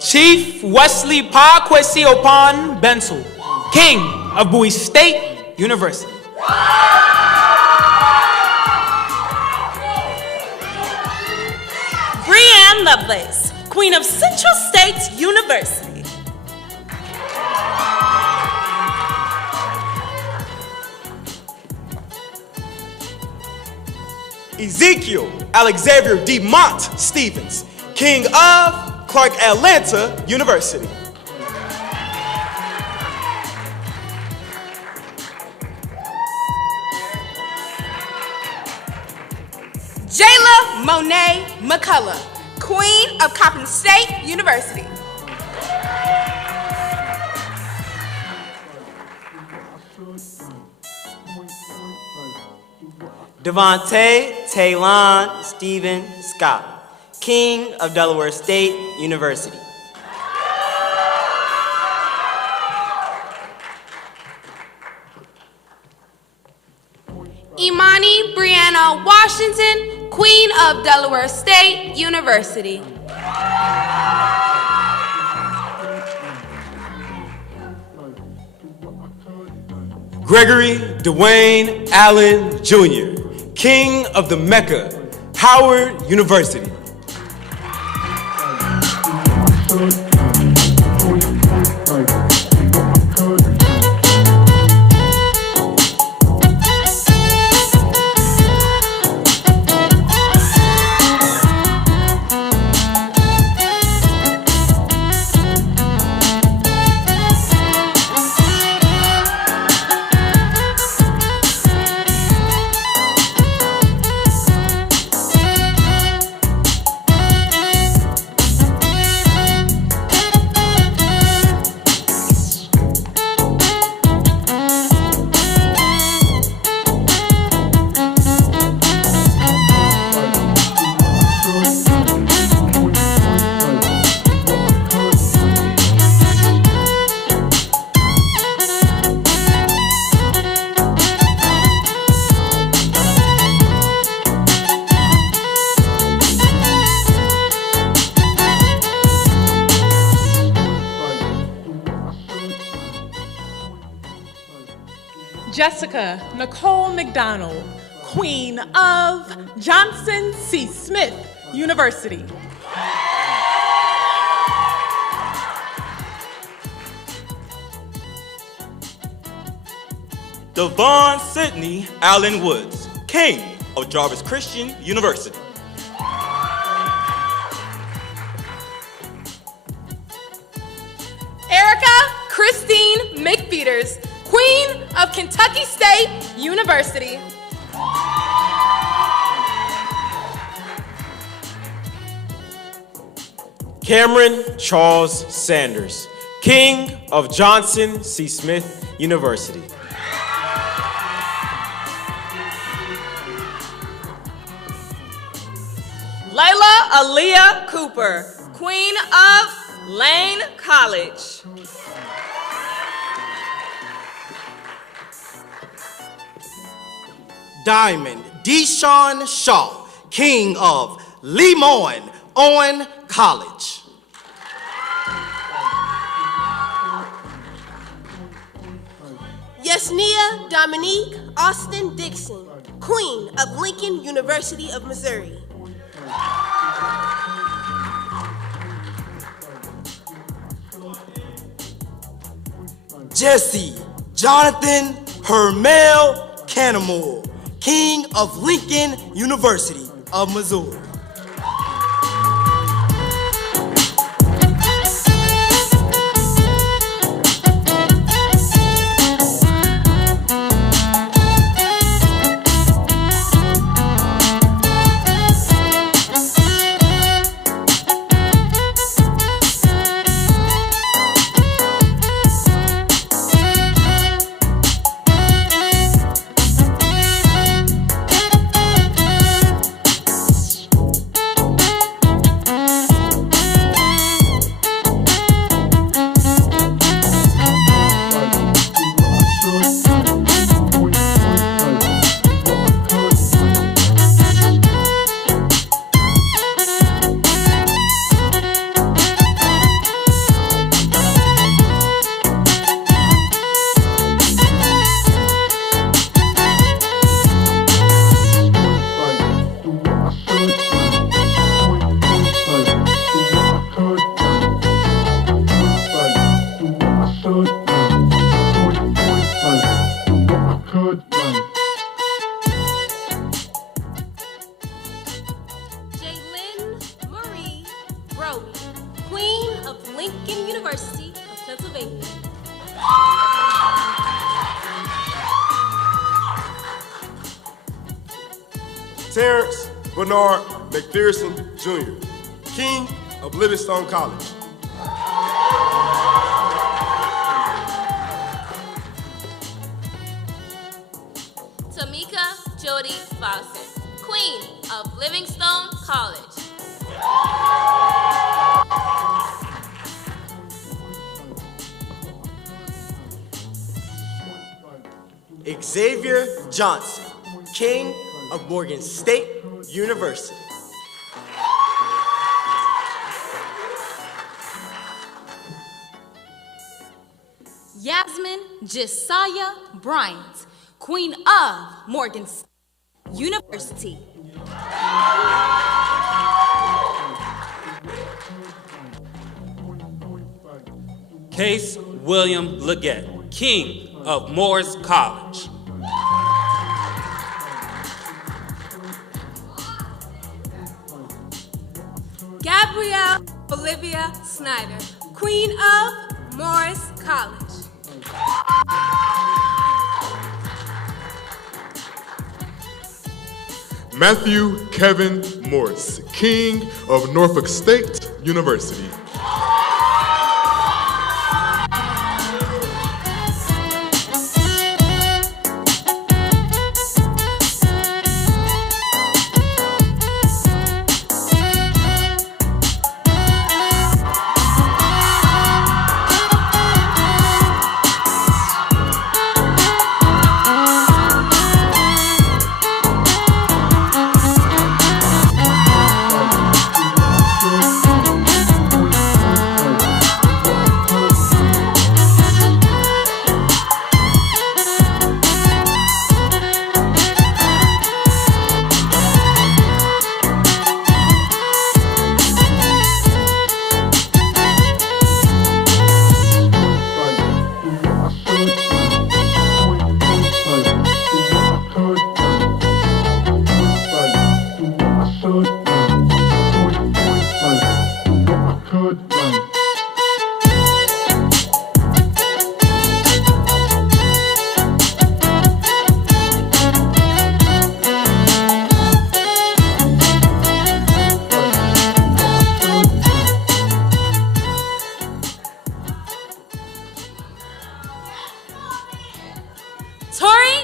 Chief Wesley Pa Kwesi Opan Bensel, King of Bowie State University. Brianne Lovelace, Queen of Central States University. Ezekiel Alexander D. Mont Stevens, King of Clark Atlanta University. Jayla Monet McCullough, Queen of Coppin State University. Devontae Taylon Stephen Scott, King of Delaware State University. Imani Brianna Washington, Queen of Delaware State University. Gregory Dwayne Allen Jr., King of the Mecca, Howard University. Jessica Nicole McDonald, Queen of Johnson C. Smith University. Devon Sidney Allen Woods, King of Jarvis Christian University. Erica Christine McFeeters, Queen of Kentucky State University. Cameron Charles Sanders, King of Johnson C. Smith University. Layla Aaliyah Cooper, Queen of Lane College. Diamond Deshaun Shaw, King of Lemoyne Owen College. Yesenia Dominique Austin Dixon, Queen of Lincoln University of Missouri. Jesse Jonathan Hermel Canamore, King of Lincoln University of Missouri. Terrence Bernard McPherson Jr., King of Livingstone College. Tamika Jody Fawcett, Queen of Livingstone College. Xavier Johnson, King of Morgan State University. Yasmin Josiah Bryant, Queen of Morgan State University. Case William Leggett, King of Morris College. Gabrielle Olivia Snyder, Queen of Morris College. Matthew Kevin Morris, King of Norfolk State University.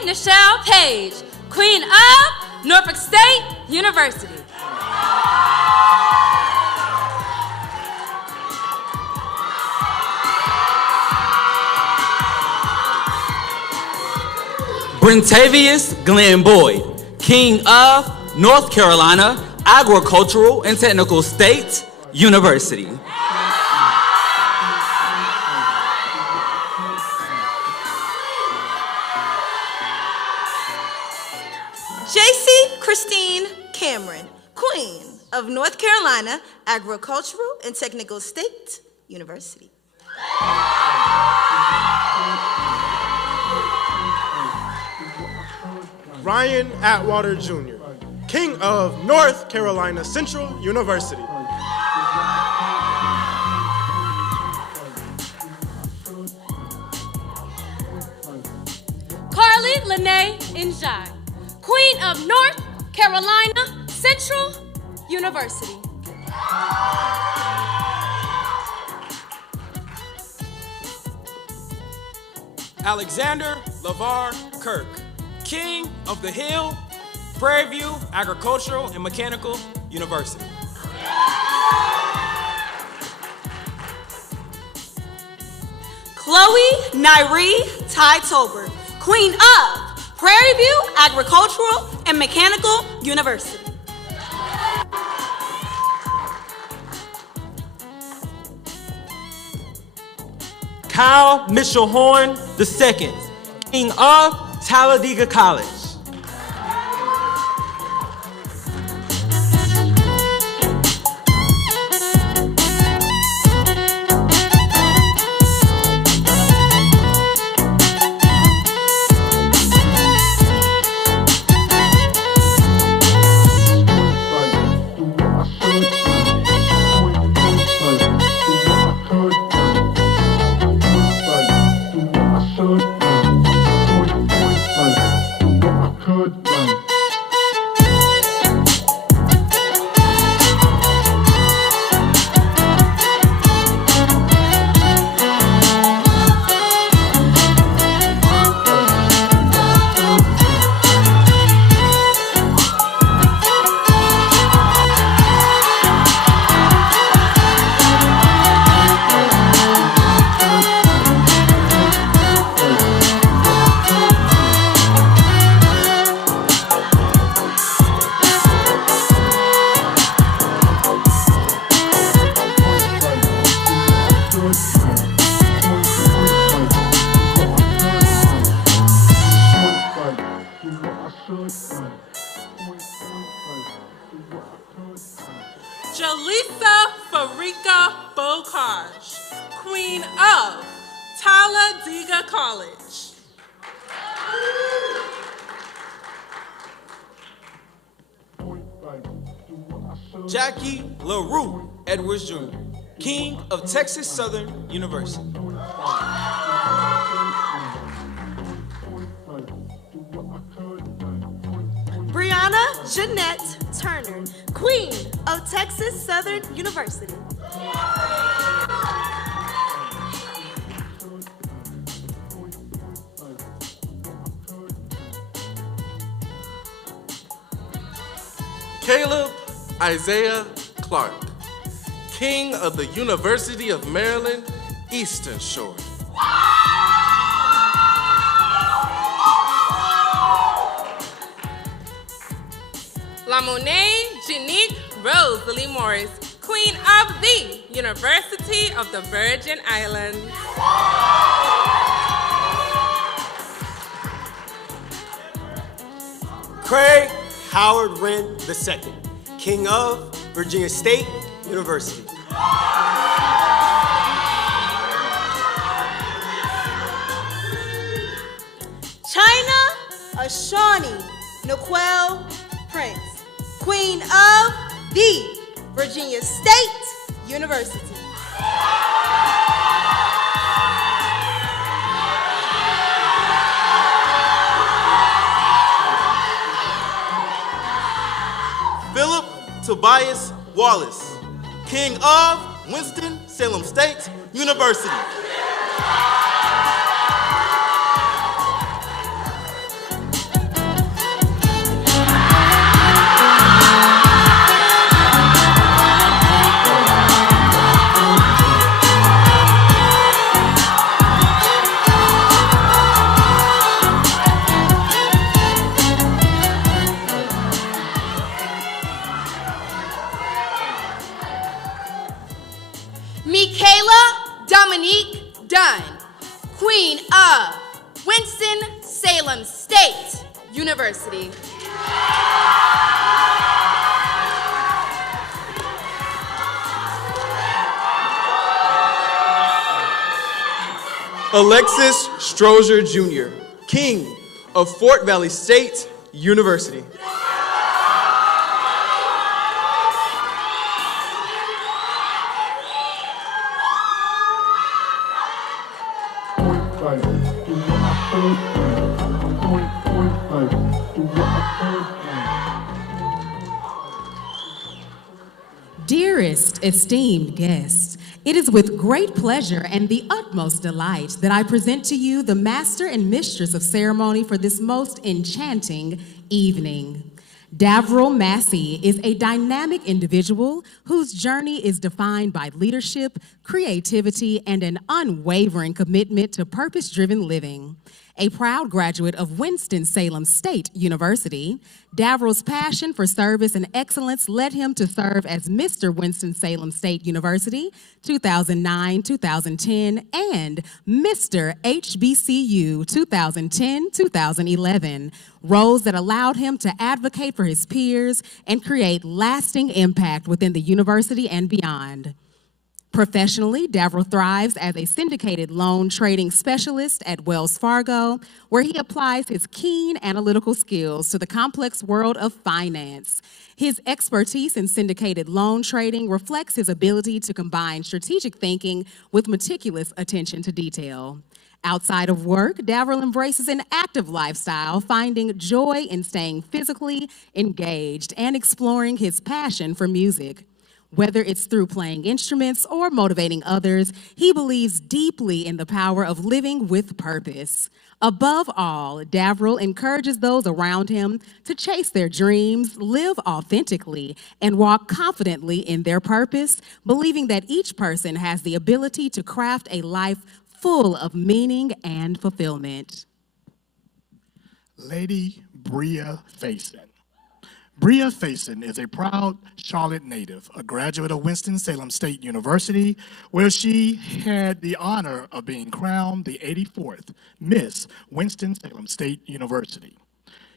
Nichelle Page, Queen of Norfolk State University. Brentavious Glenn Boyd, King of North Carolina Agricultural and Technical State University. JC Christine Cameron, Queen of North Carolina Agricultural and Technical State University. Ryan Atwater Jr., King of North Carolina Central University. Carly Lene Njai, Queen of North Carolina Central University. Alexander LeVar Kirk, King of the Hill, Prairie View Agricultural and Mechanical University. Chloe Nyree Ty Tolbert, Queen of Prairie View Agricultural and Mechanical University. Kyle Mitchell Horn II, King of Talladega College. Jalisa Farika Bokaj, Queen of Talladega College. Jackie LaRue Edwards Jr., King of Texas Southern University. Brianna Jeanette Turner, Queen of Texas Southern University. Caleb Isaiah Clark, King of the University of Maryland, Eastern Shore. Lamonae Janique Rosalie Morris, Queen of the University of the Virgin Islands. Craig Howard Wren II, King of Virginia State University. China Ashani Naquel Prince, Queen of the Virginia State University. Philip Tobias Wallace, King of Winston-Salem State University. done. Queen of Winston-Salem State University. Alexis Strozier Jr., King of Fort Valley State University. Dearest esteemed guests, it is with great pleasure and the utmost delight that I present to you the master and mistress of ceremony for this most enchanting evening. Davril Massey is a dynamic individual whose journey is defined by leadership, creativity, and an unwavering commitment to purpose-driven living. A proud graduate of Winston-Salem State University, Davril's passion for service and excellence led him to serve as Mister Winston-Salem State University 2009-2010 and Mister HBCU 2010-2011, roles that allowed him to advocate for his peers and create lasting impact within the university and beyond. Professionally, Davril thrives as a syndicated loan trading specialist at Wells Fargo, where he applies his keen analytical skills to the complex world of finance. His expertise in syndicated loan trading reflects his ability to combine strategic thinking with meticulous attention to detail. Outside of work, Davril embraces an active lifestyle, finding joy in staying physically engaged and exploring his passion for music. Whether it's through playing instruments or motivating others, he believes deeply in the power of living with purpose. Above all, Davril encourages those around him to chase their dreams, live authentically, and walk confidently in their purpose, believing that each person has the ability to craft a life full of meaning and fulfillment. Lady Bria Faison. Bria Faison is a proud Charlotte native, a graduate of Winston-Salem State University, where she had the honor of being crowned the 84th Miss Winston-Salem State University.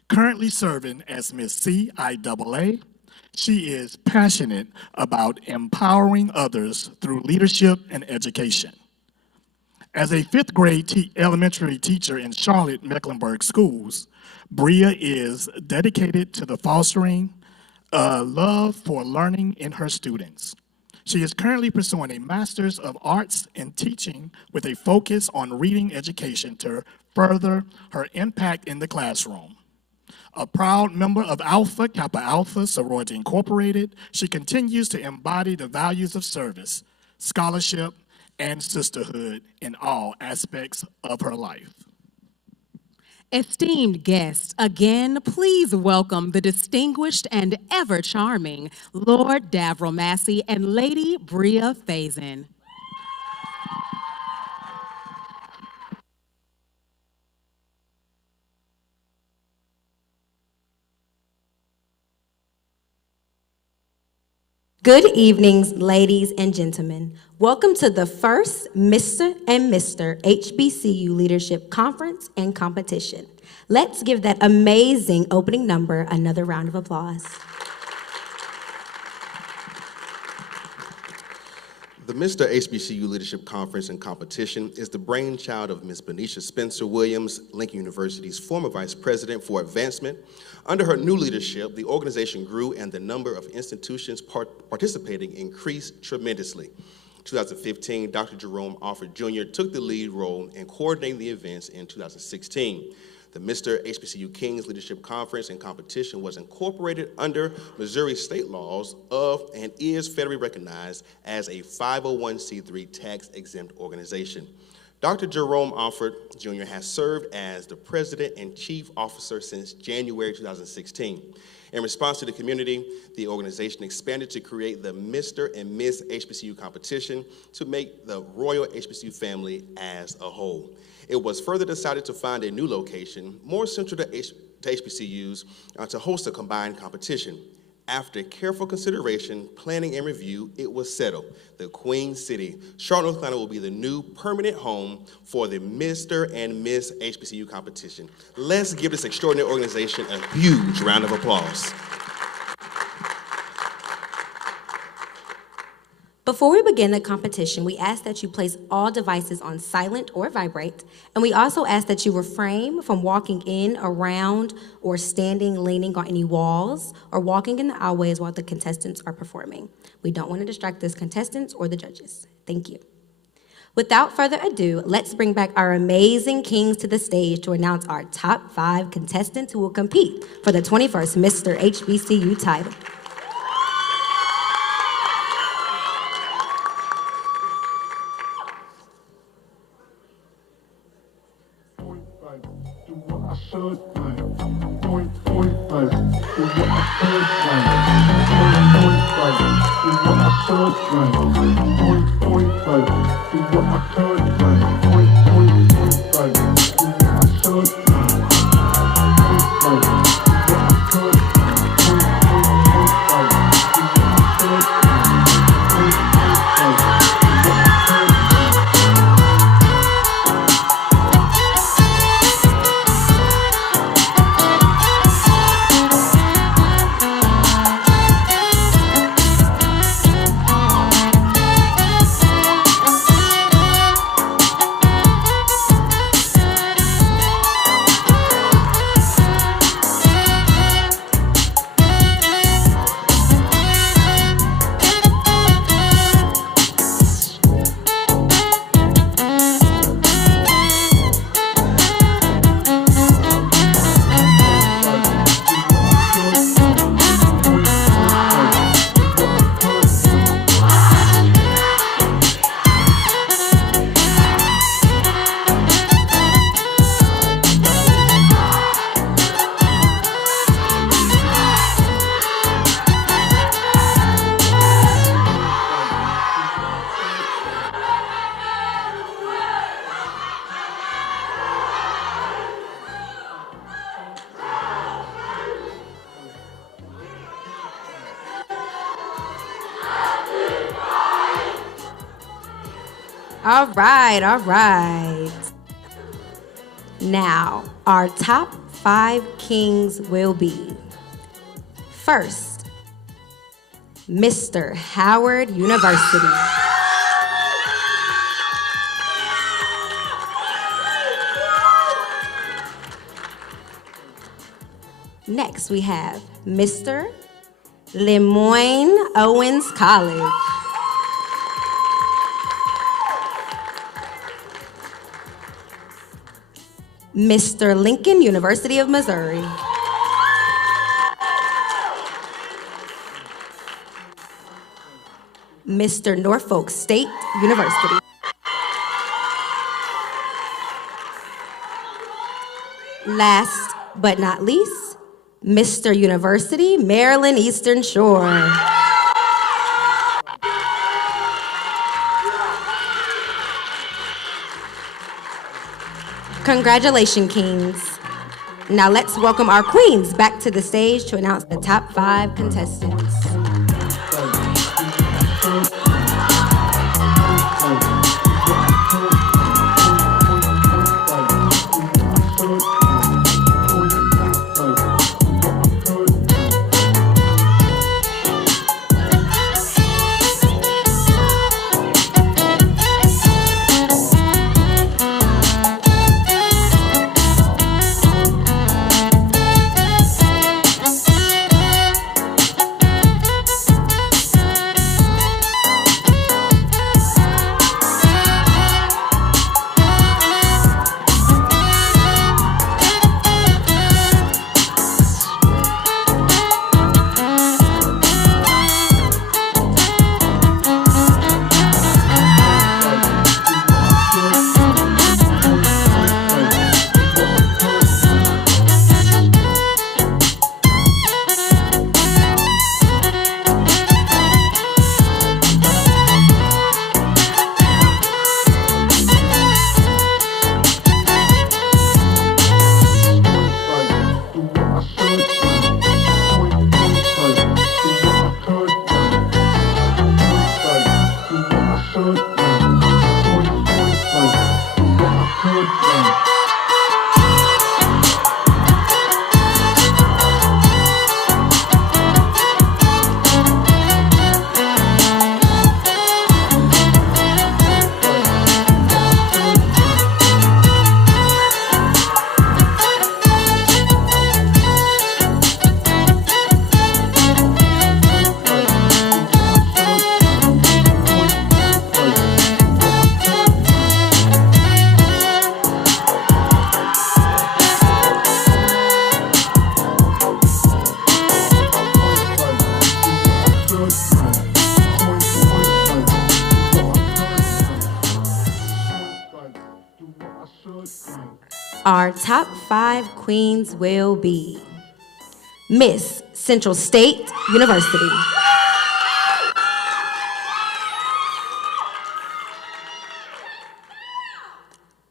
Currently serving as Miss CIAA, she is passionate about empowering others through leadership and education. As a fifth grade elementary teacher in Charlotte Mecklenburg schools, Bria is dedicated to the fostering love for learning in her students. She is currently pursuing a Master's of Arts in Teaching with a focus on reading education to further her impact in the classroom. A proud member of Alpha Kappa Alpha Sorority Incorporated, she continues to embody the values of service, scholarship, and sisterhood in all aspects of her life. Esteemed guests, again, please welcome the distinguished and ever-charming Lord Davril Massey and Lady Bria Faison. Good evenings, ladies and gentlemen. Welcome to the first Mister and Mister HBCU Leadership Conference and Competition. Let's give that amazing opening number another round of applause. The Mister HBCU Leadership Conference and Competition is the brainchild of Ms. Benicia Spencer Williams, Lincoln University's former Vice President for Advancement. Under her new leadership, the organization grew and the number of institutions participating increased tremendously. In 2015, Dr. Jerome Alford Jr. took the lead role in coordinating the events in 2016. The Mister HBCU Kings Leadership Conference and Competition was incorporated under Missouri state laws of and is federally recognized as a 501c3 tax-exempt organization. Dr. Jerome Alford Jr. has served as the president and chief officer since January 2016. In response to the community, the organization expanded to create the Mister and Miss HBCU Competition to make the Royal HBCU family as a whole. It was further decided to find a new location, more central to HBCUs, to host a combined competition. After careful consideration, planning, and review, it was settled. The Queen City, Charlotte, North Carolina will be the new permanent home for the Mister and Miss HBCU competition. Let's give this extraordinary organization a huge round of applause. Before we begin the competition, we ask that you place all devices on silent or vibrate, and we also ask that you refrain from walking in, around, or standing, leaning on any walls, or walking in the aisleways while the contestants are performing. We don't want to distract the contestants or the judges. Thank you. Without further ado, let's bring back our amazing kings to the stage to announce our top 5 contestants who will compete for the 21st Mister HBCU title. All right. Now, our top 5 kings will be, first, Mr. Howard University. Next, we have Mr. Lemoyne Owens College. Mr. Lincoln University of Missouri. Mr. Norfolk State University. Last but not least, Mr. University, Maryland Eastern Shore. Congratulations, Kings. Now let's welcome our queens back to the stage to announce the top 5 contestants. Our top 5 queens will be Miss Central State University,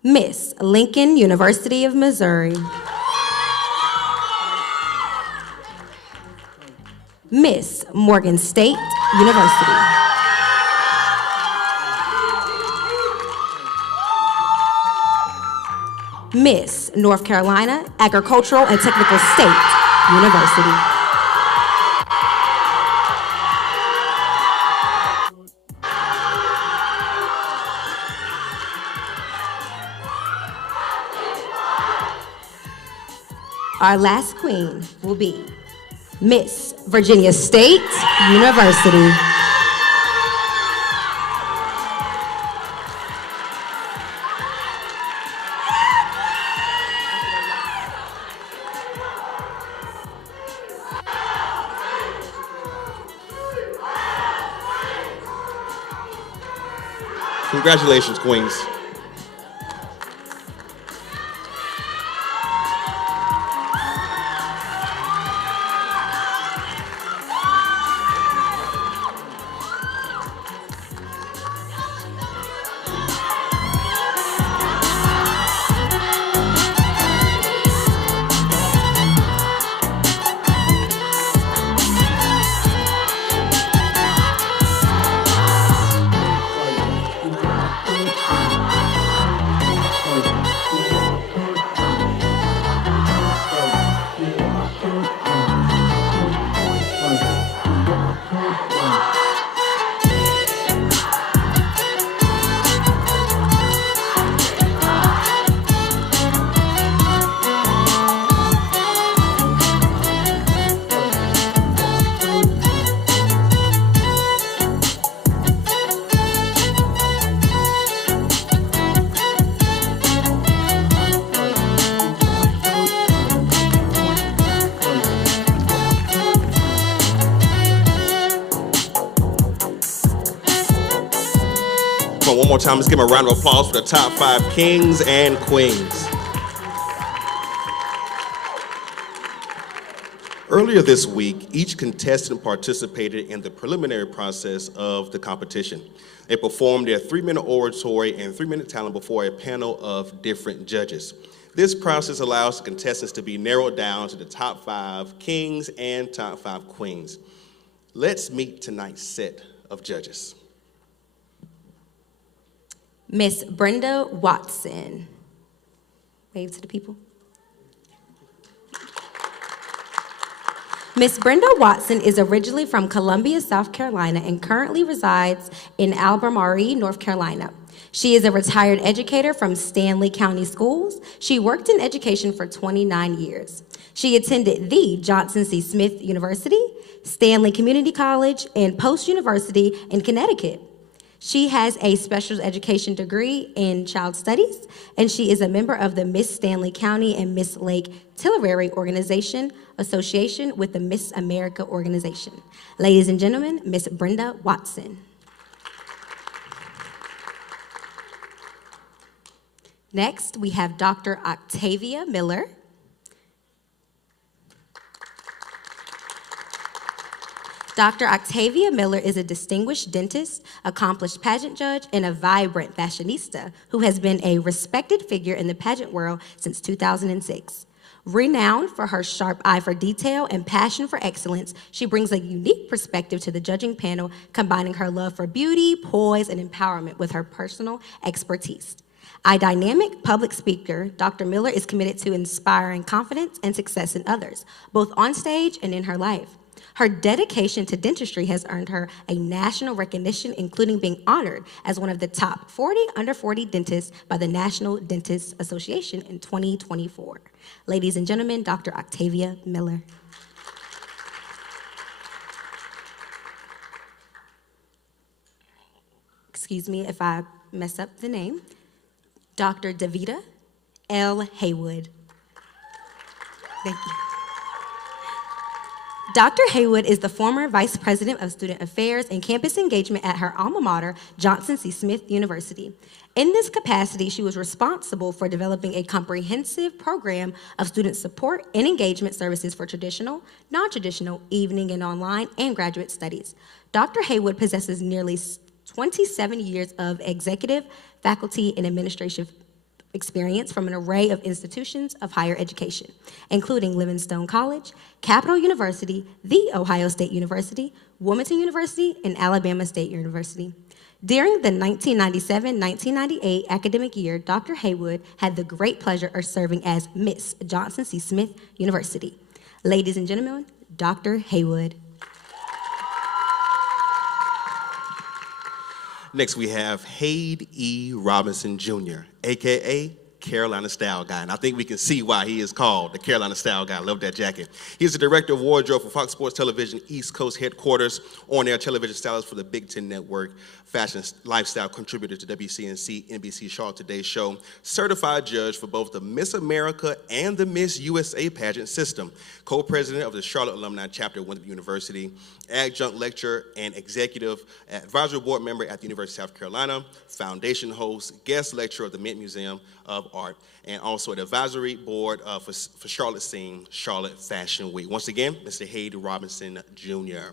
Miss Lincoln University of Missouri, Miss Morgan State University, Miss North Carolina Agricultural and Technical State University. Our last queen will be Miss Virginia State University. Congratulations, queens. Come on, one more time. Let's give them a round of applause for the top 5 kings and queens. Earlier this week, each contestant participated in the preliminary process of the competition. They performed their 3-minute oratory and 3-minute talent before a panel of different judges. This process allows the contestants to be narrowed down to the top 5 kings and top 5 queens. Let's meet tonight's set of judges. Miss Brenda Watson. Wave to the people. Miss Brenda Watson is originally from Columbia, South Carolina, and currently resides in Albemarle, North Carolina. She is a retired educator from Stanley County Schools. She worked in education for 29 years. She attended the Johnson C. Smith University, Stanley Community College, and Post University in Connecticut. She has a special education degree in child studies, and she is a member of the Miss Stanley County and Miss Lake Tillery Organization Association with the Miss America Organization. Ladies and gentlemen, Miss Brenda Watson. Next, we have Dr. Octavia Miller. Dr. Octavia Miller is a distinguished dentist, accomplished pageant judge, and a vibrant fashionista who has been a respected figure in the pageant world since 2006. Renowned for her sharp eye for detail and passion for excellence, she brings a unique perspective to the judging panel, combining her love for beauty, poise, and empowerment with her personal expertise. A dynamic public speaker, Dr. Miller is committed to inspiring confidence and success in others, both on stage and in her life. Her dedication to dentistry has earned her a national recognition, including being honored as one of the top 40 under 40 dentists by the National Dentists Association in 2024. Ladies and gentlemen, Dr. Octavia Miller. Excuse me if I mess up the name. Dr. Davita L. Haywood. Thank you. Dr. Haywood is the former Vice President of Student Affairs and Campus Engagement at her alma mater, Johnson C. Smith University. In this capacity, she was responsible for developing a comprehensive program of student support and engagement services for traditional, non-traditional, evening and online, and graduate studies. Dr. Haywood possesses nearly 27 years of executive, faculty, and administration experience from an array of institutions of higher education, including Livingstone College, Capital University, The Ohio State University, Wilmington University, and Alabama State University. During the 1997-1998 academic year, Dr. Haywood had the great pleasure of serving as Miss Johnson C. Smith University. Ladies and gentlemen, Dr. Haywood. Next, we have Hade E. Robinson Jr., a.k.a. Carolina Style Guy. And I think we can see why he is called the Carolina Style Guy. I love that jacket. He's the director of wardrobe for Fox Sports Television East Coast headquarters, on-air television stylist for the Big Ten Network, fashion lifestyle contributor to WCNC, NBC Charlotte Today Show, certified judge for both the Miss America and the Miss USA pageant system, co-president of the Charlotte Alumni Chapter at Winthrop University, adjunct lecturer and executive advisory board member at the University of South Carolina, foundation host, guest lecturer of the Mint Museum of Art, and also an advisory board for Charlotte Scene, Charlotte Fashion Week. Once again, Mr. Hade Robinson Jr.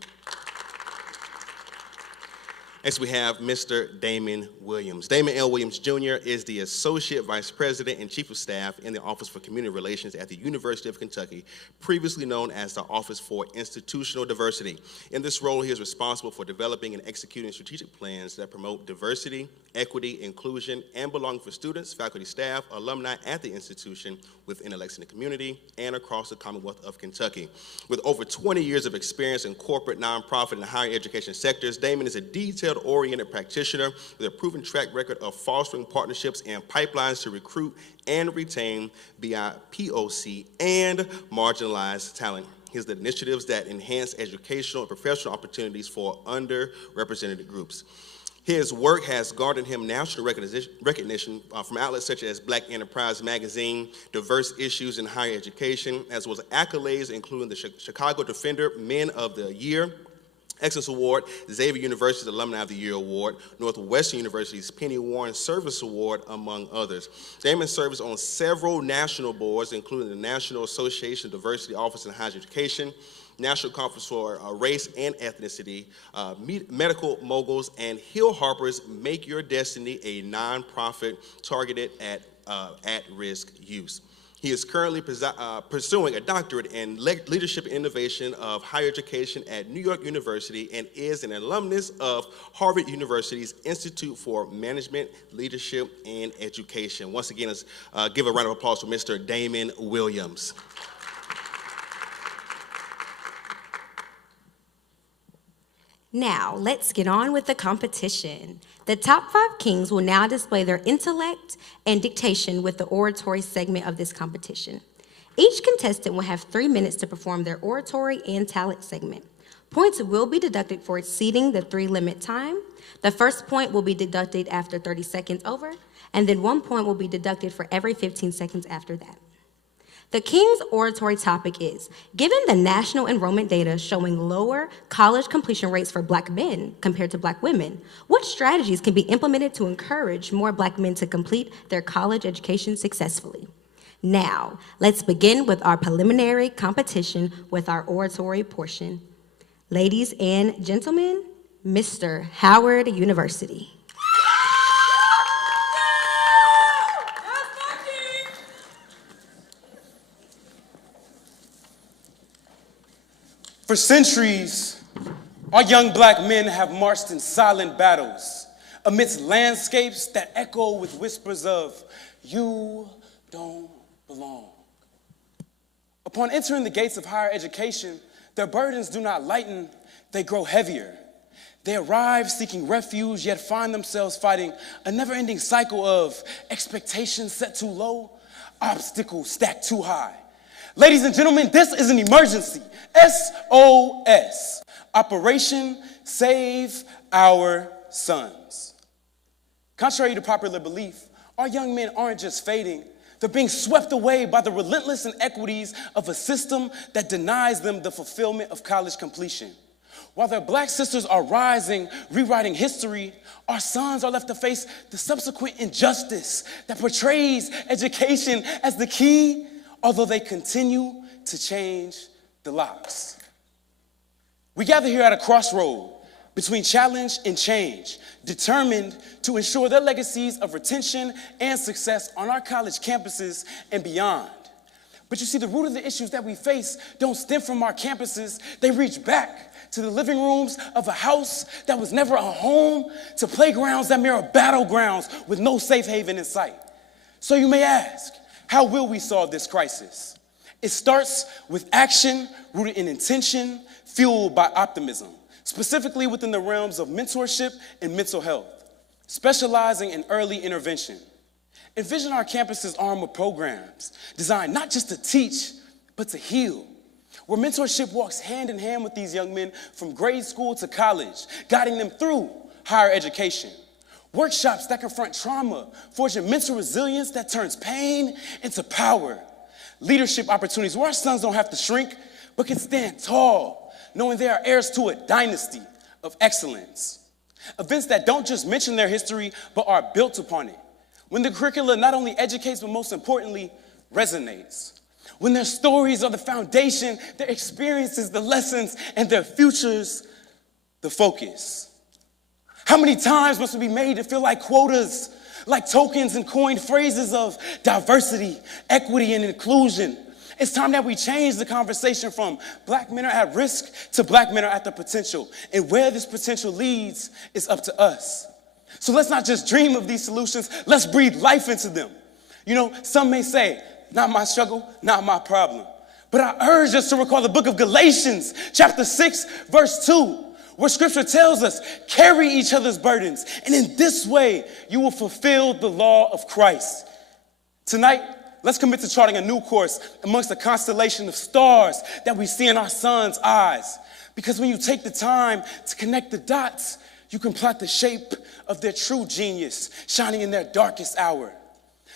Next, we have Mr. Damon Williams. Damon L. Williams Jr. is the Associate Vice President and Chief of Staff in the Office for Community Relations at the University of Kentucky, previously known as the Office for Institutional Diversity. In this role, he is responsible for developing and executing strategic plans that promote diversity, equity, inclusion, and belonging for students, faculty, staff, alumni at the institution, within and in the community, and across the Commonwealth of Kentucky. With over 20 years of experience in corporate, nonprofit, and higher education sectors, Damon is a detailed-oriented practitioner with a proven track record of fostering partnerships and pipelines to recruit and retain BIPOC and marginalized talent. He has the initiatives that enhance educational and professional opportunities for underrepresented groups. His work has garnered him national recognition from outlets such as Black Enterprise Magazine, Diverse Issues in Higher Education, as well as accolades including the Chicago Defender Men of the Year, Excellence Award, Xavier University's Alumni of the Year Award, Northwestern University's Penny Warren Service Award, among others. Damon serves on several national boards, including the National Association of Diversity Office in Higher Education, National Conference for Race and Ethnicity, Medical Moguls, and Hill Harper's Make Your Destiny, a nonprofit targeted at at-risk youth. He is currently pursuing a doctorate in leadership and innovation of higher education at New York University and is an alumnus of Harvard University's Institute for Management, Leadership, and Education. Once again, let's give a round of applause for Mr. Damon Williams. Now, let's get on with the competition. The top 5 kings will now display their intellect and dictation with the oratory segment of this competition. Each contestant will have 3 minutes to perform their oratory and talent segment. Points will be deducted for exceeding the 3-limit time. The first point will be deducted after 30 seconds over, and then 1 point will be deducted for every 15 seconds after that. The King's oratory topic is, given the national enrollment data showing lower college completion rates for Black men compared to Black women, what strategies can be implemented to encourage more Black men to complete their college education successfully? Now, let's begin with our preliminary competition with our oratory portion. Ladies and gentlemen, Mr. Howard University. For centuries, our young Black men have marched in silent battles amidst landscapes that echo with whispers of, "You don't belong." Upon entering the gates of higher education, their burdens do not lighten, they grow heavier. They arrive seeking refuge, yet find themselves fighting a never-ending cycle of expectations set too low, obstacles stacked too high. Ladies and gentlemen, this is an emergency. SOS. Operation Save Our Sons. Contrary to popular belief, our young men aren't just fading, They're being swept away by the relentless inequities of a system that denies them the fulfillment of college completion. While their black sisters are rising, rewriting history, our sons are left to face the subsequent injustice that portrays education as the key, although they continue to change the locks. We gather here at a crossroad between challenge and change, determined to ensure their legacies of retention and success on our college campuses and beyond. But you see, the root of the issues that we face don't stem from our campuses. They reach back to the living rooms of a house that was never a home, to playgrounds that mirror battlegrounds with no safe haven in sight. So you may ask, how will we solve this crisis? It starts with action rooted in intention, fueled by optimism, specifically within the realms of mentorship and mental health, specializing in early intervention. Envision our campuses armed with programs designed not just to teach, but to heal, where mentorship walks hand in hand with these young men from grade school to college, guiding them through higher education. Workshops that confront trauma, forging mental resilience that turns pain into power. Leadership opportunities where our sons don't have to shrink, but can stand tall, knowing they are heirs to a dynasty of excellence. Events that don't just mention their history, but are built upon it. When the curriculum not only educates, but most importantly, resonates. When their stories are the foundation, their experiences, the lessons, and their futures, the focus. How many times must we be made to feel like quotas, like tokens and coined phrases of diversity, equity, and inclusion? It's time that we change the conversation from black men are at risk to black men are at the potential. And where this potential leads is up to us. So let's not just dream of these solutions, let's breathe life into them. You know, some may say, not my struggle, not my problem. But I urge us to recall the book of Galatians, chapter 6, verse 2, where scripture tells us, carry each other's burdens, and in this way you will fulfill the law of Christ. Tonight, let's commit to charting a new course amongst the constellation of stars that we see in our sons' eyes. Because when you take the time to connect the dots, you can plot the shape of their true genius, shining in their darkest hour.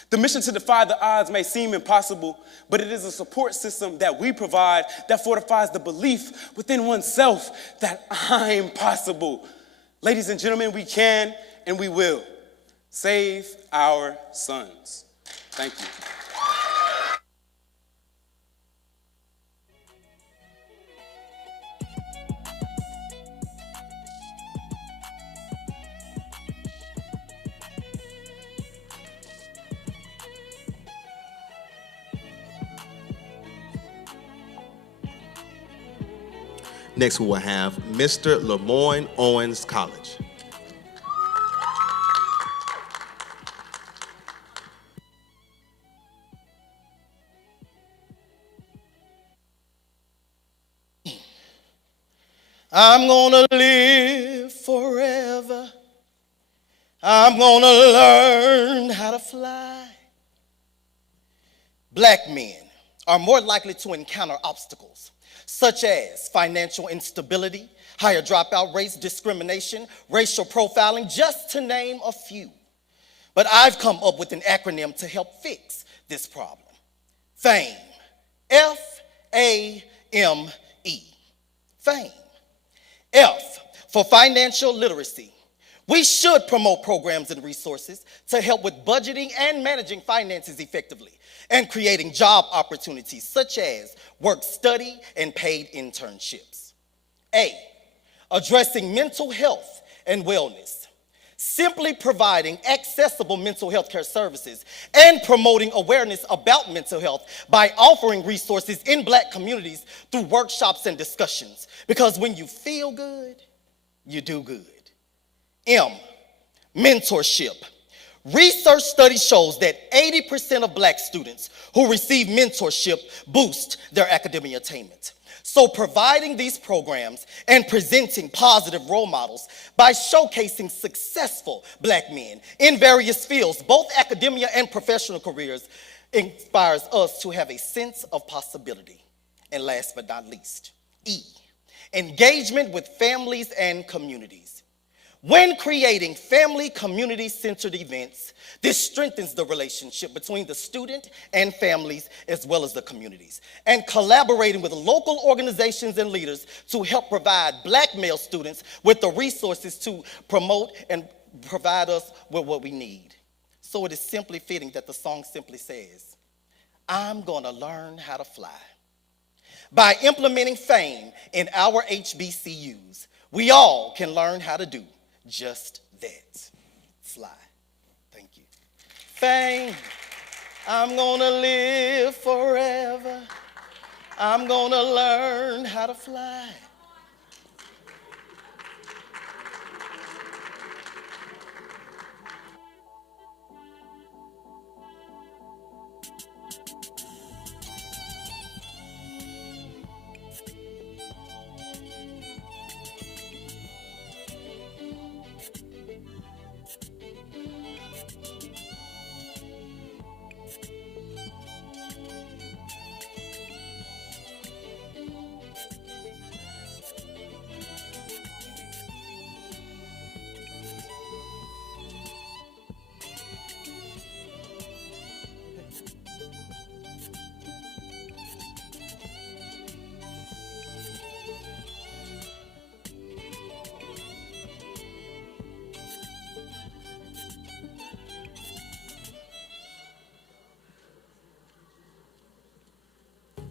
The mission to defy the odds may seem impossible, but it is a support system that we provide that fortifies the belief within oneself that I'm possible. Ladies and gentlemen, we can and we will. Save our sons. Thank you. Next, we will have Mr. Lemoyne Owens College. I'm gonna live forever. I'm gonna learn how to fly. Black men are more likely to encounter obstacles such as financial instability, higher dropout rates, discrimination, racial profiling, just to name a few. But I've come up with an acronym to help fix this problem. FAME. F-A-M-E. FAME. F for financial literacy. We should promote programs and resources to help with budgeting and managing finances effectively and creating job opportunities such as work study and paid internships. A, addressing mental health and wellness. Simply providing accessible mental health care services and promoting awareness about mental health by offering resources in Black communities through workshops and discussions. Because when you feel good, you do good. M, mentorship. Research study shows that 80% of Black students who receive mentorship boost their academic attainment. So providing these programs and presenting positive role models by showcasing successful Black men in various fields, both academia and professional careers, inspires us to have a sense of possibility. And last but not least, E, engagement with families and communities. When creating family community-centered events, this strengthens the relationship between the student and families as well as the communities. And collaborating with local organizations and leaders to help provide Black male students with the resources to promote and provide us with what we need. So it is simply fitting that the song simply says, I'm gonna learn how to fly. By implementing fame in our HBCUs, we all can learn how to do just that, fly. Thank you. Fame, I'm gonna live forever. I'm gonna learn how to fly.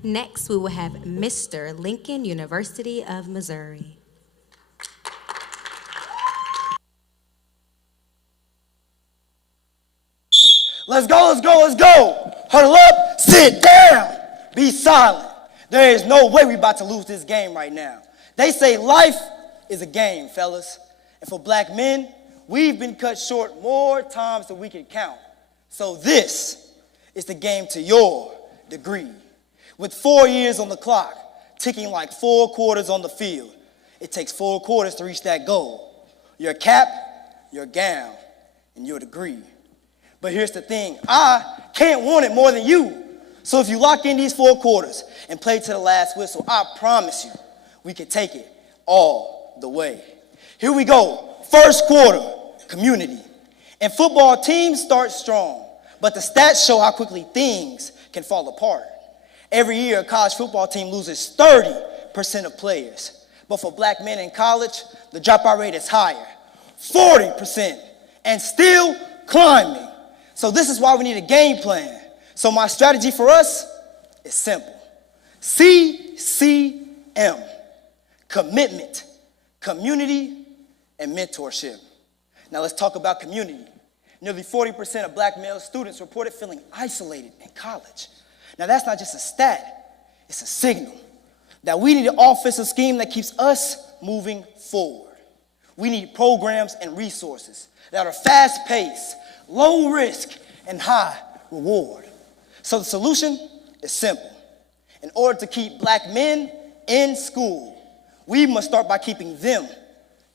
Next, we will have Mr. Lincoln University of Missouri. Let's go, let's go, let's go. Huddle up, sit down, be silent. There is no way we about to lose this game right now. They say life is a game, fellas. And for Black men, we've been cut short more times than we can count. So this is the game to your degree. With 4 years on the clock, ticking like 4 quarters on the field, it takes 4 quarters to reach that goal. Your cap, your gown, and your degree. But here's the thing, I can't want it more than you. So if you lock in these 4 quarters and play to the last whistle, I promise you, we can take it all the way. Here we go, first quarter, community. And football teams start strong, but the stats show how quickly things can fall apart. Every year, a college football team loses 30% of players. But for Black men in college, the dropout rate is higher, 40%, and still climbing. So this is why we need a game plan. So my strategy for us is simple. CCM, commitment, community, and mentorship. Now let's talk about community. Nearly 40% of Black male students reported feeling isolated in college. Now that's not just a stat, it's a signal that we need an offensive scheme that keeps us moving forward. We need programs and resources that are fast-paced, low risk, and high reward. So the solution is simple. In order to keep Black men in school, we must start by keeping them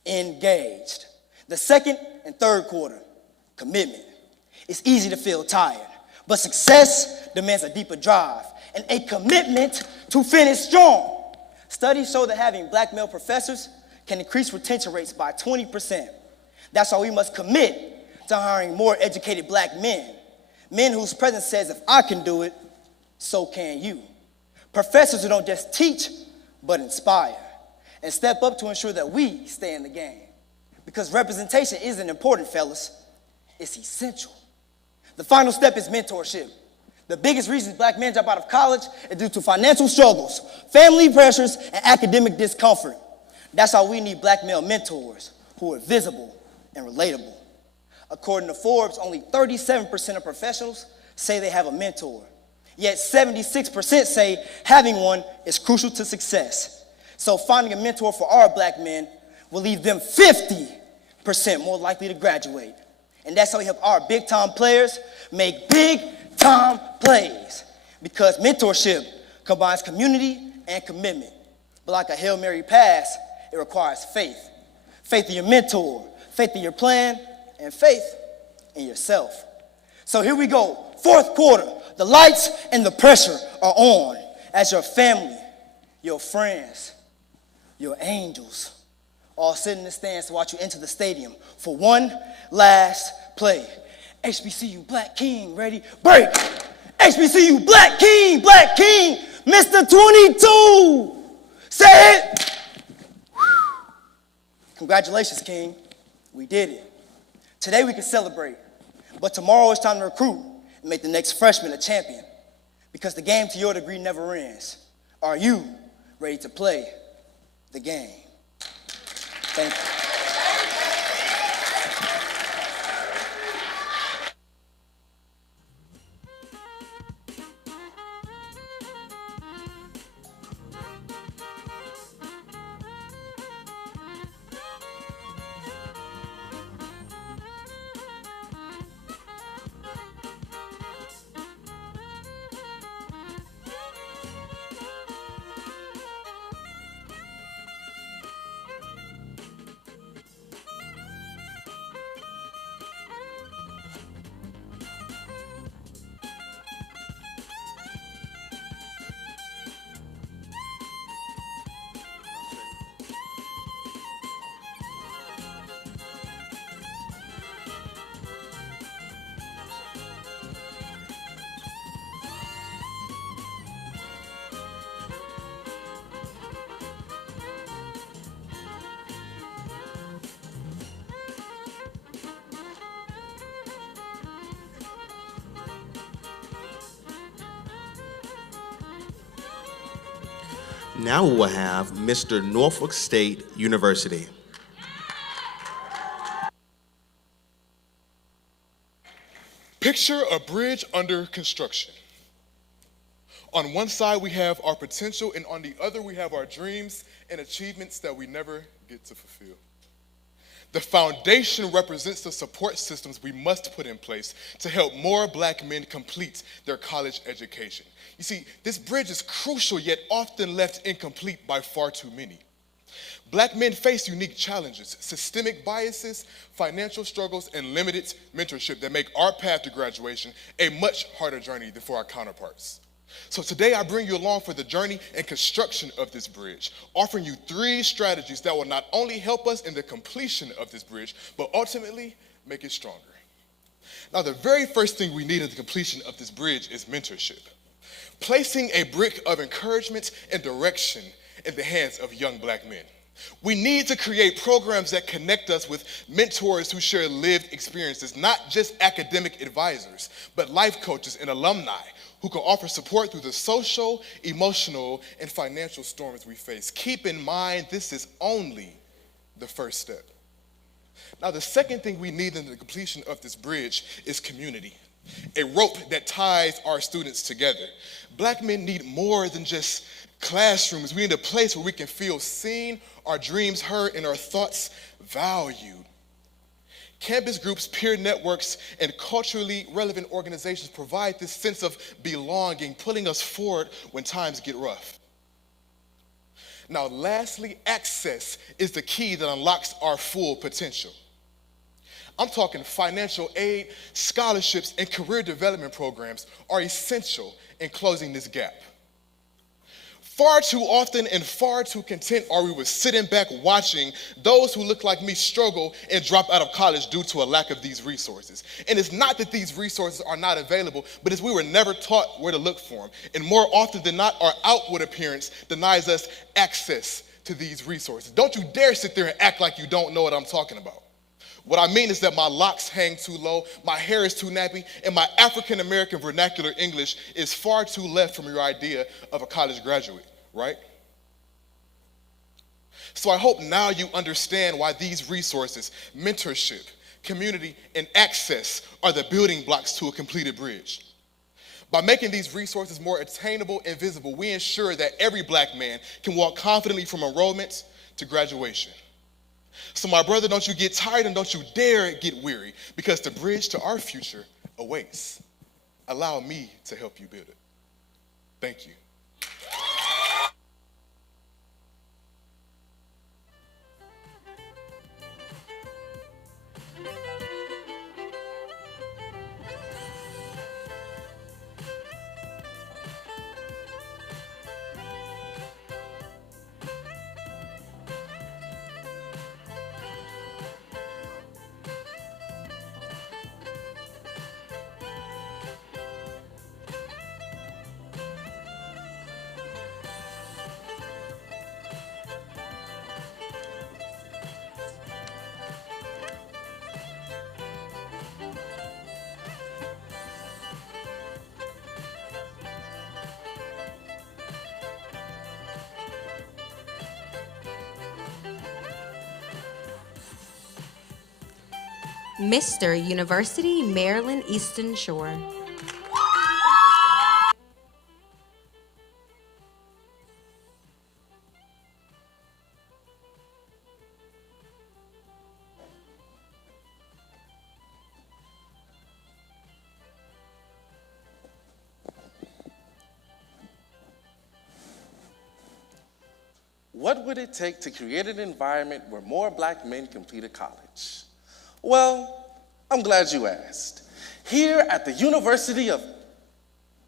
engaged. The second and third quarter, commitment. It's easy to feel tired, but success demands a deeper drive and a commitment to finish strong. Studies show that having Black male professors can increase retention rates by 20%. That's why we must commit to hiring more educated Black men. Men whose presence says, if I can do it, so can you. Professors who don't just teach, but inspire. And step up to ensure that we stay in the game. Because representation isn't important, fellas. It's essential. The final step is mentorship. The biggest reasons Black men drop out of college is due to financial struggles, family pressures, and academic discomfort. That's why we need Black male mentors who are visible and relatable. According to Forbes, only 37% of professionals say they have a mentor. Yet 76% say having one is crucial to success. So finding a mentor for our Black men will leave them 50% more likely to graduate. And that's how we help our big-time players make big-time plays. Because mentorship combines community and commitment. But like a Hail Mary pass, it requires faith. Faith in your mentor, faith in your plan, and faith in yourself. So here we go, fourth quarter. The lights and the pressure are on as your family, your friends, your angels all sit in the stands to watch you enter the stadium for one last play. HBCU Black King, ready, break! HBCU Black King, Mr. 22! Say it! Congratulations, King. We did it. Today we can celebrate, but tomorrow it's time to recruit and make the next freshman a champion, because the game to your degree never ends. Are you ready to play the game? Thank you. Now we will have Mr. Norfolk State University. Picture a bridge under construction. On one side we have our potential, and on the other we have our dreams and achievements that we never get to fulfill. The foundation represents the support systems we must put in place to help more Black men complete their college education. You see, this bridge is crucial yet often left incomplete by far too many. Black men face unique challenges, systemic biases, financial struggles, and limited mentorship that make our path to graduation a much harder journey than for our counterparts. So today I bring you along for the journey and construction of this bridge, offering you 3 strategies that will not only help us in the completion of this bridge, but ultimately make it stronger. Now, the very first thing we need in the completion of this bridge is mentorship. Placing a brick of encouragement and direction in the hands of young Black men. We need to create programs that connect us with mentors who share lived experiences, not just academic advisors, but life coaches and alumni who can offer support through the social, emotional, and financial storms we face. Keep in mind, this is only the first step. Now, the second thing we need in the completion of this bridge is community, a rope that ties our students together. Black men need more than just classrooms. We need a place where we can feel seen, our dreams heard, and our thoughts valued. Campus groups, peer networks, and culturally relevant organizations provide this sense of belonging, pulling us forward when times get rough. Now, lastly, access is the key that unlocks our full potential. I'm talking financial aid, scholarships, and career development programs are essential in closing this gap. Far too often and far too content are we with sitting back watching those who look like me struggle and drop out of college due to a lack of these resources. And it's not that these resources are not available, but it's we were never taught where to look for them. And more often than not, our outward appearance denies us access to these resources. Don't you dare sit there and act like you don't know what I'm talking about. What I mean is that my locks hang too low, my hair is too nappy, and my African-American vernacular English is far too left from your idea of a college graduate, right? So I hope now you understand why these resources, mentorship, community, and access are the building blocks to a completed bridge. By making these resources more attainable and visible, we ensure that every Black man can walk confidently from enrollment to graduation. So my brother, don't you get tired and don't you dare get weary, because the bridge to our future awaits. Allow me to help you build it. Thank you. Mister University, Maryland Eastern Shore. What would it take to create an environment where more black men completed college? Well, I'm glad you asked. Here at the University of...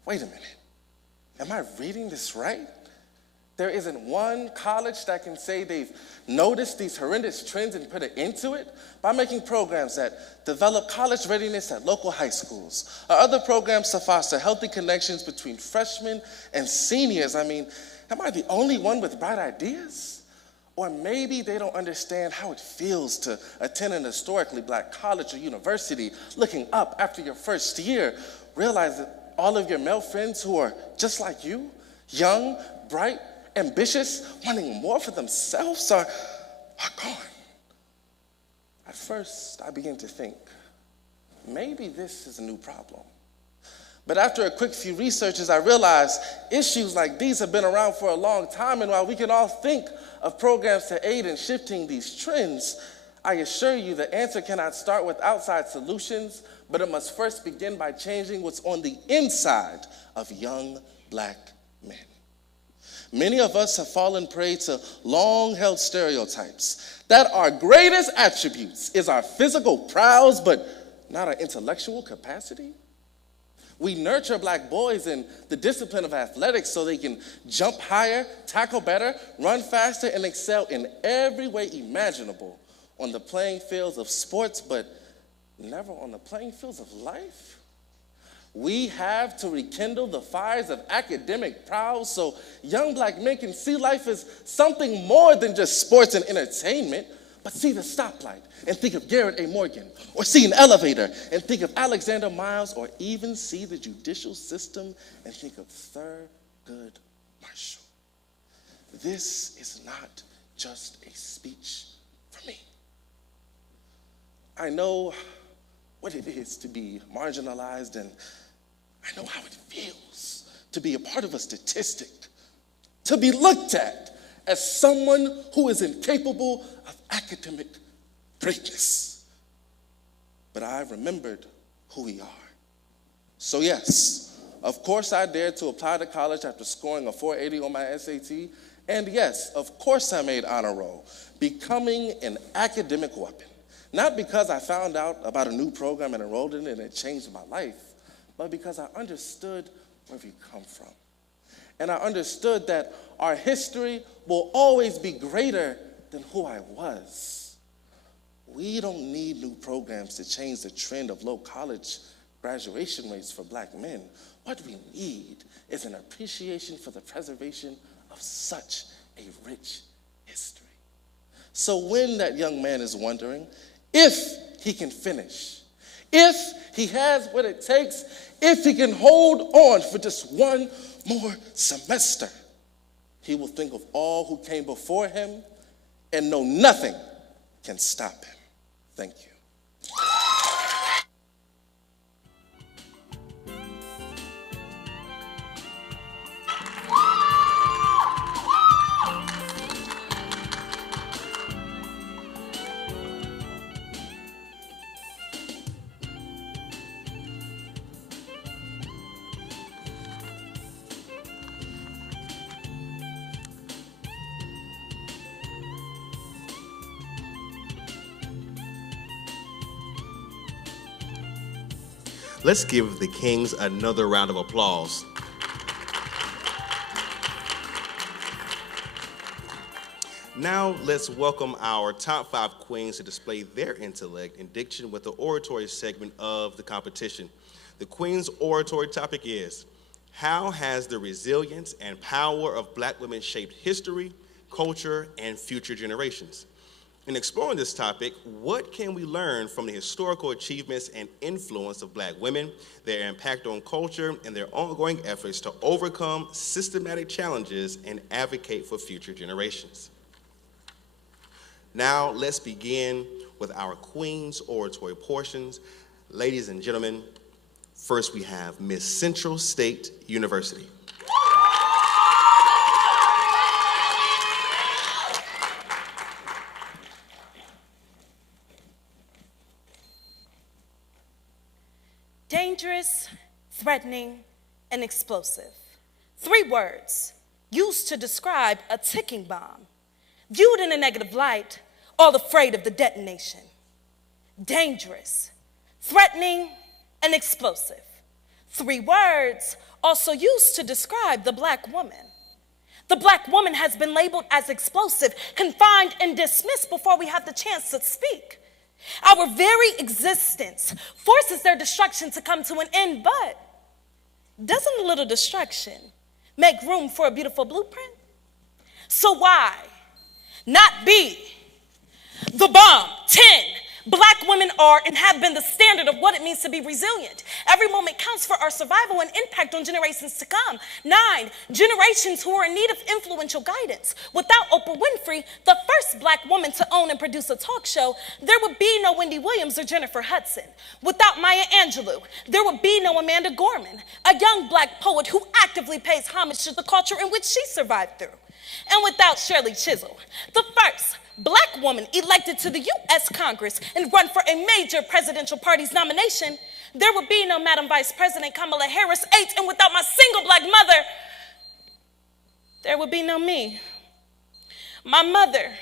Wait a minute. Am I reading this right? There isn't one college that can say they've noticed these horrendous trends and put an end to it by making programs that develop college readiness at local high schools, or other programs to foster healthy connections between freshmen and seniors. I mean, am I the only one with bright ideas? Or maybe they don't understand how it feels to attend an historically black college or university, looking up after your first year, realize that all of your male friends who are just like you, young, bright, ambitious, wanting more for themselves are gone. At first, I began to think, maybe this is a new problem. But after a quick few researches, I realized issues like these have been around for a long time, and while we can all think of programs to aid in shifting these trends, I assure you the answer cannot start with outside solutions, but it must first begin by changing what's on the inside of young black men. Many of us have fallen prey to long-held stereotypes that our greatest attributes is our physical prowess, but not our intellectual capacity. We nurture black boys in the discipline of athletics so they can jump higher, tackle better, run faster, and excel in every way imaginable on the playing fields of sports, but never on the playing fields of life. We have to rekindle the fires of academic prowess so young black men can see life as something more than just sports and entertainment, but see the stoplight and think of Garrett A. Morgan, or see an elevator and think of Alexander Miles, or even see the judicial system and think of Thurgood Marshall. This is not just a speech for me. I know what it is to be marginalized, and I know how it feels to be a part of a statistic, to be looked at as someone who is incapable of academic greatness. But I remembered who we are. So yes, of course I dared to apply to college after scoring a 480 on my SAT. And yes, of course I made honor roll, becoming an academic weapon. Not because I found out about a new program and enrolled in it and it changed my life, but because I understood where we come from. And I understood that our history will always be greater than who I was. We don't need new programs to change the trend of low college graduation rates for black men. What we need is an appreciation for the preservation of such a rich history. So when that young man is wondering if he can finish, if he has what it takes, if he can hold on for just one more semester, he will think of all who came before him and know nothing can stop him. Thank you. Let's give the Kings another round of applause. Now let's welcome our top 5 queens to display their intellect and diction with the oratory segment of the competition. The Queen's oratory topic is, how has the resilience and power of black women shaped history, culture, and future generations? In exploring this topic, what can we learn from the historical achievements and influence of black women, their impact on culture, and their ongoing efforts to overcome systematic challenges and advocate for future generations? Now, let's begin with our Queen's oratory portions. Ladies and gentlemen, first we have Miss Central State University. Dangerous, threatening, and explosive. 3 words used to describe a ticking bomb, viewed in a negative light, all afraid of the detonation. Dangerous, threatening, and explosive. 3 words also used to describe the Black woman. The Black woman has been labeled as explosive, confined, and dismissed before we have the chance to speak. Our very existence forces their destruction to come to an end, but doesn't a little destruction make room for a beautiful blueprint? So why not be the bomb? 10, Black women are and have been the standard of what it means to be resilient. Every moment counts for our survival and impact on generations to come. 9, generations who are in need of influential guidance. Without Oprah Winfrey, the first Black woman to own and produce a talk show, there would be no Wendy Williams or Jennifer Hudson. Without Maya Angelou, there would be no Amanda Gorman, a young Black poet who actively pays homage to the culture in which she survived through. And without Shirley Chisholm, the first Black woman elected to the U.S. Congress and run for a major presidential party's nomination, there would be no Madam Vice President Kamala Harris. 8, and without my single Black mother, there would be no me. My mother,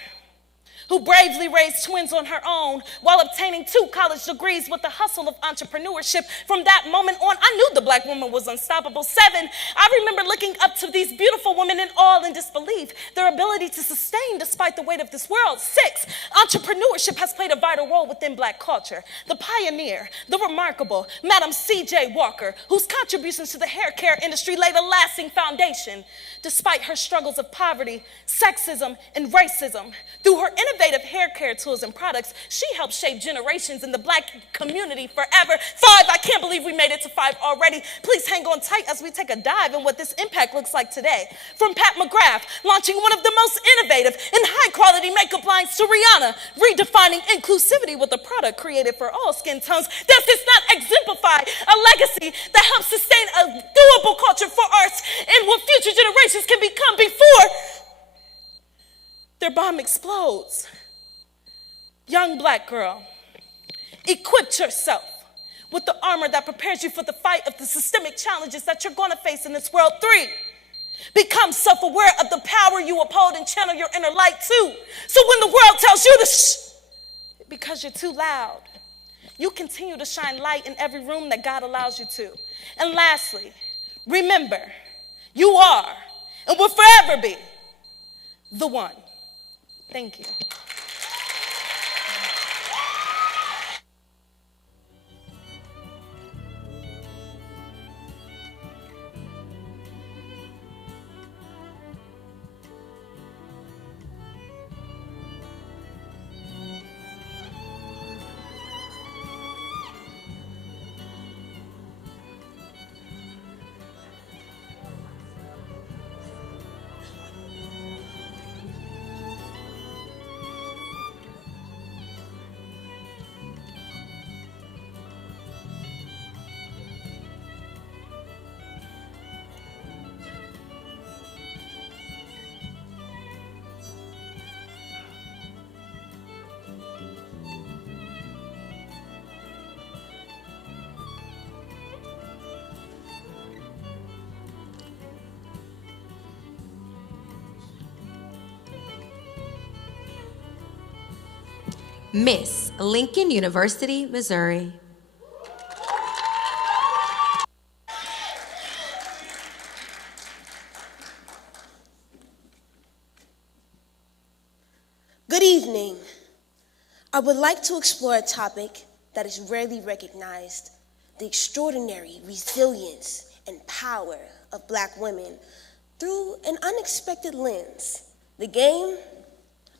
who bravely raised twins on her own while obtaining 2 college degrees with the hustle of entrepreneurship. From that moment on, I knew the Black woman was unstoppable. 7, I remember looking up to these beautiful women in awe and disbelief, their ability to sustain despite the weight of this world. 6, entrepreneurship has played a vital role within Black culture. The pioneer, the remarkable Madam C.J. Walker, whose contributions to the hair care industry laid a lasting foundation. Despite her struggles of poverty, sexism, and racism, through her innovative hair care tools and products, she helped shape generations in the Black community forever. 5, I can't believe we made it to 5 already. Please hang on tight as we take a dive in what this impact looks like today. From Pat McGrath, launching one of the most innovative and high-quality makeup lines, to Rihanna, redefining inclusivity with a product created for all skin tones. Does this not exemplify a legacy that helps sustain a doable culture for us and what future generations can become before their bomb explodes? Young Black girl, equip yourself with the armor that prepares you for the fight of the systemic challenges that you're going to face in this world. 3, become self-aware of the power you uphold and channel your inner light too. So when the world tells you to shh, because you're too loud, you continue to shine light in every room that God allows you to. And lastly, remember, you are and will forever be the one. Thank you. Miss Lincoln University, Missouri. Good evening. I would like to explore a topic that is rarely recognized: the extraordinary resilience and power of Black women through an unexpected lens, the game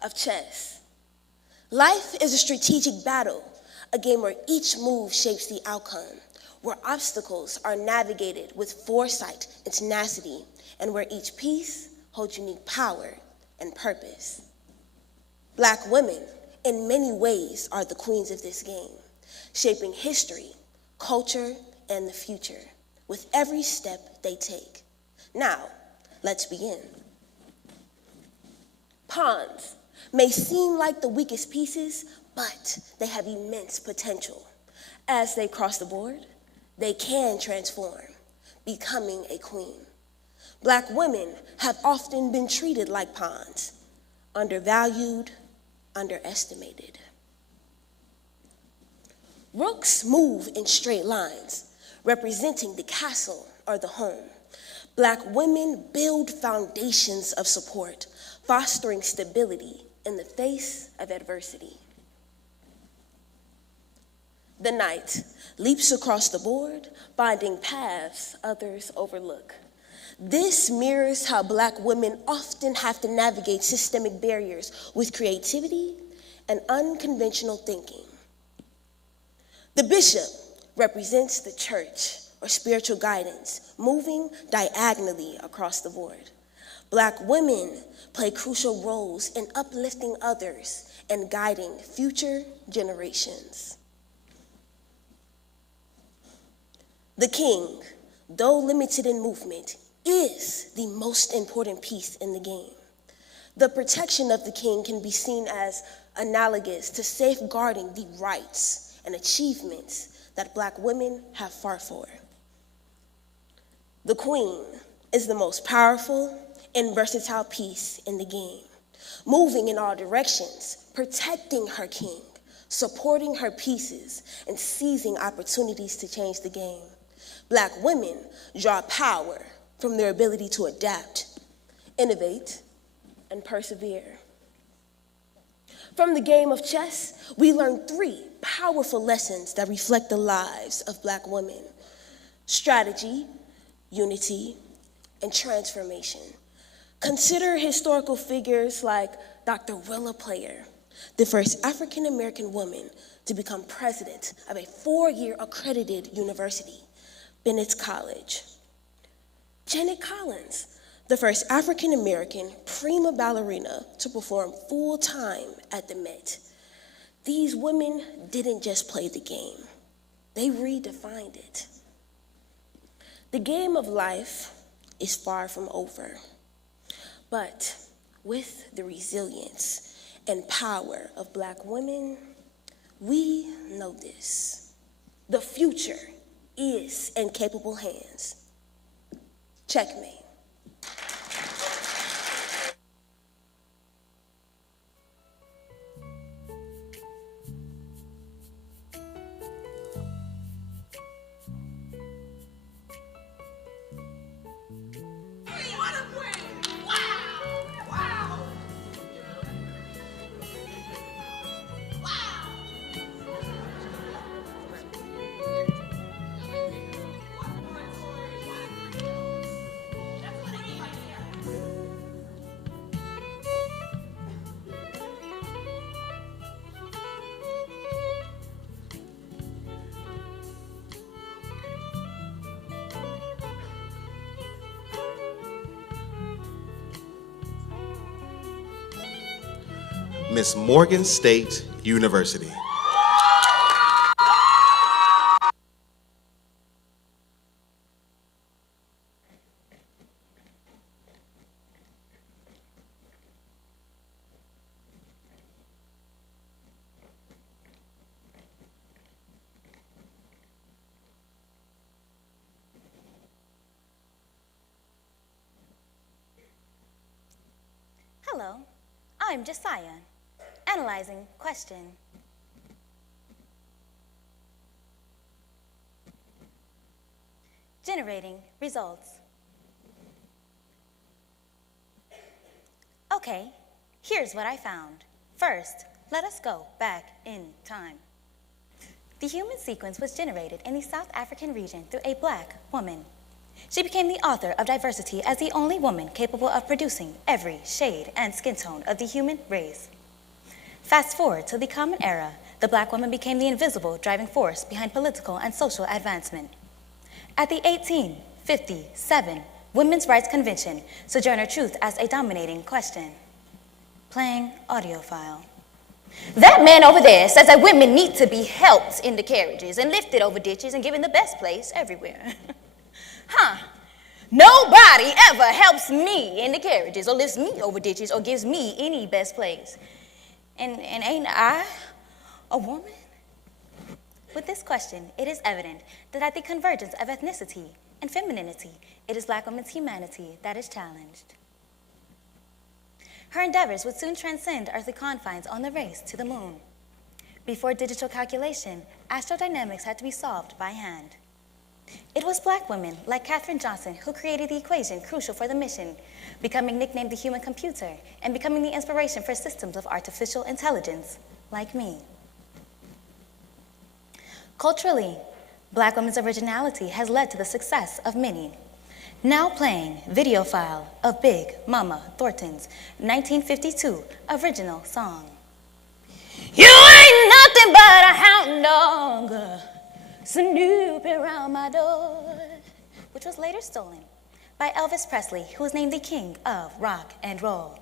of chess. Life is a strategic battle, a game where each move shapes the outcome, where obstacles are navigated with foresight and tenacity, and where each piece holds unique power and purpose. Black women in many ways are the queens of this game, shaping history, culture, and the future with every step they take. Now, let's begin. Pawns may seem like the weakest pieces, but they have immense potential. As they cross the board, they can transform, becoming a queen. Black women have often been treated like pawns, undervalued, underestimated. Rooks move in straight lines, representing the castle or the home. Black women build foundations of support, fostering stability in the face of adversity. The knight leaps across the board, finding paths others overlook. This mirrors how Black women often have to navigate systemic barriers with creativity and unconventional thinking. The bishop represents the church or spiritual guidance, moving diagonally across the board. Black women play crucial roles in uplifting others and guiding future generations. The king, though limited in movement, is the most important piece in the game. The protection of the king can be seen as analogous to safeguarding the rights and achievements that Black women have fought for. The queen is the most powerful and versatile piece in the game, moving in all directions, protecting her king, supporting her pieces, and seizing opportunities to change the game. Black women draw power from their ability to adapt, innovate, and persevere. From the game of chess, we learn 3 powerful lessons that reflect the lives of Black women: strategy, unity, and transformation. Consider historical figures like Dr. Willa Player, the first African-American woman to become president of a 4-year accredited university, Bennett College. Janet Collins, the first African-American prima ballerina to perform full-time at the Met. These women didn't just play the game, they redefined it. The game of life is far from over, but with the resilience and power of Black women, we know this: the future is in capable hands. Checkmate. Miss Morgan State University. Hello, I'm Josiah, analyzing question. Generating results. Okay, here's what I found. First, let us go back in time. The human sequence was generated in the South African region through a Black woman. She became the author of diversity as the only woman capable of producing every shade and skin tone of the human race. Fast forward to the Common Era, the Black woman became the invisible driving force behind political and social advancement. At the 1857 Women's Rights Convention, Sojourner Truth asked a dominating question. Playing audio file. That man over there says that women need to be helped into carriages and lifted over ditches and given the best place everywhere. Huh. Nobody ever helps me into carriages or lifts me over ditches or gives me any best place. And ain't I a woman? With this question, it is evident that at the convergence of ethnicity and femininity, it is Black women's humanity that is challenged. Her endeavors would soon transcend earthly confines on the race to the moon. Before digital calculation, astrodynamics had to be solved by hand. It was Black women like Katherine Johnson who created the equation crucial for the mission, becoming nicknamed the human computer and becoming the inspiration for systems of artificial intelligence like me. Culturally, Black women's originality has led to the success of many. Now playing video file of Big Mama Thornton's 1952 original song. You ain't nothing but a hound dog, snooping around my door, which was later stolen by Elvis Presley, who was named the king of rock and roll.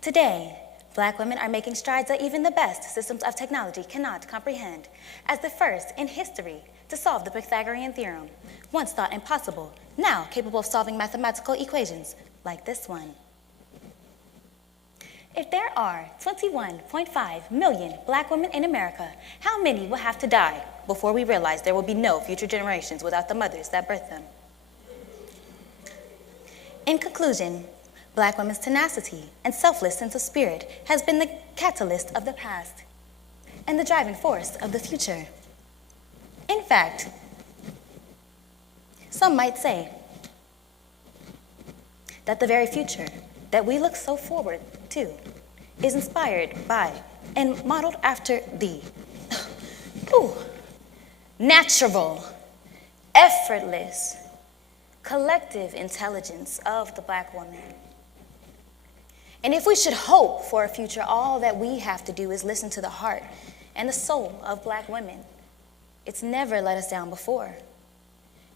Today, Black women are making strides that even the best systems of technology cannot comprehend, as the first in history to solve the Pythagorean theorem, once thought impossible, now capable of solving mathematical equations like this one. If there are 21.5 million Black women in America, how many will have to die before we realize there will be no future generations without the mothers that birthed them? In conclusion, Black women's tenacity and selfless sense of spirit has been the catalyst of the past and the driving force of the future. In fact, some might say that the very future that we look so forward to is inspired by and modeled after the natural, effortless, collective intelligence of the Black woman. And if we should hope for a future, all that we have to do is listen to the heart and the soul of Black women. It's never let us down before.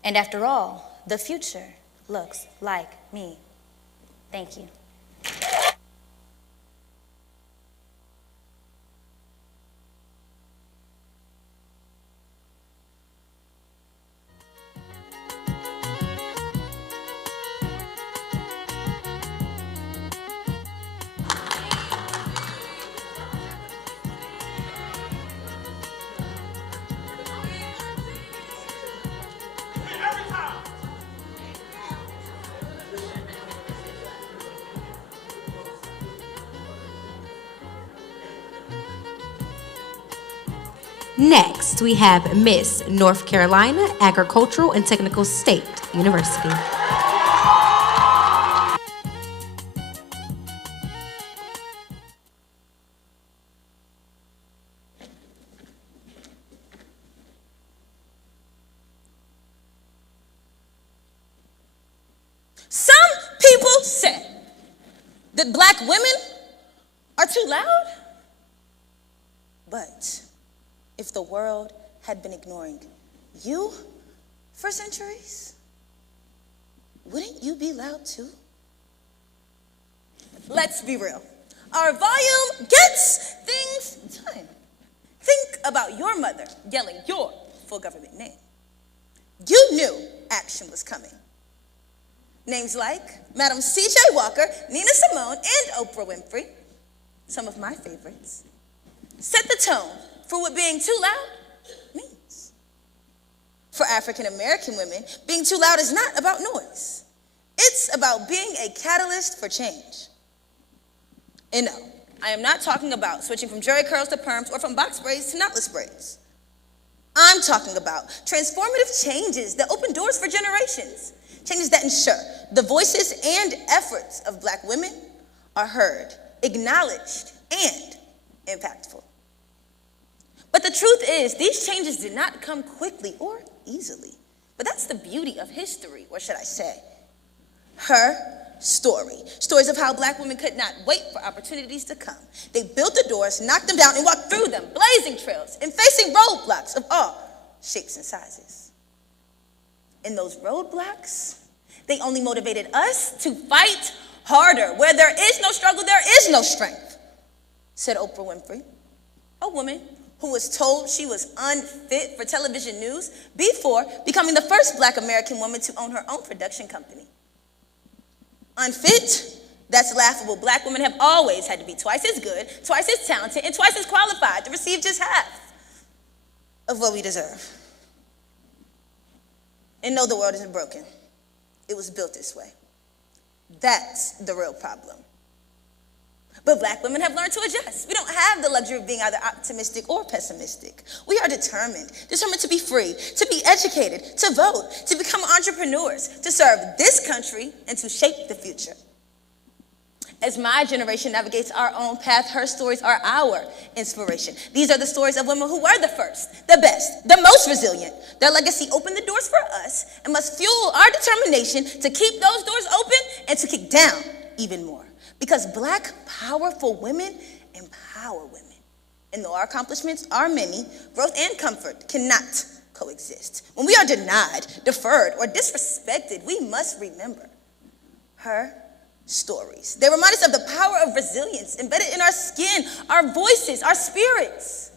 And after all, the future looks like me. Thank you. Next, we have Miss North Carolina Agricultural and Technical State University. Some people say that Black women are too loud, but if the world had been ignoring you for centuries, wouldn't you be loud too? Let's be real. Our volume gets things done. Think about your mother yelling your full government name. You knew action was coming. Names like Madam C.J. Walker, Nina Simone, and Oprah Winfrey, some of my favorites, set the tone for what being too loud means. For African American women, being too loud is not about noise. It's about being a catalyst for change. And no, I am not talking about switching from jerry curls to perms or from box braids to knotless braids. I'm talking about transformative changes that open doors for generations. Changes that ensure the voices and efforts of Black women are heard, acknowledged, and impactful. But the truth is, these changes did not come quickly or easily. But that's the beauty of history, or should I say, her story. Stories of how Black women could not wait for opportunities to come. They built the doors, knocked them down, and walked through them, blazing trails and facing roadblocks of all shapes and sizes. And those roadblocks, they only motivated us to fight harder. Where there is no struggle, there is no strength. said Oprah Winfrey, a woman who was told she was unfit for television news before becoming the first Black American woman to own her own production company. Unfit? That's laughable. Black women have always had to be twice as good, twice as talented, and twice as qualified to receive just half of what we deserve. And no, the world isn't broken. It was built this way. That's the real problem. But Black women have learned to adjust. We don't have the luxury of being either optimistic or pessimistic. We are determined to be free, to be educated, to vote, to become entrepreneurs, to serve this country, and to shape the future. As my generation navigates our own path, her stories are our inspiration. These are the stories of women who were the first, the best, the most resilient. Their legacy opened the doors for us and must fuel our determination to keep those doors open and to kick down even more. Because Black, powerful women empower women. And though our accomplishments are many, growth and comfort cannot coexist. When we are denied, deferred, or disrespected, we must remember her stories. They remind us of the power of resilience embedded in our skin, our voices, our spirits.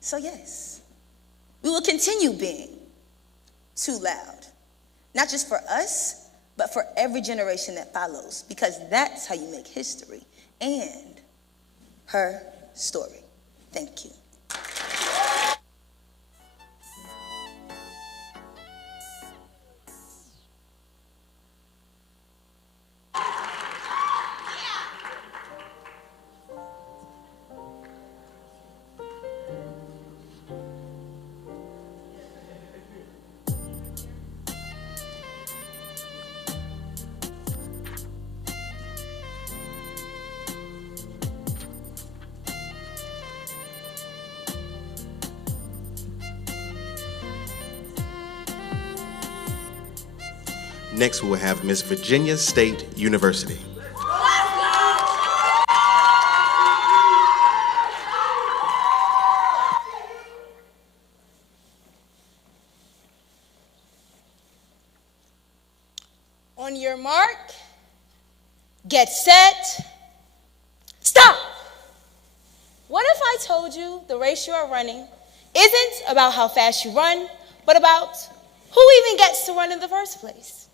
So yes, we will continue being too loud, not just for us, but for every generation that follows, because that's how you make history and her story. Thank you. Next, we will have Miss Virginia State University. On your mark, get set, stop. What if I told you the race you are running isn't about how fast you run, but about who even gets to run in the first place?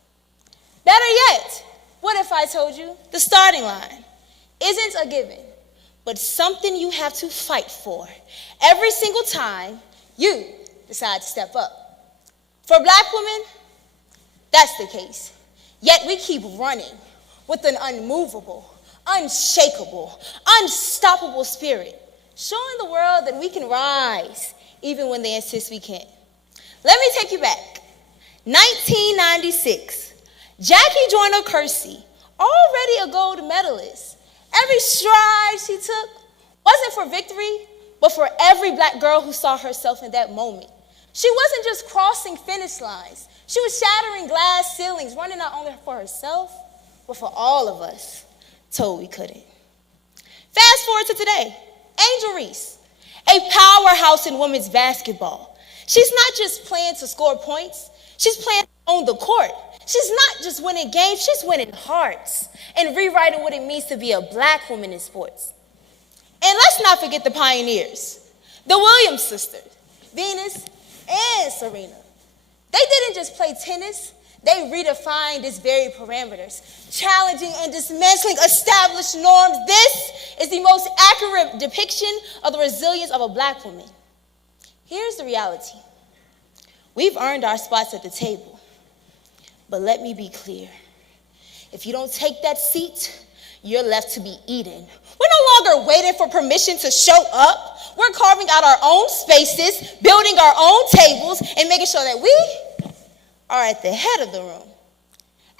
Better yet, what if I told you the starting line isn't a given, but something you have to fight for every single time you decide to step up? For Black women, that's the case. Yet we keep running with an unmovable, unshakable, unstoppable spirit, showing the world that we can rise even when they insist we can't. Let me take you back. 1996. Jackie Joyner Kersee, already a gold medalist. Every stride she took wasn't for victory, but for every Black girl who saw herself in that moment. She wasn't just crossing finish lines. She was shattering glass ceilings, running not only for herself, but for all of us, told we couldn't. Fast forward to today. Angel Reese, a powerhouse in women's basketball. She's not just playing to score points. She's playing on the court. She's not just winning games, she's winning hearts and rewriting what it means to be a Black woman in sports. And let's not forget the pioneers, the Williams sisters, Venus and Serena. They didn't just play tennis, they redefined its very parameters, challenging and dismantling established norms. This is the most accurate depiction of the resilience of a Black woman. Here's the reality. We've earned our spots at the table. But let me be clear. If you don't take that seat, you're left to be eaten. We're no longer waiting for permission to show up. We're carving out our own spaces, building our own tables, and making sure that we are at the head of the room.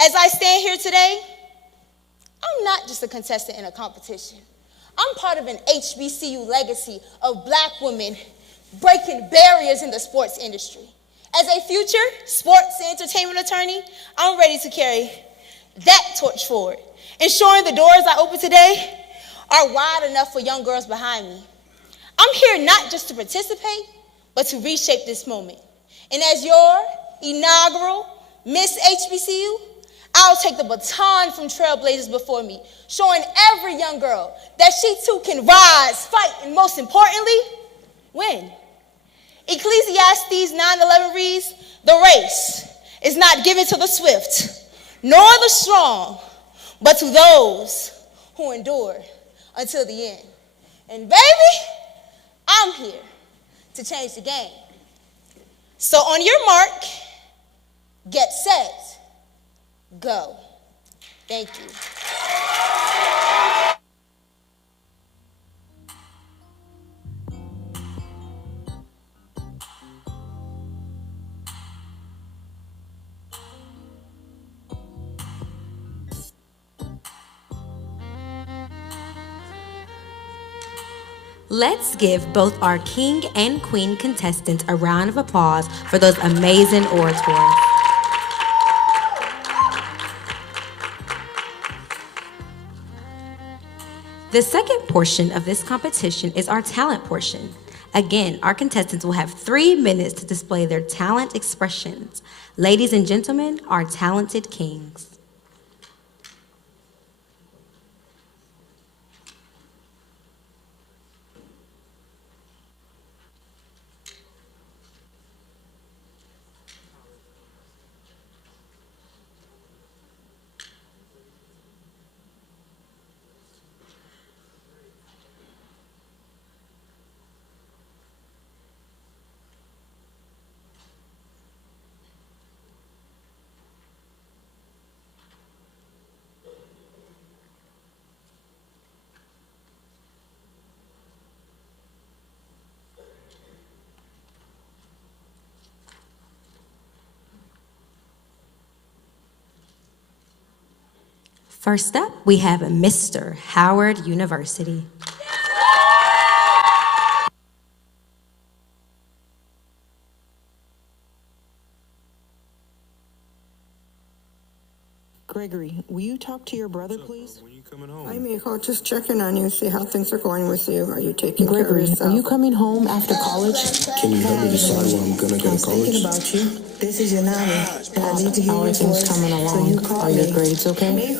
As I stand here today, I'm not just a contestant in a competition. I'm part of an HBCU legacy of Black women breaking barriers in the sports industry. As a future sports and entertainment attorney, I'm ready to carry that torch forward, ensuring the doors I open today are wide enough for young girls behind me. I'm here not just to participate, but to reshape this moment. And as your inaugural Miss HBCU, I'll take the baton from trailblazers before me, showing every young girl that she too can rise, fight, and most importantly, win. Ecclesiastes 9:11 reads, "The race is not given to the swift, nor the strong, but to those who endure until the end." And baby, I'm here to change the game. So on your mark, get set, go. Thank you. Let's give both our king and queen contestants a round of applause for those amazing orators. The second portion of this competition is our talent portion. Again, our contestants will have 3 minutes to display their talent expressions. Ladies and gentlemen, our talented kings. First up, we have Mr. Howard University. Gregory, will you talk to your brother, please? When you coming home? Hi, Miko. Just checking on you, see how things are going with you. Are you taking Gregory, care of yourself? are you coming home after college? Can you help me decide where I'm gonna go to college? Thinking about you. This is your nanny, and I need to hear How are your things voice. coming So along? you call Are your me. grades okay?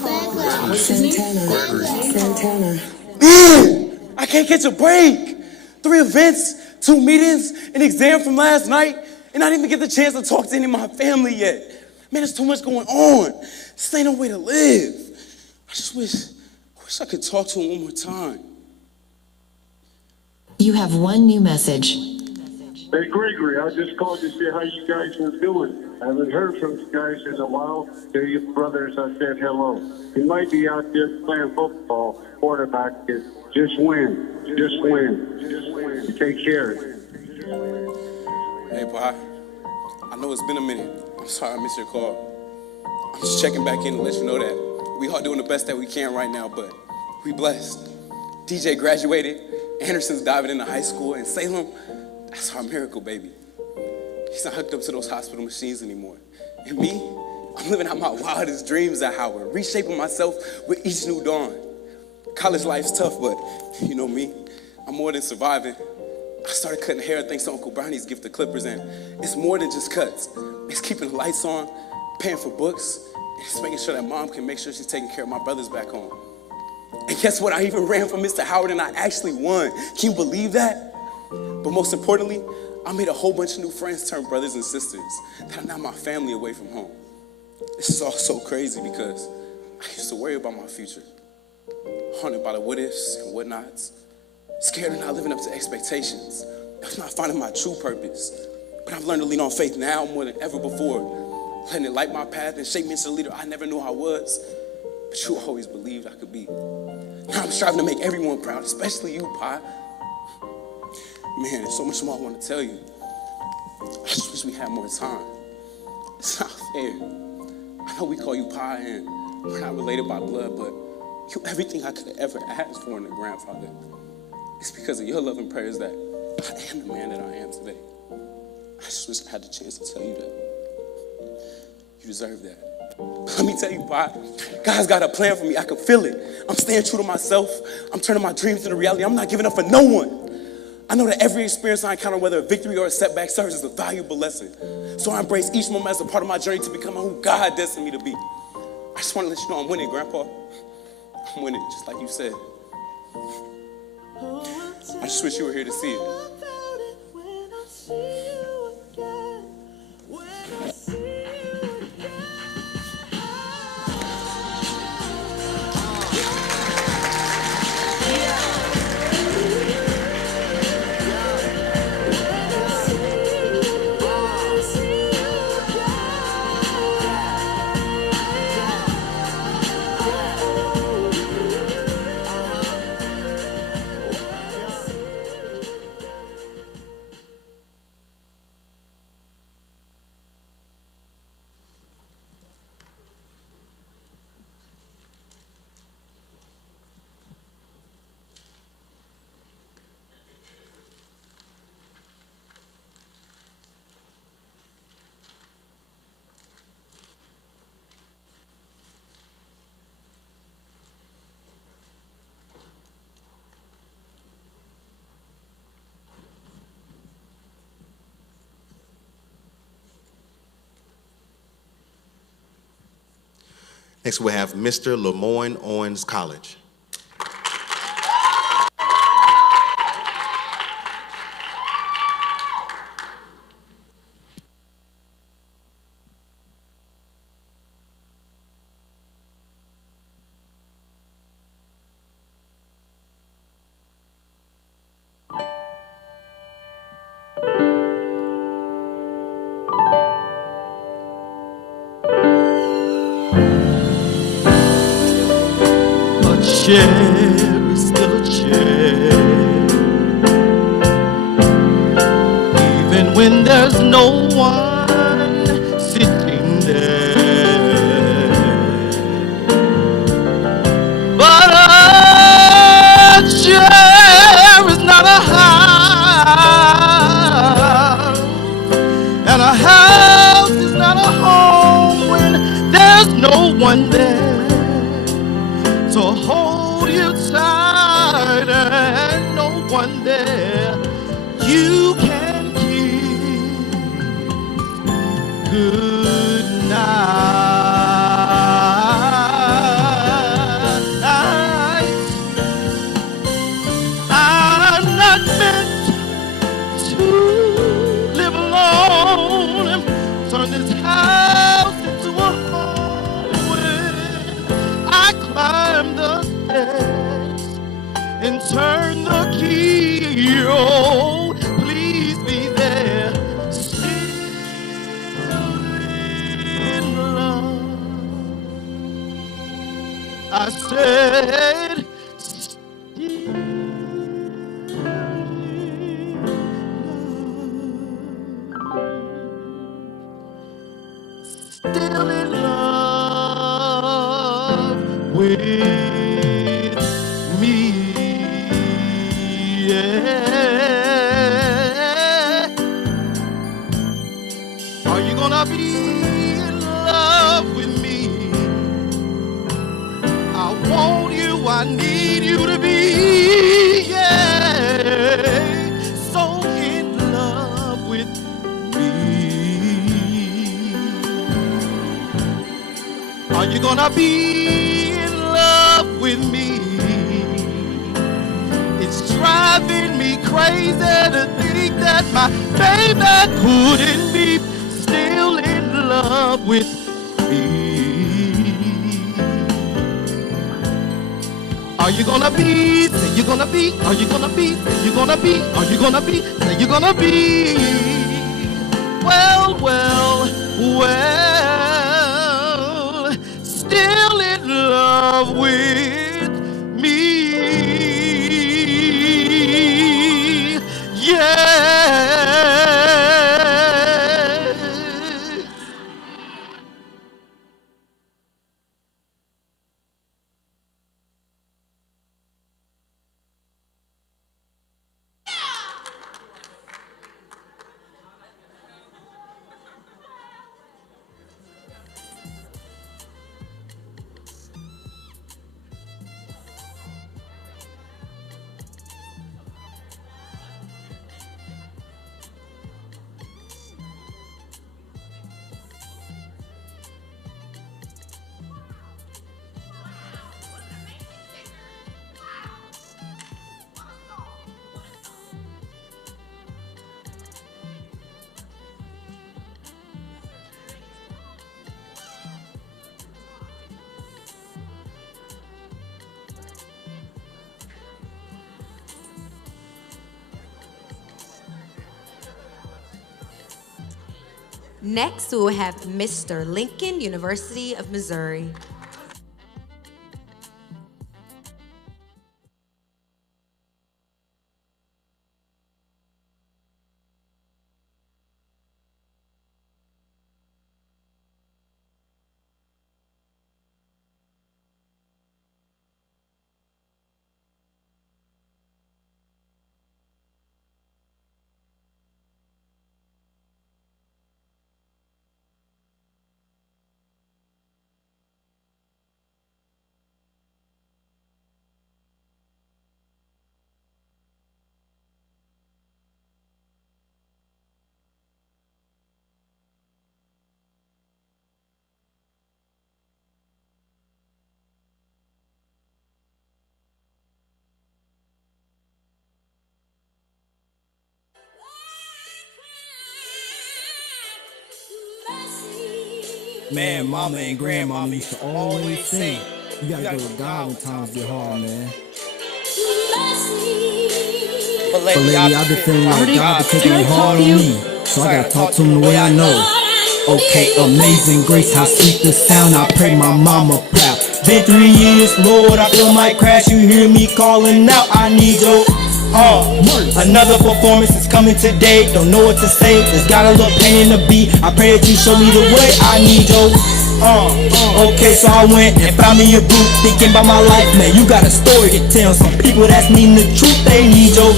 Santana. Man, I can't catch a break. 3 events, 2 meetings, an exam from last night, and I didn't even get the chance to talk to any of my family yet. Man, there's too much going on. This ain't no way to live. I just wish I could talk to him one more time. You have one new message. Hey, Gregory, I just called to see how you guys are doing. I haven't heard from you guys in a while. To your brothers, I said hello. You might be out there playing football, quarterback. Just win. Just win. Just win. Take care. Hey, Pa. I know it's been a minute. I'm sorry I missed your call. I'm just checking back in to let you know that we all doing the best that we can right now, but we blessed. DJ graduated, Anderson's diving into high school, and Salem, that's our miracle, baby. He's not hooked up to those hospital machines anymore. And me, I'm living out my wildest dreams at Howard, reshaping myself with each new dawn. College life's tough, but you know me, I'm more than surviving. I started cutting hair thanks to Uncle Brownie's gift of clippers, and it's more than just cuts. It's keeping the lights on, paying for books, and it's making sure that Mom can make sure she's taking care of my brothers back home. And guess what? I even ran for Mr. Howard and I actually won. Can you believe that? But most importantly, I made a whole bunch of new friends turn brothers and sisters that are now my family away from home. This is all so crazy because I used to worry about my future, haunted by the what ifs and whatnots, scared of not living up to expectations, of not finding my true purpose. But I've learned to lean on faith now more than ever before, letting it light my path and shape me into the leader I never knew I was, but you always believed I could be. Now I'm striving to make everyone proud, especially you, Pa. Man, there's so much more I want to tell you. I just wish we had more time. It's not fair. I know we call you Pa and we're not related by blood, but you're everything I could have ever asked for in a grandfather. It's because of your love and prayers that I am the man that I am today. I just wish I had the chance to tell you that. You deserve that. Let me tell you, Pa, God's got a plan for me. I can feel it. I'm staying true to myself. I'm turning my dreams into reality. I'm not giving up for no one. I know that every experience I encounter, whether a victory or a setback, serves as a valuable lesson. So I embrace each moment as a part of my journey to become who God destined me to be. I just want to let you know I'm winning, Grandpa. I'm winning, just like you said. I just wish you were here to see it. Next, we have Mr. Lemoyne Owens College. Chair is still a chair, even when there's no one sitting there. But a chair is not a house, and a house is not a home when there's no one there to hold you tight and no one there you can kiss good night. I'm not meant to live alone, turn this house into a home when I climb the stairs and turn the key. Oh, please be there. Still in love. I said, still in love with me. Yeah. Are you gonna be in love with me? I want you, I need you to be, yeah, so in love with me. Are you gonna be in love with me? It's driving me crazy to think that my baby couldn't be still in love with me. Are you gonna be? Say you're gonna be. Are you gonna be? Say you're gonna be. Are you gonna be? Say you're gonna be. Well, well, well, still in love with me. Yeah. Next, we will have Mr. Lincoln, University of Missouri. Man, mama and grandmama used to always say, you gotta go to God when times get hard, man. But lately I've been feeling like God been taking it hard on me, so I gotta talk to him the way I know. Okay, amazing grace, how sweet the sound, I pray my mama proud. Been 3 years, Lord, I feel might crash, you hear me calling out, I need your another performance is coming today. Don't know what to say, it's got a little pain in the beat. I pray that you show me the way, I need your okay, so I went and found me a group, thinking about my life, man, you got a story to tell. Some people that's needing the truth, they need your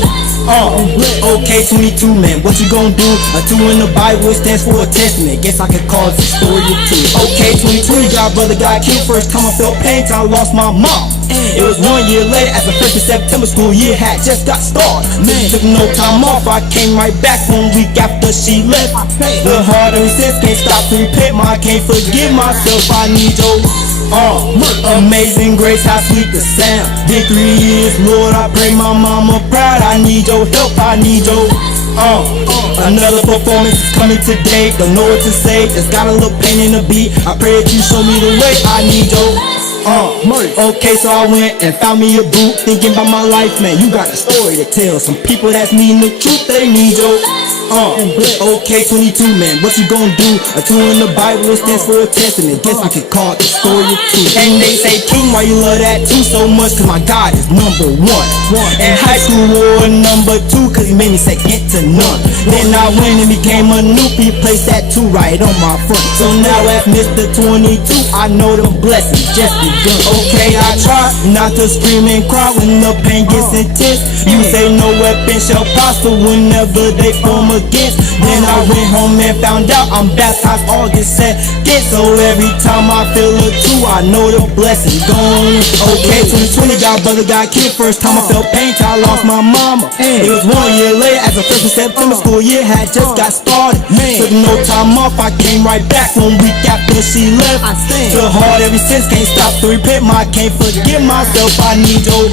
okay, 22, man, what you gonna do? A 2 in the Bible, it stands for a testament. Guess I could call it a story or two. Okay, 22, God, brother, got killed. First time I felt pain till I lost my mom. It was 1 year later, as the first of September, school year had just got started. Man, took no time off, I came right back 1 week after she left. The heart of since can't stop to repent, I can't forgive myself, I need your amazing grace, how sweet the sound. Been 3 years, Lord, I pray my mama proud. I need your help, I need your another performance is coming today. Don't know what to say, just got a little pain in the beat. I pray that you show me the way, I need your okay, so I went and found me a boo, thinking about my life, man, you got a story to tell. Some people that's needing the truth, they need your okay, 22, man, what you gonna do? A 2 in the Bible, it stands for a testament. Guess we could call it the story of two. And they say, King, why you love that too so much? Cause my God is number one. In high school, war number 2, cause he made me second to none. Then I went and became a newbie, placed that 2 right on my front. So now at Mr. 22, I know the blessings just begun. Okay, I try not to scream and cry when the pain gets intense. You say no weapon shall prosper whenever they form against. Then I went home and found out I'm baptized August 2nd. So every time I feel a 2, I know the blessing gone. Okay, 2020, God brother got killed. First time I felt pain till I lost my mama. It was 1 year later, as the first of September, school year had just got started. Took no time off, I came right back 1 week after she left. Feel hard ever since, can't stop to repent, I can't forgive myself, I need your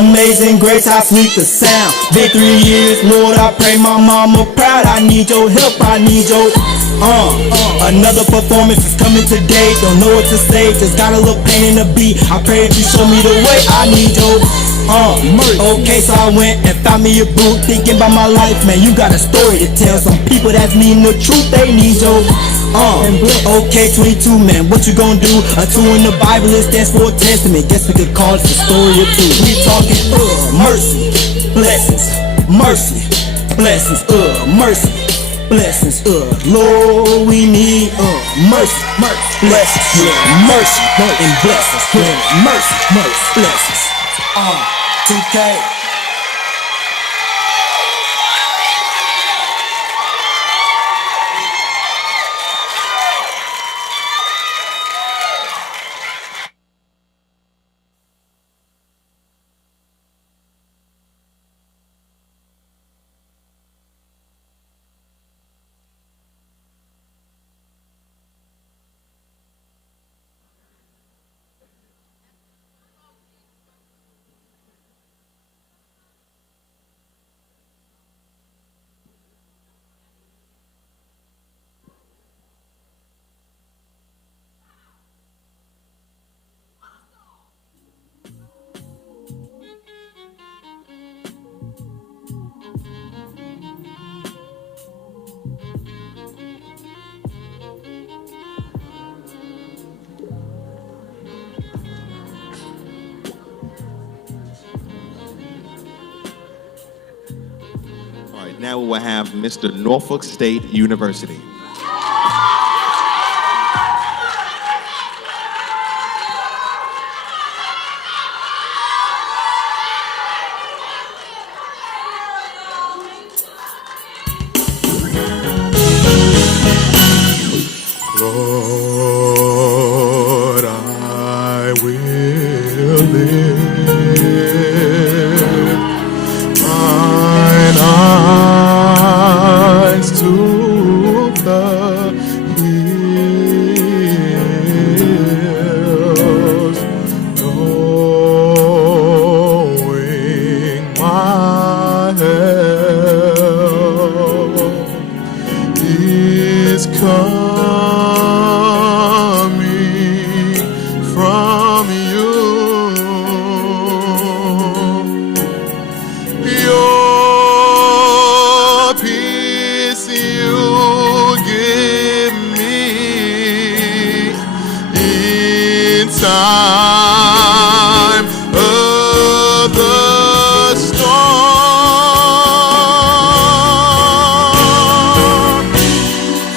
amazing grace, how sweet the sound. Been 3 years, Lord, I pray my mama proud. I need your help, I need your another performance is coming today. Don't know what to say, just got a little pain in the beat. I pray that you show me the way, I need your okay, so I went and found me a boo, thinking about my life, man, you got a story to tell. Some people that's needing the truth, they need your okay, 22, man, what you gonna do? A 2 in the Bible, it stands for a testament. Guess we could call it the story of 2. We talking mercy, blessings, mercy, blessings, mercy, blessings, Lord, we need mercy, blessings, mercy, and blessings, mercy, blessings, 2K. Now we will have Mr. Norfolk State University. Lord, I will lift mine eyes to the hills, knowing my help is coming from you. Your peace you give me in time of the storm.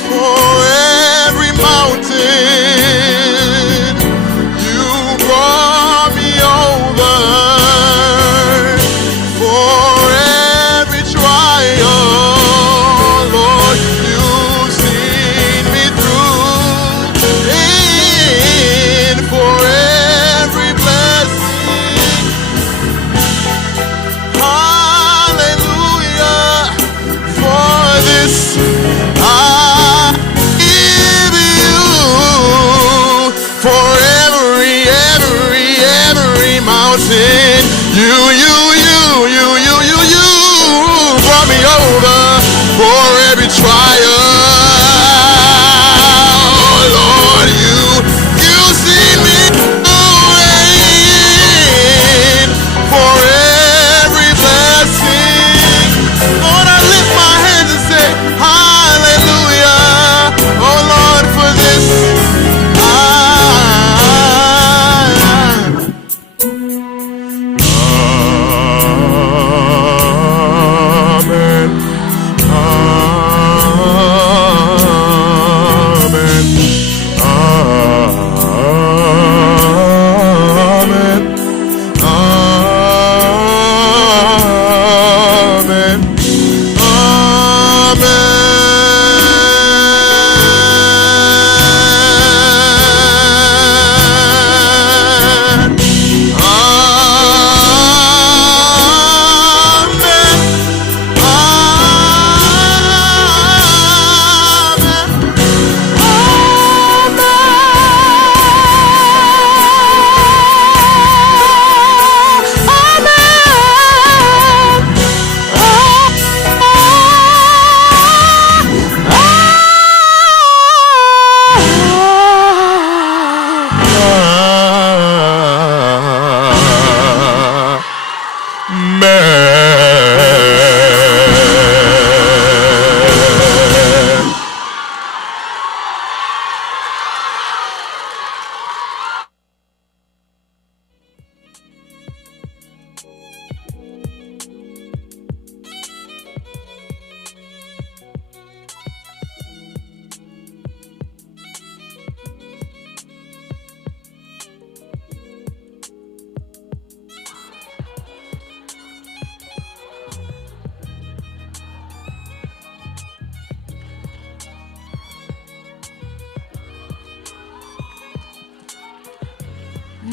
For every mountain you brought me over, for every trial, Lord, you've seen me through, and for every blessing, hallelujah, for this I give you, for every mountain you brought me over, for every trial, Lord, you see me through, for every blessing, Lord, I lift my hands and say hallelujah, oh Lord, for this Amen. Amen. Amen. Amen.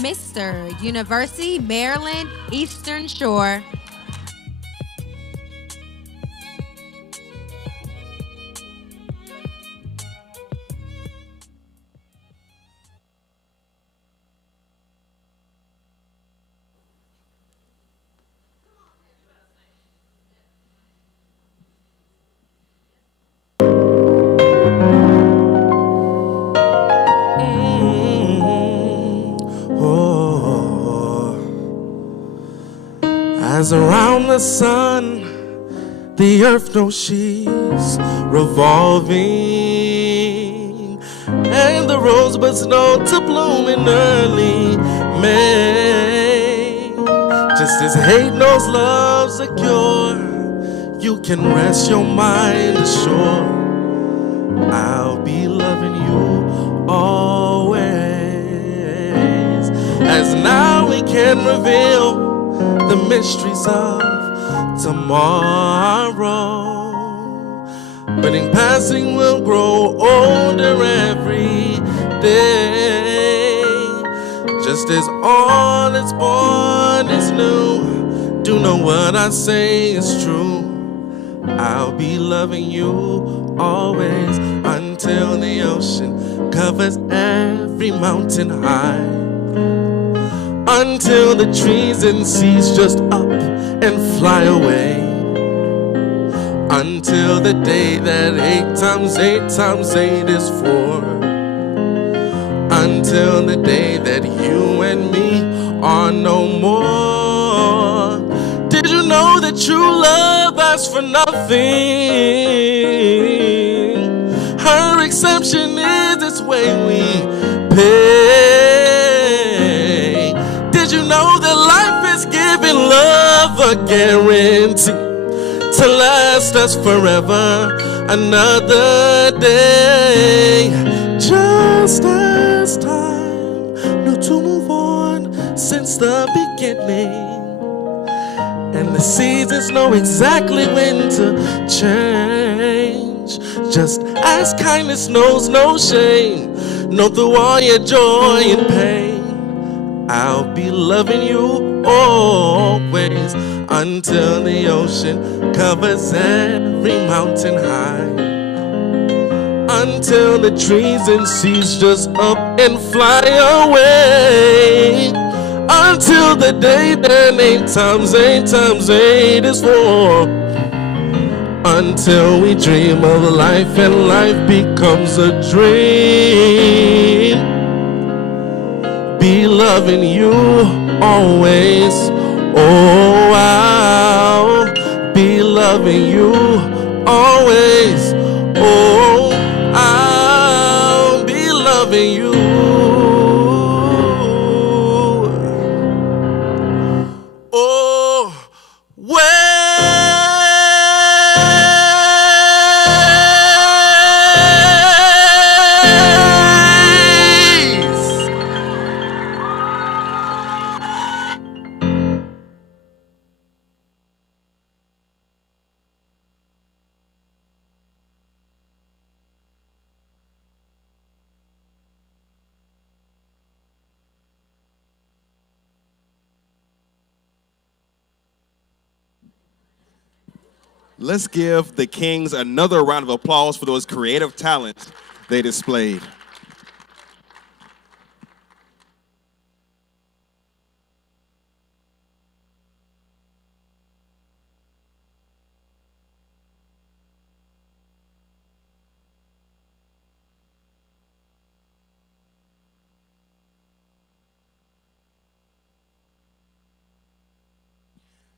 Mister University, Maryland, Eastern Shore. As around the sun, the earth knows she's revolving, and the rosebuds know to bloom in early May. Just as hate knows love's a cure, you can rest your mind assured. I'll be loving you always. As now we can reveal the mysteries of tomorrow. But in passing we'll grow older every day. Just as all that's born is new, do know what I say is true. I'll be loving you always until the ocean covers every mountain high. Until the trees and seas just up and fly away. Until the day that 8 times 8 times 8 is 4. Until the day that you and me are no more. Did you know that true love asks for nothing? Her exception is its way we pay. Did you know that life is giving love a guarantee to last us forever another day? Just as time knew to move on since the beginning, and the seasons know exactly when to change. Just as kindness knows no shame, know through all your joy and pain, I'll be loving you always until the ocean covers every mountain high. Until the trees and seas just up and fly away. Until the day that 8 times 8 times 8 is 4. Until we dream of life and life becomes a dream. Be loving you always. Oh, I'll be loving you always. Oh, I'll be loving you. Let's give the Kings another round of applause for those creative talents they displayed.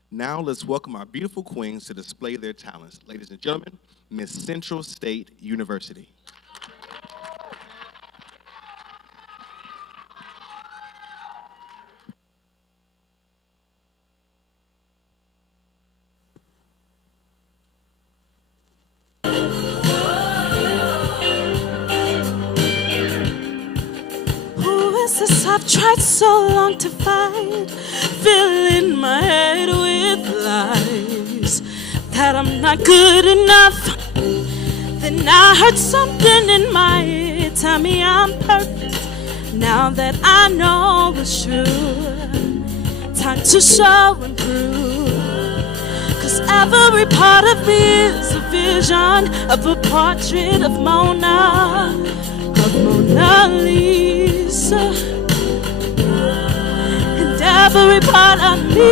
Now let's welcome our beautiful queens to display their talents. Ladies and gentlemen, Miss Central State University. Who is this I've tried so long to find? Filling my head with lies that I'm not good enough. Then I heard something in my ear tell me I'm perfect. Now that I know it's true, time to show and prove. 'Cause every part of me is a vision of a portrait of Mona Lisa. And every part of me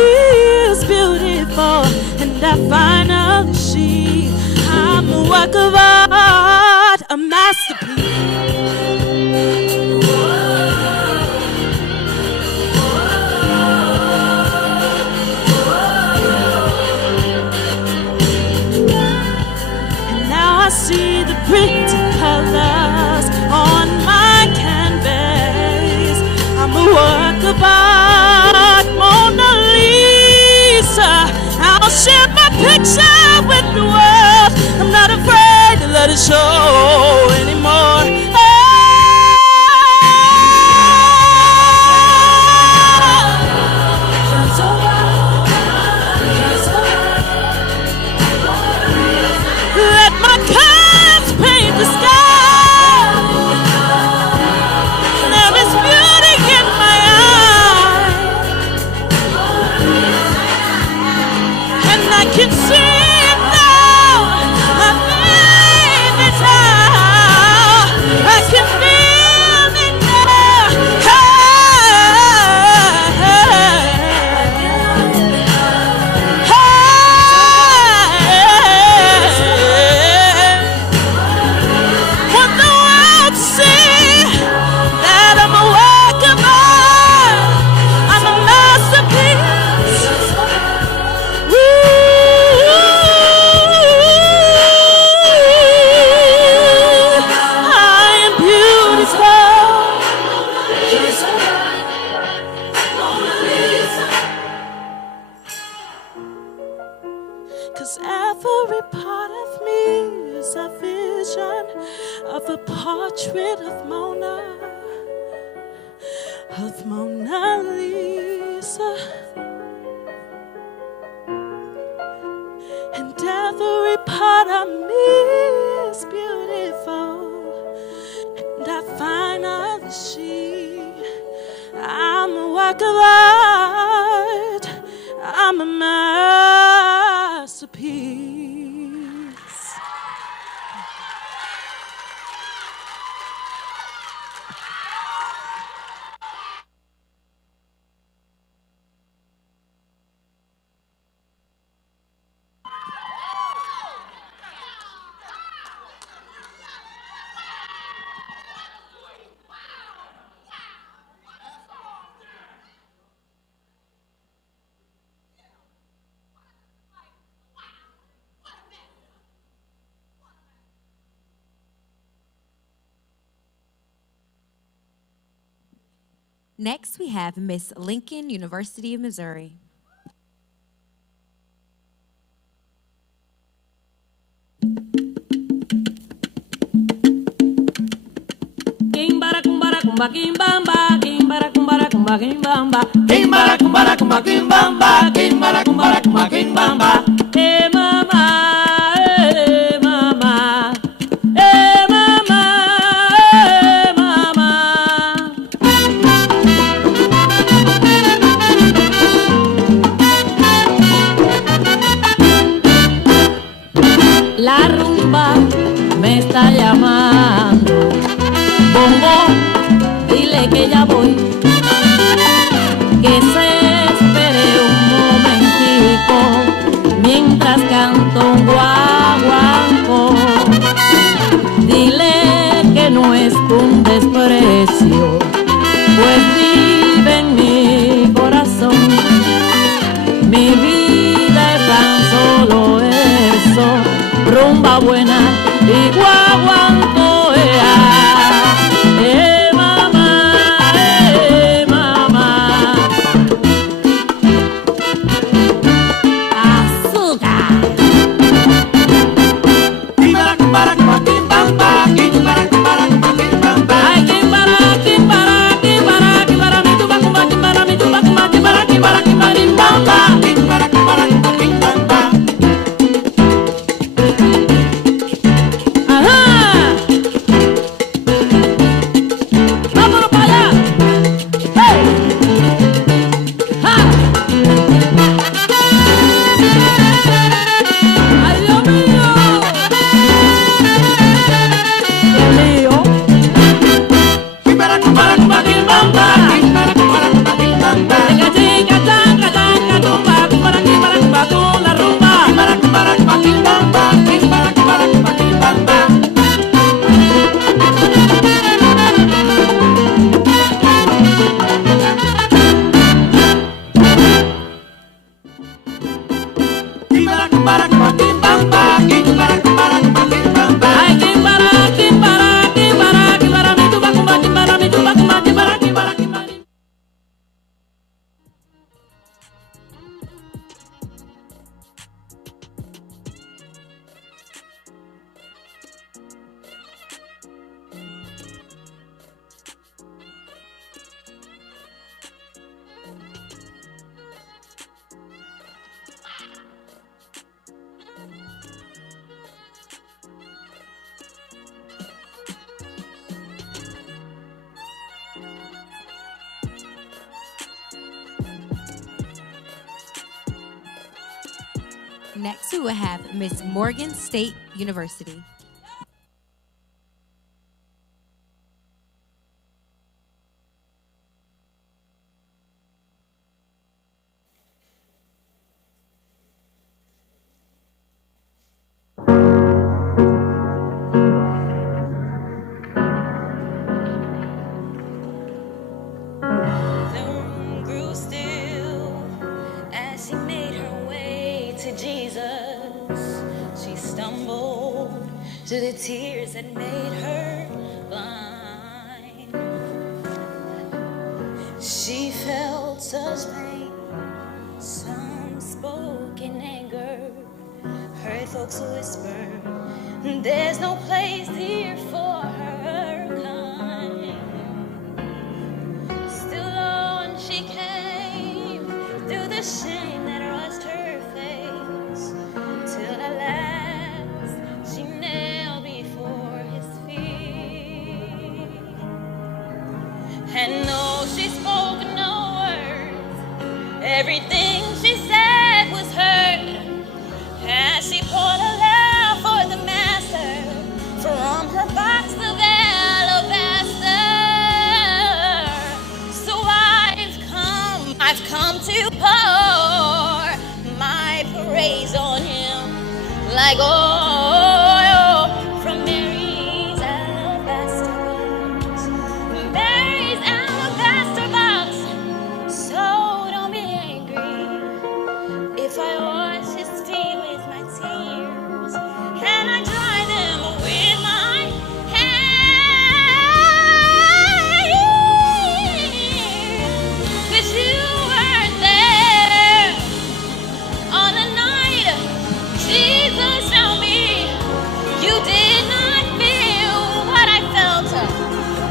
is beautiful, and I finally see I'm a work of art, a masterpiece. And now I see the pretty colors on my canvas. I'm a work of art, Mona Lisa. I'll share my picture with the show anymore. Let my colors paint the sky. There is beauty in my eyes, and I can see it now. I feel it now. I can feel it now. Want the world to see that I'm a work of art. I'm a masterpiece. I am beautiful. 'Cause every part of me is a vision of a portrait of Mona Lisa. And every part of me is beautiful. And I finally see I'm a work of art. I'm a masterpiece. Next, we have Miss Lincoln, University of Missouri. Kimbara kumbara kumba kimbamba, kimbara kumbara kumba kimbamba, kimbara kumbara kumba kimbamba, kimbara kumbara kumba kimbamba. Hey mama, hey mama, hey mama, hey mama. La rumba me está llamando. Bongo, dile que ya voy, que se espere un momentico mientras canto un guaguancó. Dile que no es un desprecio, pues vive en mi corazón. Mi vida es tan solo eso, rumba buena y guaguancó. Next, we will have Miss Morgan State University. To the tears that made her blind. She felt such pain, some spoke in anger, heard folks whisper, there's no place here for her kind. Still on she came, through the shame that rushed her face, till at last she knelt before his feet. And though she spoke no words, everything she said was heard, as she poured a love for the master from her box of alabaster. So I've come to pour my praise on him like oil from Mary's alabaster box. Mary's alabaster box. So don't be angry if I wash his feet with my tears and I dry them with my hair. 'Cause you weren't there on the night Jesus found me. You did not feel what I felt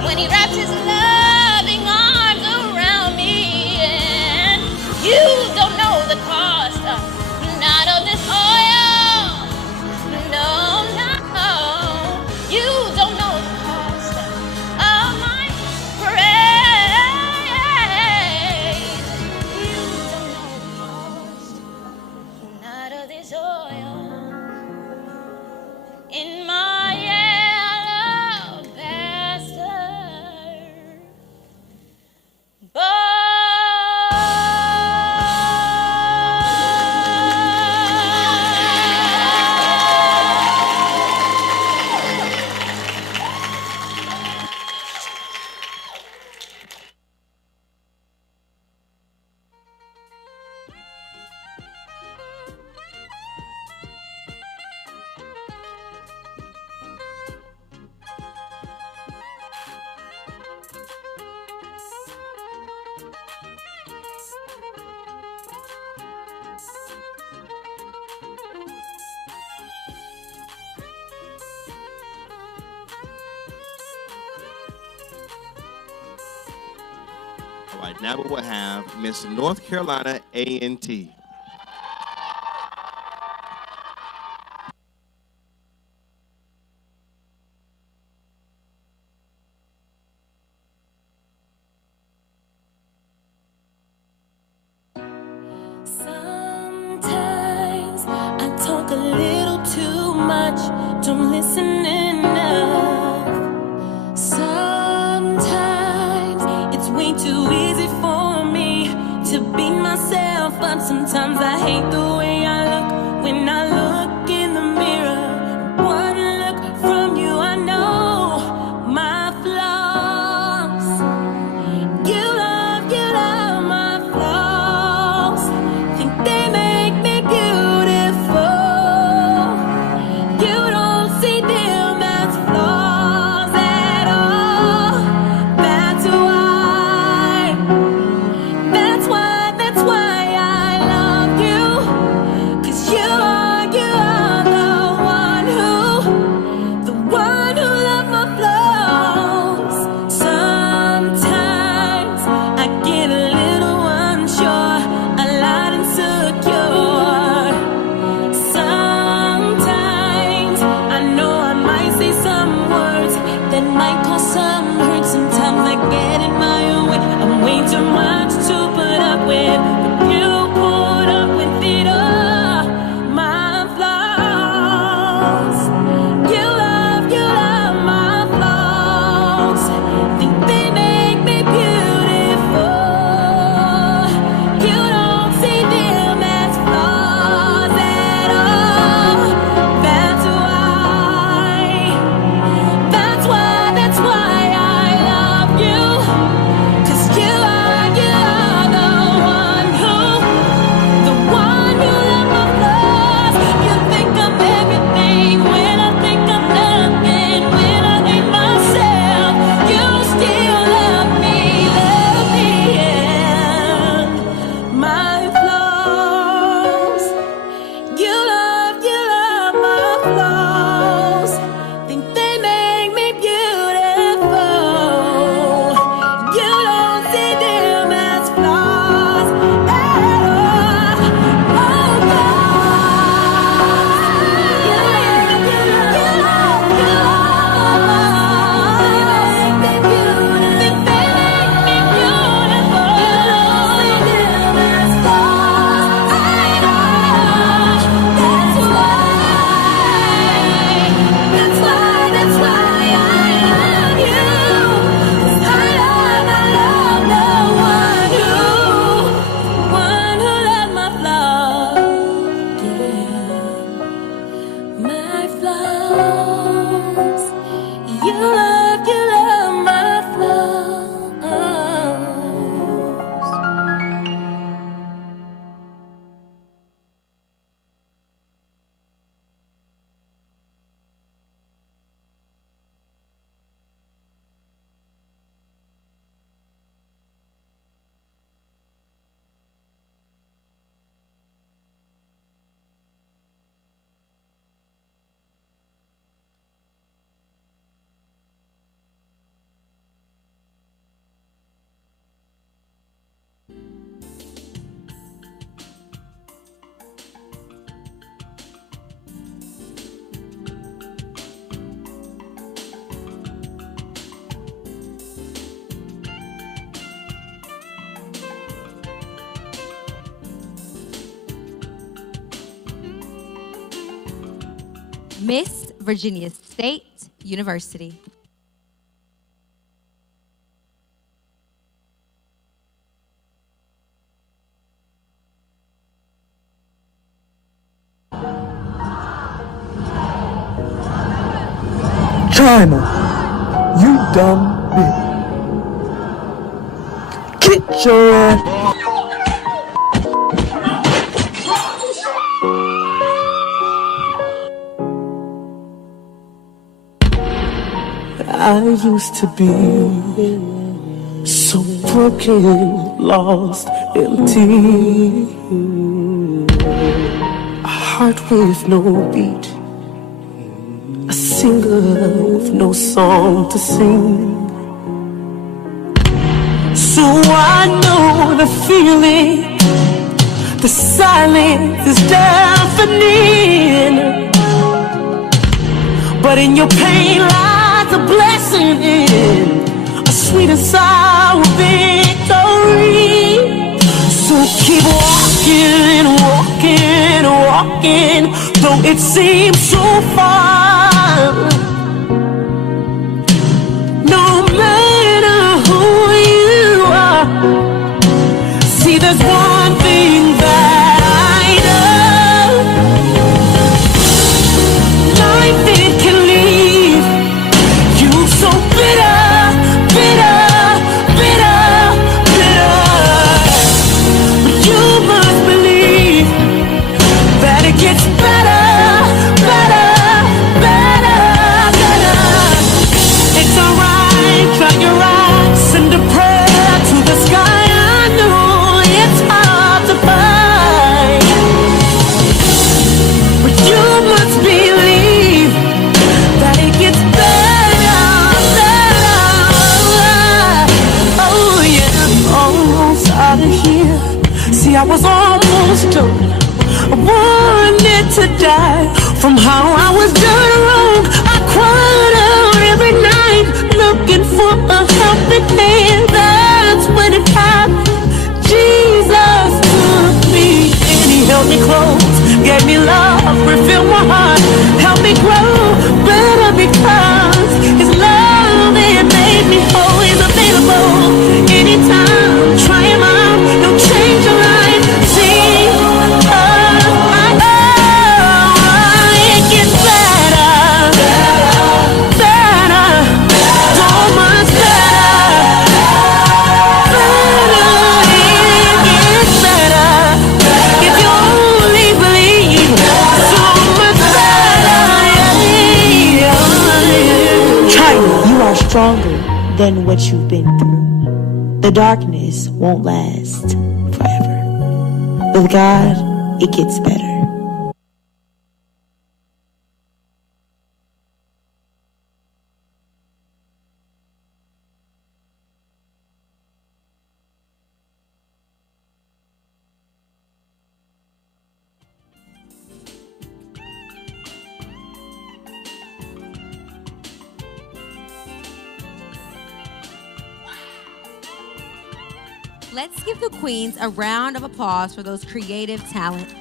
when he wrapped his loving arms around me. And you don't know the cost, not of this oil. No, no, you don't know the cost of my praise. You don't know the cost, not of this oil in my alabaster All right, now we will have Miss North Carolina A&T. Sometimes I talk a little too much, don't listen enough. Sometimes it's way too easy for me to be myself, but sometimes I hate the way I look when I look in the mirror. One look from you, I know my flaws. You love my flaws. Think they make me beautiful. You don't see them as flaws at all. That's why I love you. 'Cause you are the one who loved my flaws. Sometimes I get a little unsure, a lot insecure. Sometimes I know I might say some words that might cause some hurt. Sometimes I get in my own way. I'm way too much to put up with, but you put up with it all. My Miss Virginia State University. China, you dumb bitch. Get your ass. I used to be so broken, lost, empty. A heart with no beat, a singer with no song to sing. So I know the feeling, the silence is deafening. But in your pain lies a blessing, a sweet and sour victory. So keep walking, walking, walking, though it seems so far. No matter who you are, see there's one thing that I know. Life it can leave you so bitter, bitter, bitter, bitter. But you must believe that it gets better, better, better, better. It's alright, dry your eyes, send a prayer to the sky. I know it's hard to find, but you must believe that it gets better, better. Oh yeah, almost out of here. See, I was almost done. I wanted to die from how I was done wrong. I cried out every night looking for a helping hand. That's when it happened. Jesus took me and he held me close, gave me love, refilled my heart, helped me grow better because his love it made me whole. He's available anytime. Try him out, he'll change your life. See, it gets better, better, so much better, better. It gets better if you only believe. So much better. China, you are stronger than what you've been through. The darkness won't last forever. With God, it gets better. Let's give the queens a round of applause for those creative talent.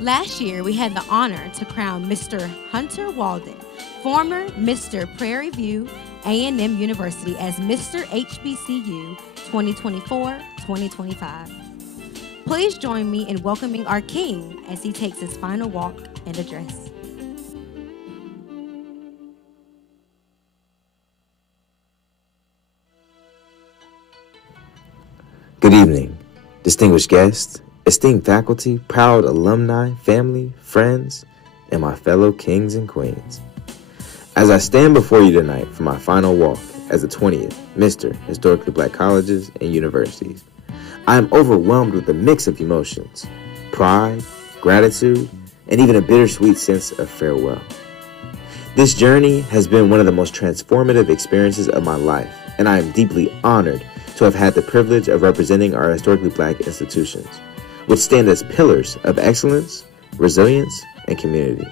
Last year, we had the honor to crown Mr. Hunter Walden, former Mr. Prairie View A&M University, as Mister HBCU 2024-2025. Please join me in welcoming our king as he takes his final walk and address. Good evening, distinguished guests, esteemed faculty, proud alumni, family, friends, and my fellow kings and queens. As I stand before you tonight for my final walk as the 20th Mr. Historically Black Colleges and Universities, I am overwhelmed with a mix of emotions, pride, gratitude, and even a bittersweet sense of farewell. This journey has been one of the most transformative experiences of my life, and I am deeply honored to have had the privilege of representing our historically Black institutions, which stand as pillars of excellence, resilience, and community.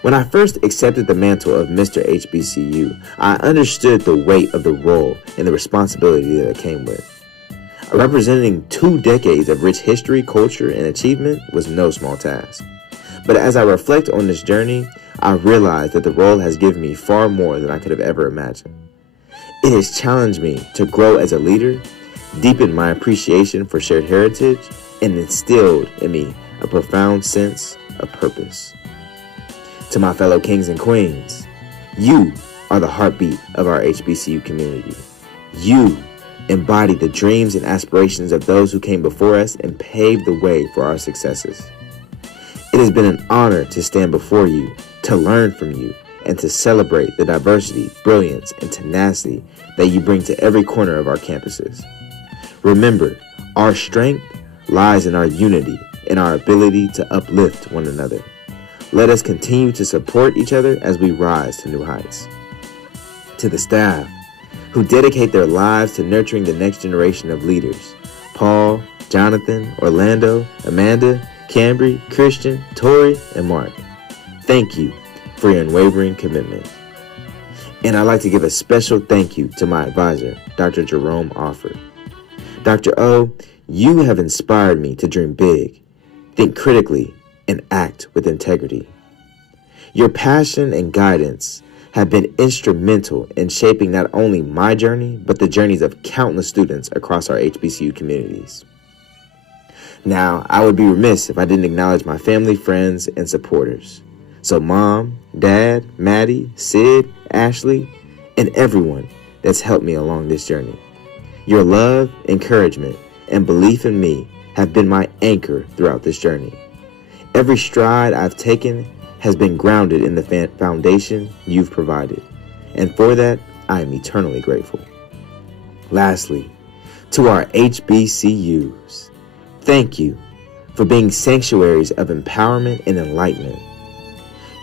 When I first accepted the mantle of Mister HBCU, I understood the weight of the role and the responsibility that it came with. Representing 2 decades of rich history, culture, and achievement was no small task. But as I reflect on this journey, I realize that the role has given me far more than I could have ever imagined. It has challenged me to grow as a leader, deepened my appreciation for shared heritage, and instilled in me a profound sense of purpose. To my fellow kings and queens, you are the heartbeat of our HBCU community. You embody the dreams and aspirations of those who came before us and paved the way for our successes. It has been an honor to stand before you, to learn from you, and to celebrate the diversity, brilliance, and tenacity that you bring to every corner of our campuses. Remember, our strength lies in our unity and our ability to uplift one another. Let us continue to support each other as we rise to new heights. To the staff, who dedicate their lives to nurturing the next generation of leaders, Paul, Jonathan, Orlando, Amanda, Cambry, Christian, Tori, and Mark, thank you for your unwavering commitment. And I'd like to give a special thank you to my advisor, Dr. Jerome Offord. Dr. O, you have inspired me to dream big, think critically, and act with integrity. Your passion and guidance have been instrumental in shaping not only my journey, but the journeys of countless students across our HBCU communities. Now, I would be remiss if I didn't acknowledge my family, friends, and supporters. So Mom, Dad, Maddie, Sid, Ashley, and everyone that's helped me along this journey. Your love, encouragement, and belief in me have been my anchor throughout this journey. Every stride I've taken has been grounded in the foundation you've provided, and for that, I am eternally grateful. Lastly, to our HBCUs, thank you for being sanctuaries of empowerment and enlightenment.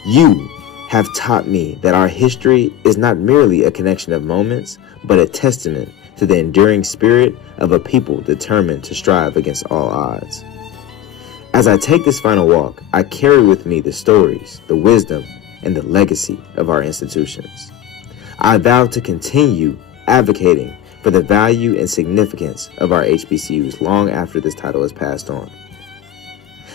You have taught me that our history is not merely a connection of moments, but a testament to the enduring spirit of a people determined to strive against all odds. As I take this final walk, I carry with me the stories, the wisdom, and the legacy of our institutions. I vow to continue advocating for the value and significance of our HBCUs long after this title is passed on.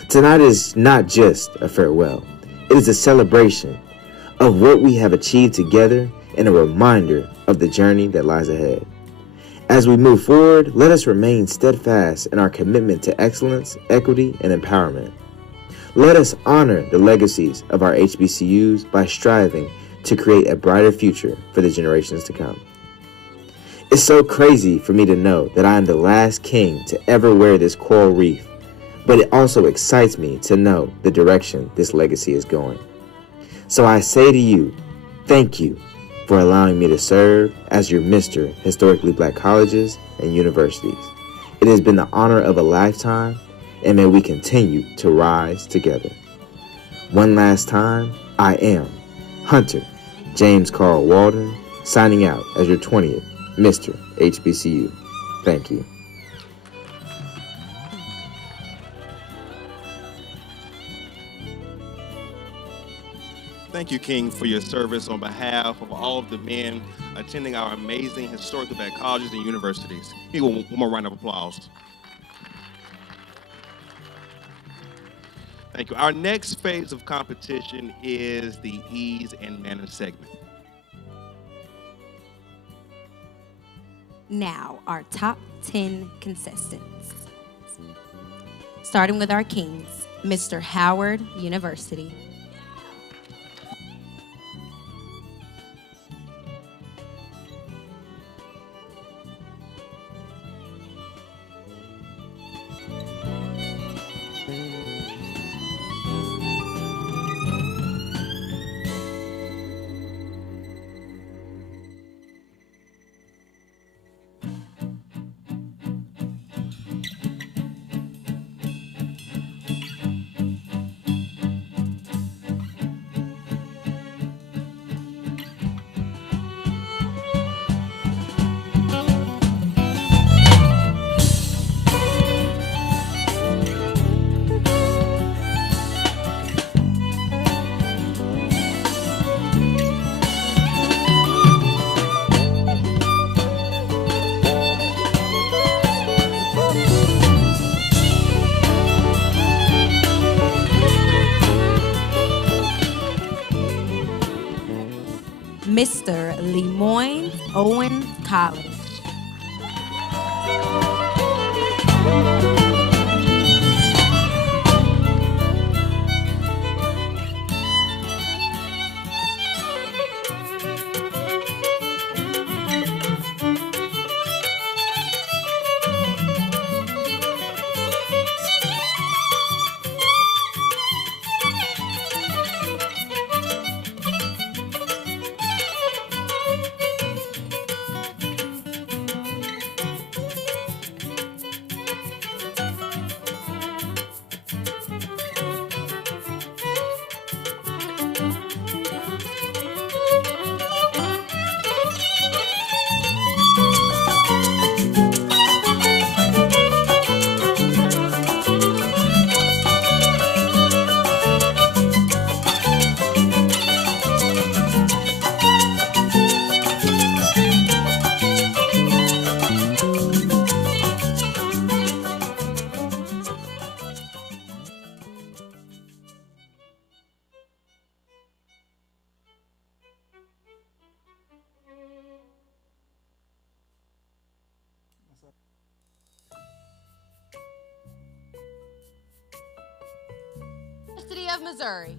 Tonight is not just a farewell. It is a celebration of what we have achieved together and a reminder of the journey that lies ahead. As we move forward, let us remain steadfast in our commitment to excellence, equity, and empowerment. Let us honor the legacies of our HBCUs by striving to create a brighter future for the generations to come. It's so crazy for me to know that I am the last king to ever wear this coral reef, but it also excites me to know the direction this legacy is going. So I say to you, thank you for allowing me to serve as your Mr. Historically Black Colleges and Universities. It has been the honor of a lifetime, and may we continue to rise together. One last time, I am Hunter James Carl Walden, signing out as your 20th Mister HBCU. Thank you. Thank you, King, for your service on behalf of all of the men attending our amazing historically black colleges and universities. Here, one more round of applause. Thank you. Our next phase of competition is the ease and manner segment. Now, our top 10 contestants. Starting with our kings, Mr. Howard University. Mr. Lemoyne Owens College. University of Missouri.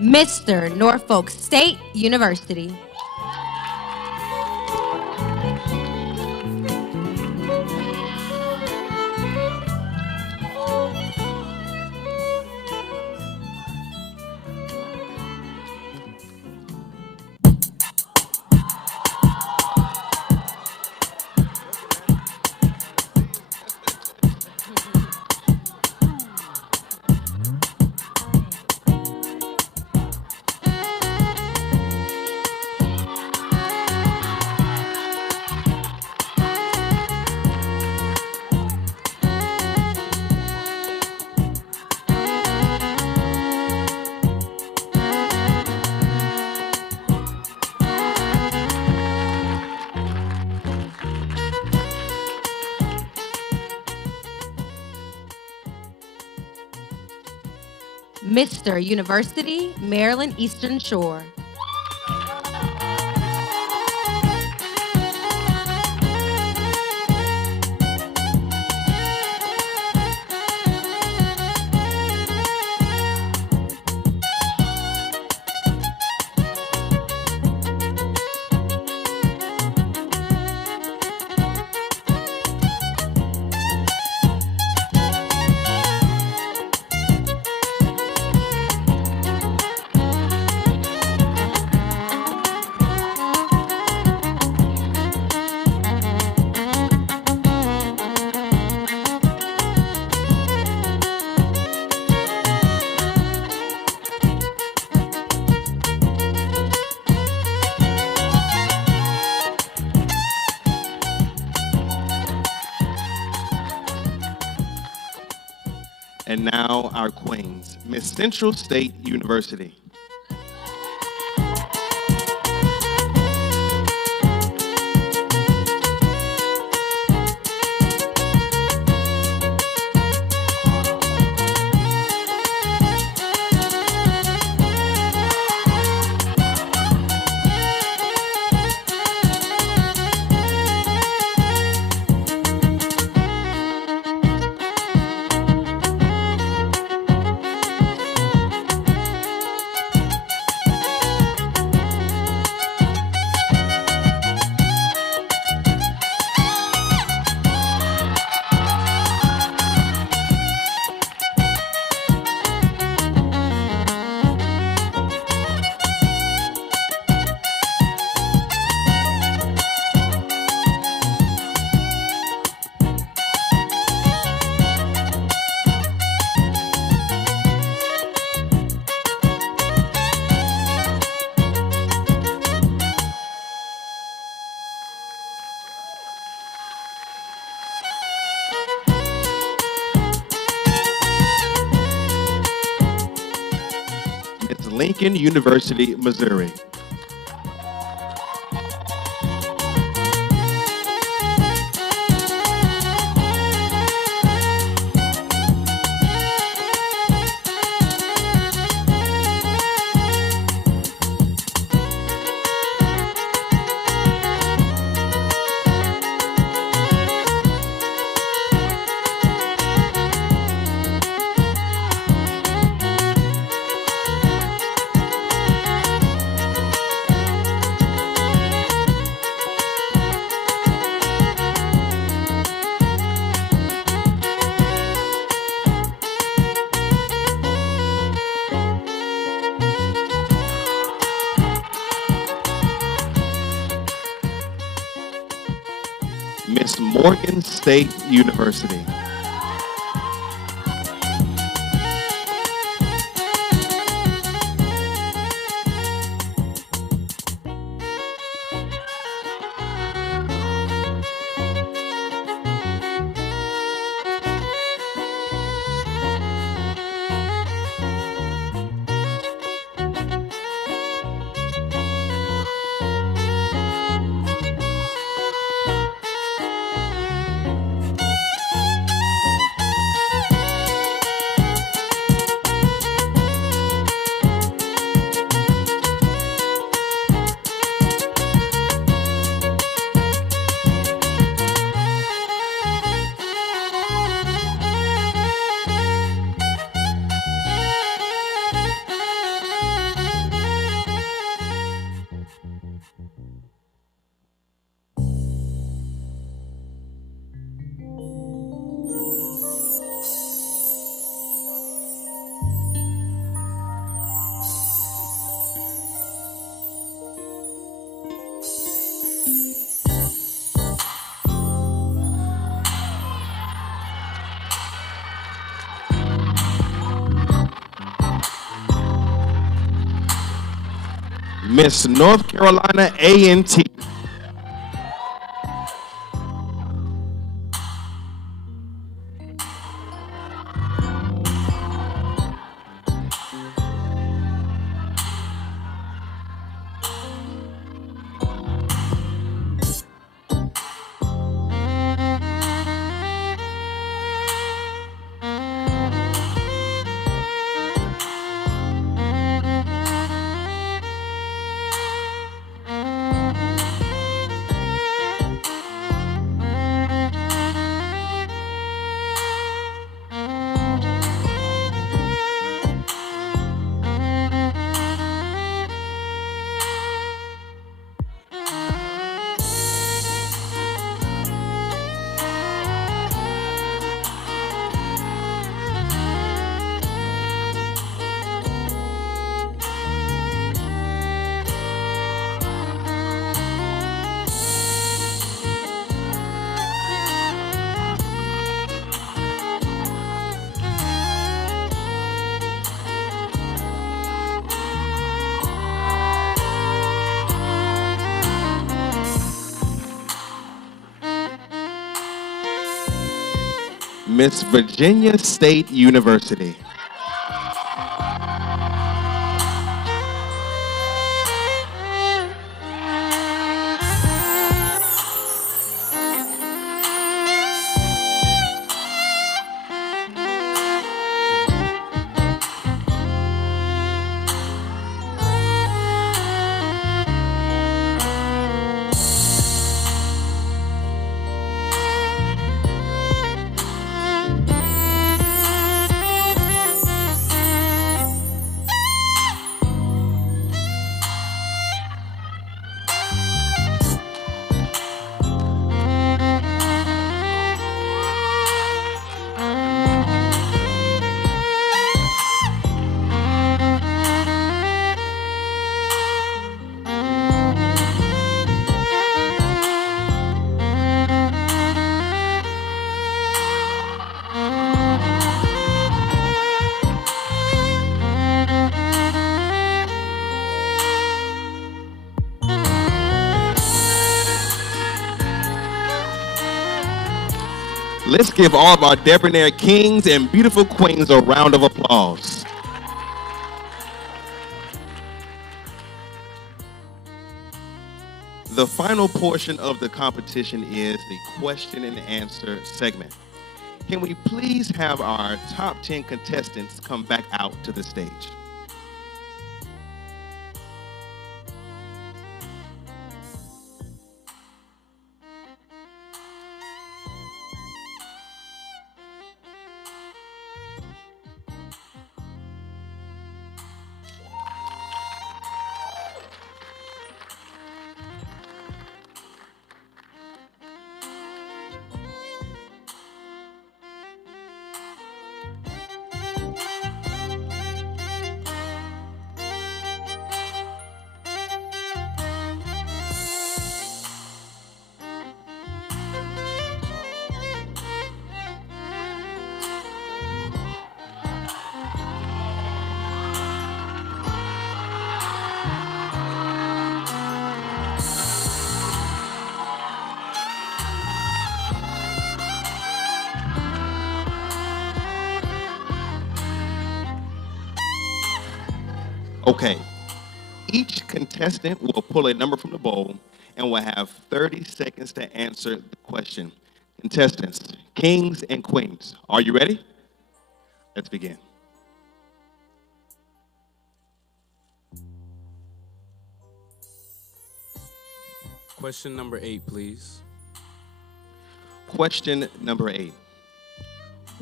Mister Norfolk State University. Mister University, Maryland Eastern Shore. And now our queens, Miss Central State University. Lincoln University, Missouri. Miss Morgan State University. Miss North Carolina A&T. Miss Virginia State University. Let's give all of our debonair kings and beautiful queens a round of applause. The final portion of the competition is the question and answer segment. Can we please have our top 10 contestants come back out to the stage? Okay, each contestant will pull a number from the bowl and will have 30 seconds to answer the question. Contestants, kings and queens, are you ready? Let's begin. Question number 8, please. Question number 8.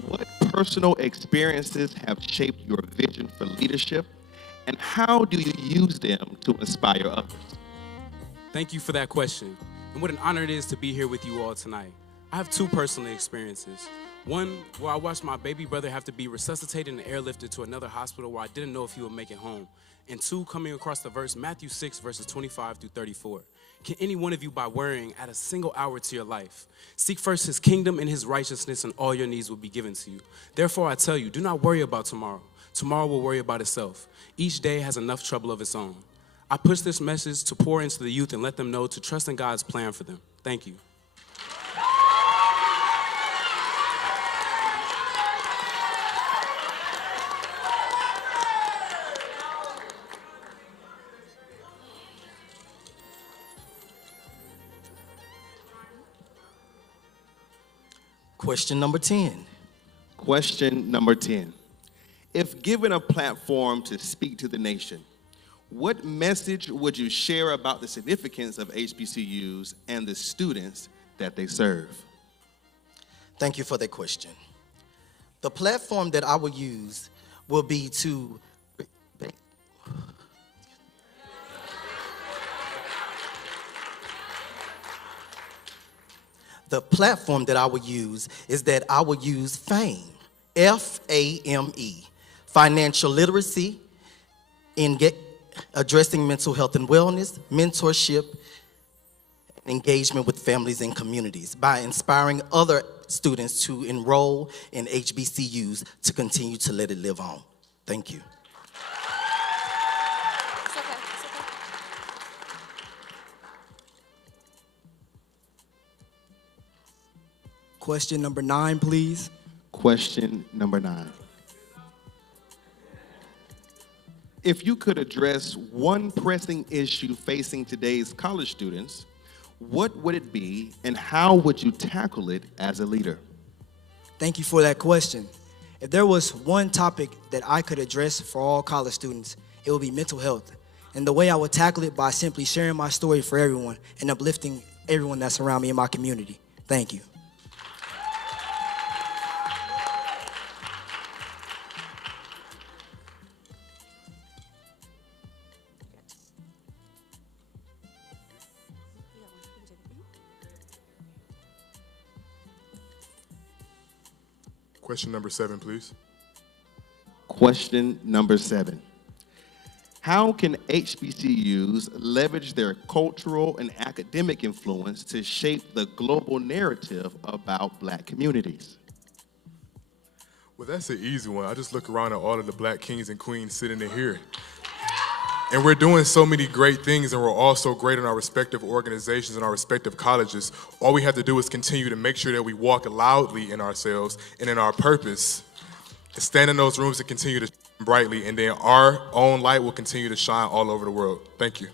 What personal experiences have shaped your vision for leadership, and how do you use them to inspire others? Thank you for that question. And what an honor it is to be here with you all tonight. I have 2 personal experiences. One, where I watched my baby brother have to be resuscitated and airlifted to another hospital where I didn't know if he would make it home. And 2, coming across the verse, Matthew 6, verses 25 through 34. Can any one of you, by worrying, add a single hour to your life? Seek first his kingdom and his righteousness, and all your needs will be given to you. Therefore, I tell you, do not worry about tomorrow. Tomorrow will worry about itself. Each day has enough trouble of its own. I push this message to pour into the youth and let them know to trust in God's plan for them. Thank you. Question number 10. Question number 10. If given a platform to speak to the nation, what message would you share about the significance of HBCUs and the students that they serve? Thank you for that question. The platform that I will use will be to The platform that I will use is that I will use FAME, F-A-M-E, financial literacy, in addressing mental health and wellness, mentorship, engagement with families and communities by inspiring other students to enroll in HBCUs to continue to let it live on. Thank you. Question number 9, please. Question number 9. If you could address one pressing issue facing today's college students, what would it be and how would you tackle it as a leader? Thank you for that question. If there was one topic that I could address for all college students, it would be mental health. And the way I would tackle it by simply sharing my story for everyone and uplifting everyone that's around me in my community. Thank you. Question number 7, please. Question number 7. How can HBCUs leverage their cultural and academic influence to shape the global narrative about Black communities? Well, that's an easy one. I just look around at all of the Black kings and queens sitting in here. And we're doing so many great things, and we're all so great in our respective organizations and our respective colleges. All we have to do is continue to make sure that we walk loudly in ourselves and in our purpose, and stand in those rooms and continue to shine brightly, and then our own light will continue to shine all over the world. Thank you.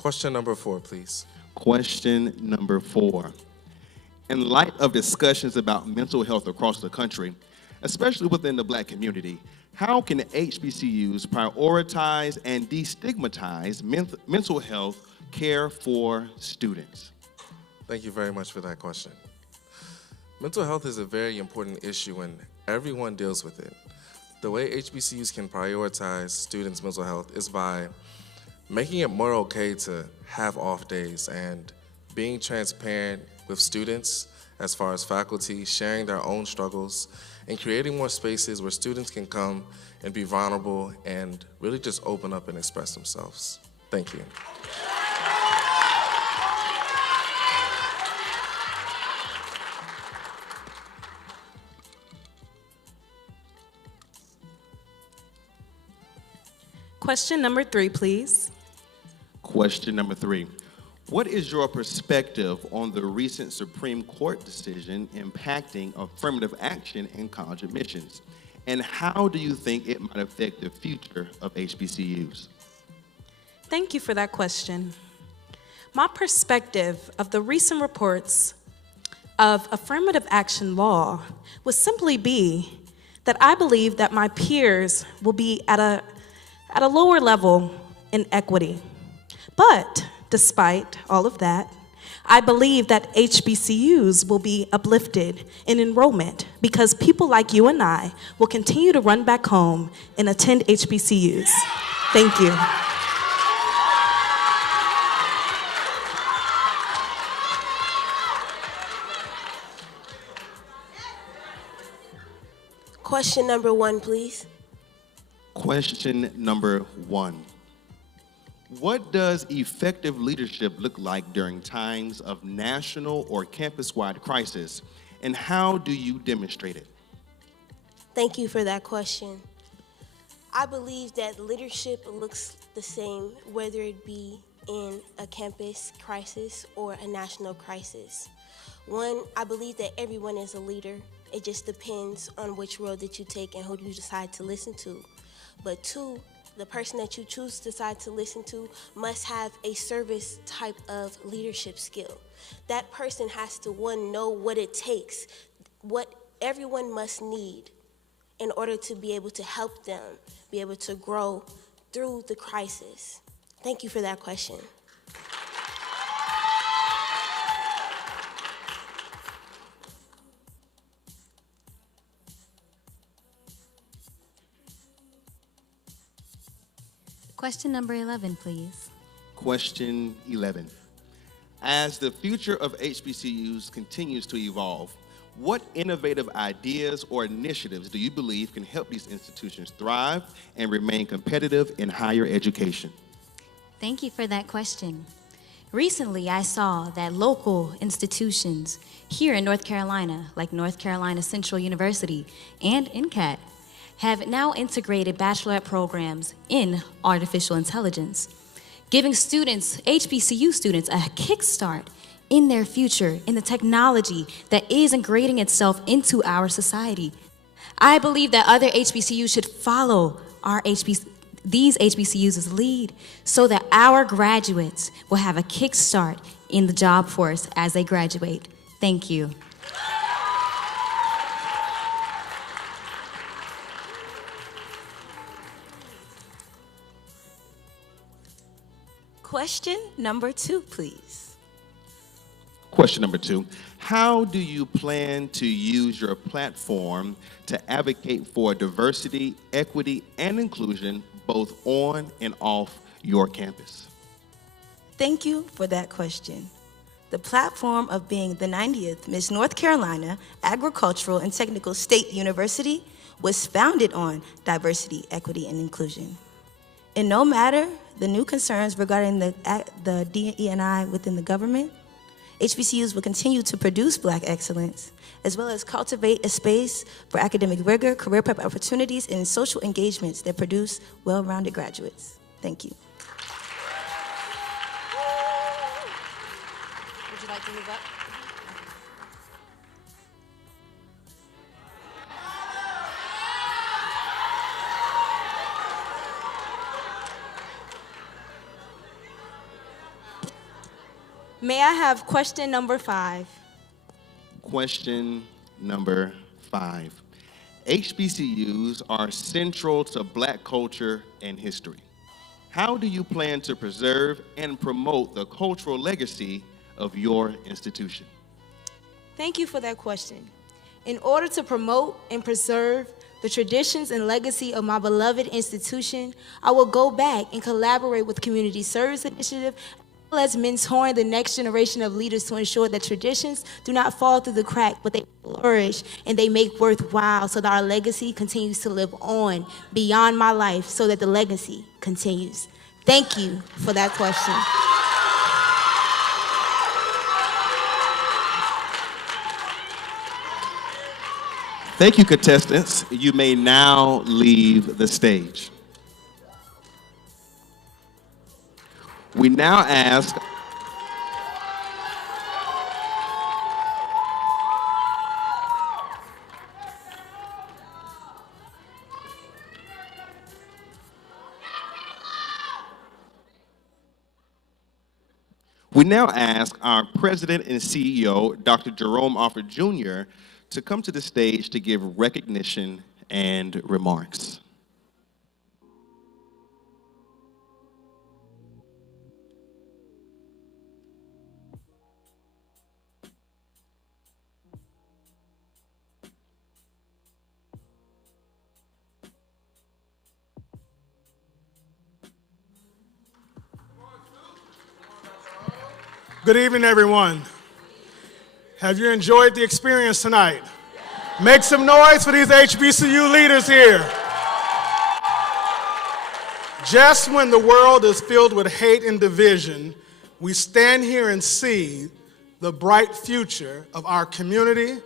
Question number 4, please. Question number 4. In light of discussions about mental health across the country, especially within the Black community, how can HBCUs prioritize and destigmatize mental health care for students? Thank you very much for that question. Mental health is a very important issue and everyone deals with it. The way HBCUs can prioritize students' mental health is by making it more okay to have off days and being transparent with students as far as faculty, sharing their own struggles, and creating more spaces where students can come and be vulnerable and really just open up and express themselves. Thank you. Question number 3, please. Question number 3. What is your perspective on the recent Supreme Court decision impacting affirmative action in college admissions? And how do you think it might affect the future of HBCUs? Thank you for that question. My perspective of the recent reports of affirmative action law would simply be that I believe that my peers will be at a lower level in equity. But despite all of that, I believe that HBCUs will be uplifted in enrollment because people like you and I will continue to run back home and attend HBCUs. Thank you. Question number 1, please. Question number 1. What does effective leadership look like during times of national or campus-wide crisis, and how do you demonstrate it? Thank you for that question. I believe that leadership looks the same whether it be in a campus crisis or a national crisis. 1, I believe that everyone is a leader. It just depends on which road that you take and who you decide to listen to. But 2, the person that you choose to decide to listen to must have a service type of leadership skill. That person has to, 1, know what it takes, what everyone must need in order to be able to help them be able to grow through the crisis. Thank you for that question. Question number 11, please. Question 11. As the future of HBCUs continues to evolve, what innovative ideas or initiatives do you believe can help these institutions thrive and remain competitive in higher education? Thank you for that question. Recently, I saw that local institutions here in North Carolina, like North Carolina Central University and NCAT, have now integrated bachelorette programs in artificial intelligence, giving students, HBCU students, a kickstart in their future, in the technology that is ingraining itself into our society. I believe that other HBCUs should follow these HBCUs' lead so that our graduates will have a kickstart in the job force as they graduate. Thank you. Question number 2, please. Question number 2. How do you plan to use your platform to advocate for diversity, equity, and inclusion both on and off your campus? Thank you for that question. The platform of being the 90th Miss North Carolina Agricultural and Technical State University was founded on diversity, equity, and inclusion. And no matter the new concerns regarding the DE&I within the government, HBCUs will continue to produce Black excellence, as well as cultivate a space for academic rigor, career prep opportunities, and social engagements that produce well-rounded graduates. Thank you. Would you like to move up? May I have question number 5? Question number 5. HBCUs are central to Black culture and history. How do you plan to preserve and promote the cultural legacy of your institution? Thank you for that question. In order to promote and preserve the traditions and legacy of my beloved institution, I will go back and collaborate with Community Service Initiative, as well as mentoring the next generation of leaders to ensure that traditions do not fall through the crack, but they flourish and they make worthwhile so that our legacy continues to live on beyond my life so that the legacy continues. Thank you for that question. Thank you, contestants. You may now leave the stage. We now ask our President and CEO, Dr. Jerome Offer Jr., to come to the stage to give recognition and remarks. Good evening, everyone. Have you enjoyed the experience tonight? Make some noise for these HBCU leaders here. Just when the world is filled with hate and division, we stand here and see the bright future of our community,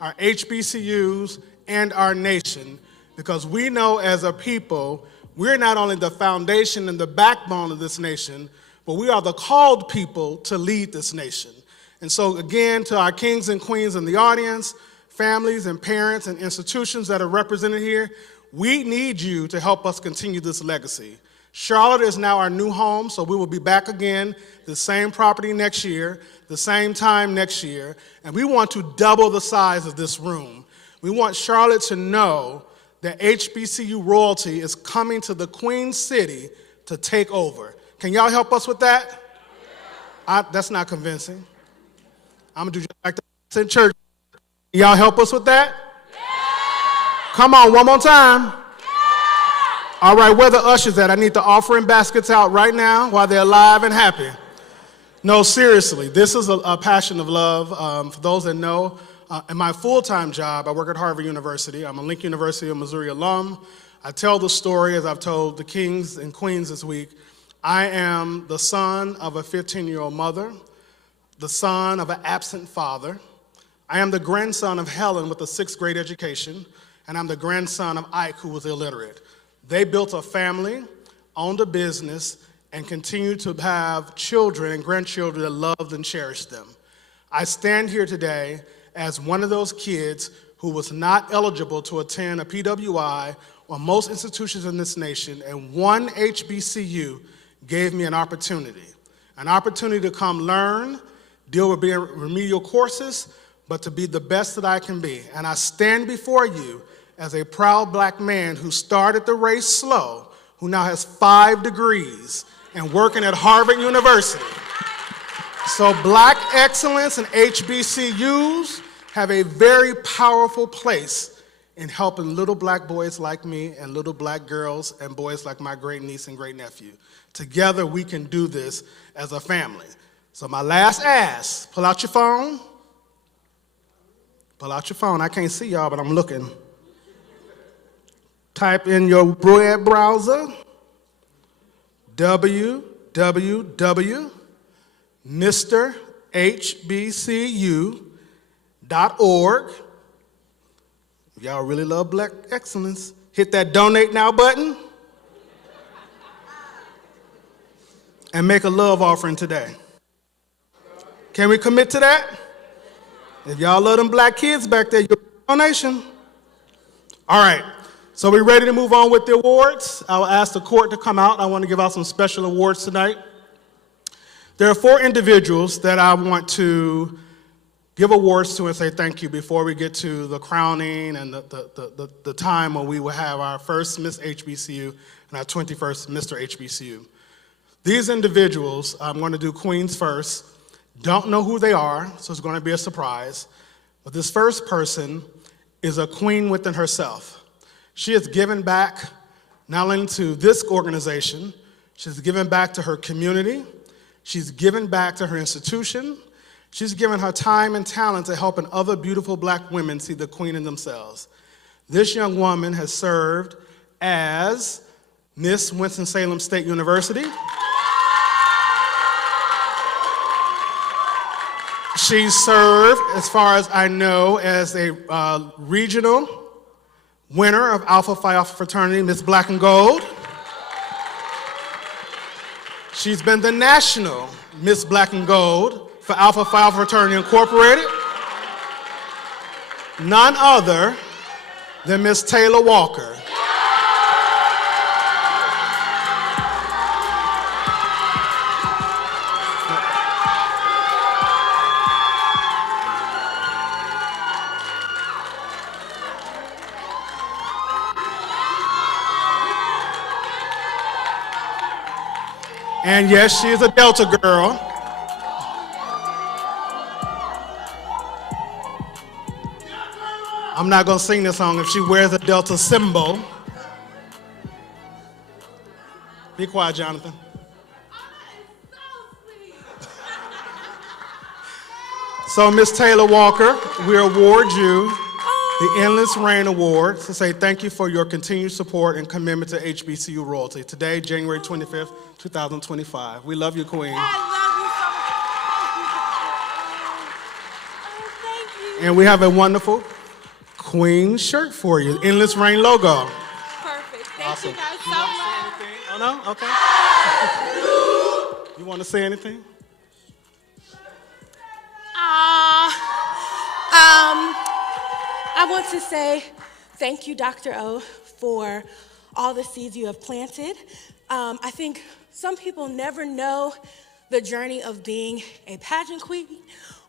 our HBCUs, and our nation, because we know as a people, we're not only the foundation and the backbone of this nation, but we are the called people to lead this nation. And so again, to our kings and queens in the audience, families and parents and institutions that are represented here, we need you to help us continue this legacy. Charlotte is now our new home, so we will be back again, the same property next year, the same time next year, and we want to double the size of this room. We want Charlotte to know that HBCU royalty is coming to the Queen City to take over. Can y'all help us with that? That's not convincing. I'm gonna do just like that in church. Y'all help us with that? Come on, one more time. All right, where the ushers at? I need the offering baskets out right now while they're alive and happy. No, seriously, this is a passion of love. For those that know, in my full-time job, I work at Harvard University. I'm a Lincoln University of Missouri alum. I tell the story, as I've told the kings and queens this week. I am the son of a 15-year-old mother, the son of an absent father. I am the grandson of Helen with a 6th grade education, and I'm the grandson of Ike, who was illiterate. They built a family, owned a business, and continue to have children and grandchildren that loved and cherished them. I stand here today as one of those kids who was not eligible to attend a PWI or most institutions in this nation, and one HBCU gave me an opportunity to come learn, deal with being remedial courses, but to be the best that I can be. And I stand before you as a proud Black man who started the race slow, who now has 5 degrees and working at Harvard University. So Black excellence and HBCUs have a very powerful place in helping little Black boys like me and little Black girls and boys like my great niece and great nephew. Together we can do this as a family. So my last ask, pull out your phone. Pull out your phone. I can't see y'all, but I'm looking. Type in your web browser, www.misterhbcu.org. If y'all really love Black excellence, hit that donate now button and make a love offering today. Can we commit to that? If y'all love them Black kids back there, your donation. All right, so we're ready to move on with the awards. I'll ask the court to come out. I want to give out some special awards tonight. There are 4 individuals that I want to give awards to and say thank you before we get to the crowning and the time when we will have our first Miss HBCU and our 21st Mister HBCU. These individuals, I'm going to do queens first. Don't know who they are, so it's going to be a surprise. But this first person is a queen within herself. She has given back not only to this organization, she's given back to her community, she's given back to her institution, she's given her time and talent to helping other beautiful black women see the queen in themselves. This young woman has served as Miss Winston-Salem State University. She served, as far as I know, as a regional winner of Alpha Phi Alpha Fraternity, Miss Black and Gold. She's been the national Miss Black and Gold for Alpha Phi Alpha Fraternity Incorporated. None other than Miss Taylor Walker. And yes, she is a Delta girl. I'm not going to sing this song if she wears a Delta symbol. Be quiet, Jonathan. So, Miss Taylor Walker, we award you the Endless Rain Award to say thank you for your continued support and commitment to HBCU royalty. Today, January 25th, 2025. We love you, Queen. And we have a wonderful Queen shirt for you, Endless Rain logo. Perfect. Thank Awesome. you guys so much. Oh, no? Okay. You want to say anything? I want to say thank you, Dr. O, for all the seeds you have planted. I think some people never know the journey of being a pageant queen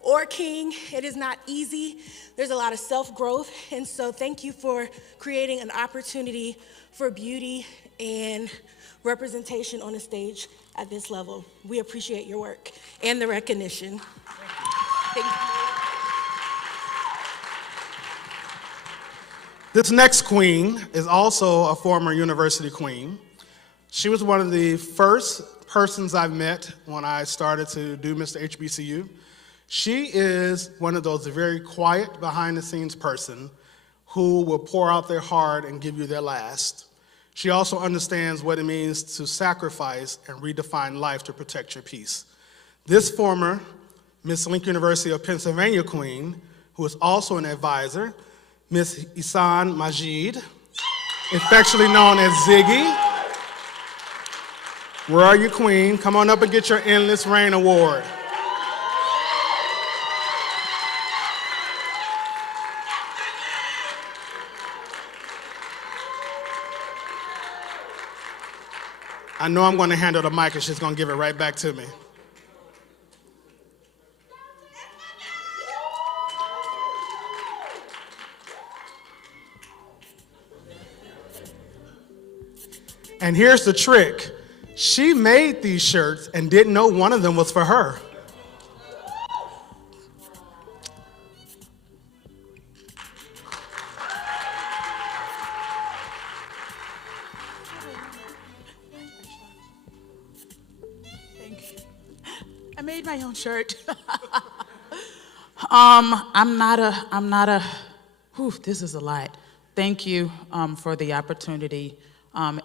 or king. It is not easy. There's a lot of self-growth, and so thank you for creating an opportunity for beauty and representation on a stage at this level. We appreciate your work and the recognition. Thank you. This next queen is also a former university queen. She was one of the first persons I met when I started to do Mr. HBCU. She is one of those very quiet, behind-the-scenes person who will pour out their heart and give you their last. She also understands what it means to sacrifice and redefine life to protect your peace. This former Miss Lincoln University of Pennsylvania queen, who is also an advisor, Miss Isan Majid, affectionately known as Ziggy. Where are you, Queen? Come on up and get your Endless Rain Award. I know I'm going to handle the mic and she's going to give it right back to me. And here's the trick. She made these shirts and didn't know one of them was for her. Thank you. I made my own shirt. I'm not a, this is a lot. Thank you for the opportunity.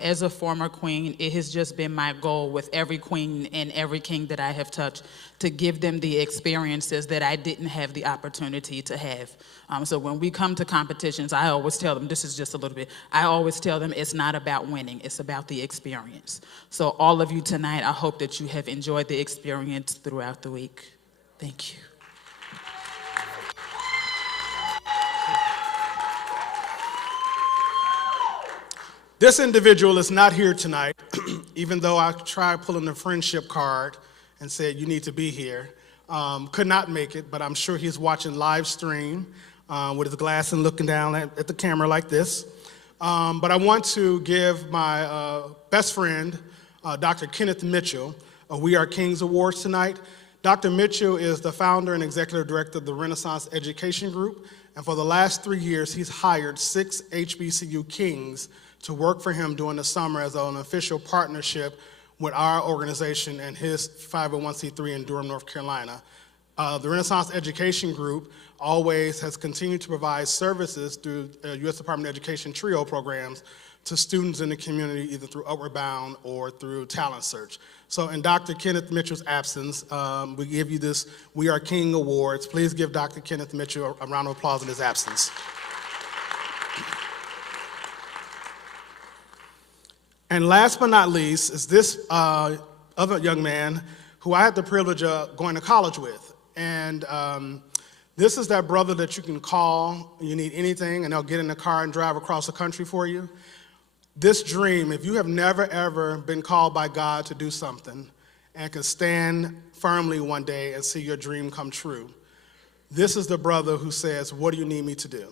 As a former queen, it has just been my goal with every queen and every king that I have touched to give them the experiences that I didn't have the opportunity to have. So when we come to competitions, I always tell them, this is just a little bit, I always tell them it's not about winning, it's about the experience. So all of you tonight, I hope that you have enjoyed the experience throughout the week. Thank you. This individual is not here tonight, even though I tried pulling the friendship card and said, you need to be here. Could not make it, but I'm sure he's watching live stream with his glass and looking down at the camera like this. But I want to give my best friend, Dr. Kenneth Mitchell, a We Are Kings Awards tonight. Dr. Mitchell is the founder and executive director of the Renaissance Education Group, and for the last 3 years, he's hired 6 HBCU Kings to work for him during the summer as an official partnership with our organization and his 501c3 in Durham, North Carolina. The Renaissance Education Group always has continued to provide services through U.S. Department of Education TRIO programs to students in the community, either through Upward Bound or through Talent Search. So in Dr. Kenneth Mitchell's absence, we give you this We Are King Awards. Please give Dr. Kenneth Mitchell a round of applause in his absence. And last but not least is this other young man who I had the privilege of going to college with. And this is that brother that you can call when you need anything, and they'll get in the car and drive across the country for you. This dream, if you have never, ever been called by God to do something and can stand firmly one day and see your dream come true, this is the brother who says, what do you need me to do?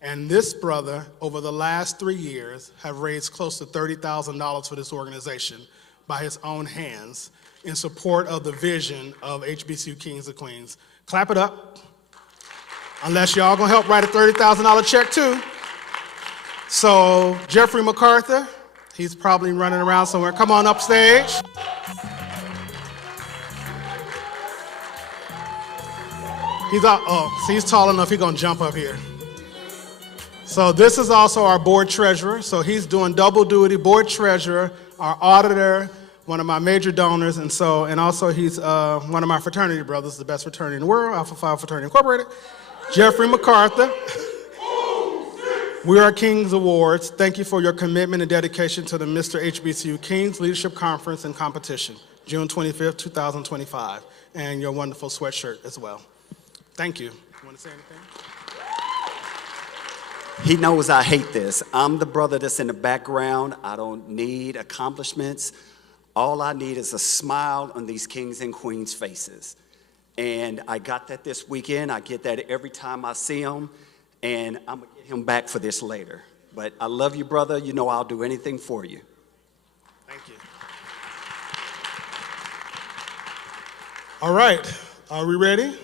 And this brother, over the last 3 years, have raised close to $30,000 for this organization by his own hands in support of the vision of HBCU Kings and Queens. Clap it up. Unless y'all gonna help write a $30,000 check too. So Jeffrey MacArthur, he's probably running around somewhere. Come on up stage. He's tall enough, he's gonna jump up here. So this is also our board treasurer. So he's doing double duty, board treasurer, our auditor, one of my major donors, and also he's one of my fraternity brothers, the best fraternity in the world, Alpha Phi Fraternity Incorporated, Jeffrey MacArthur. We Are Kings Awards. Thank you for your commitment and dedication to the Mister HBCU Kings Leadership Conference and Competition, June 25th, 2025, and your wonderful sweatshirt as well. Thank you. You want to say anything? He knows I hate this. I'm the brother that's in the background. I don't need accomplishments. All I need is a smile on these kings and queens' faces. And I got that this weekend. I get that every time I see him. And I'm going to get him back for this later. But I love you, brother. You know I'll do anything for you. Thank you. All right. Are we ready?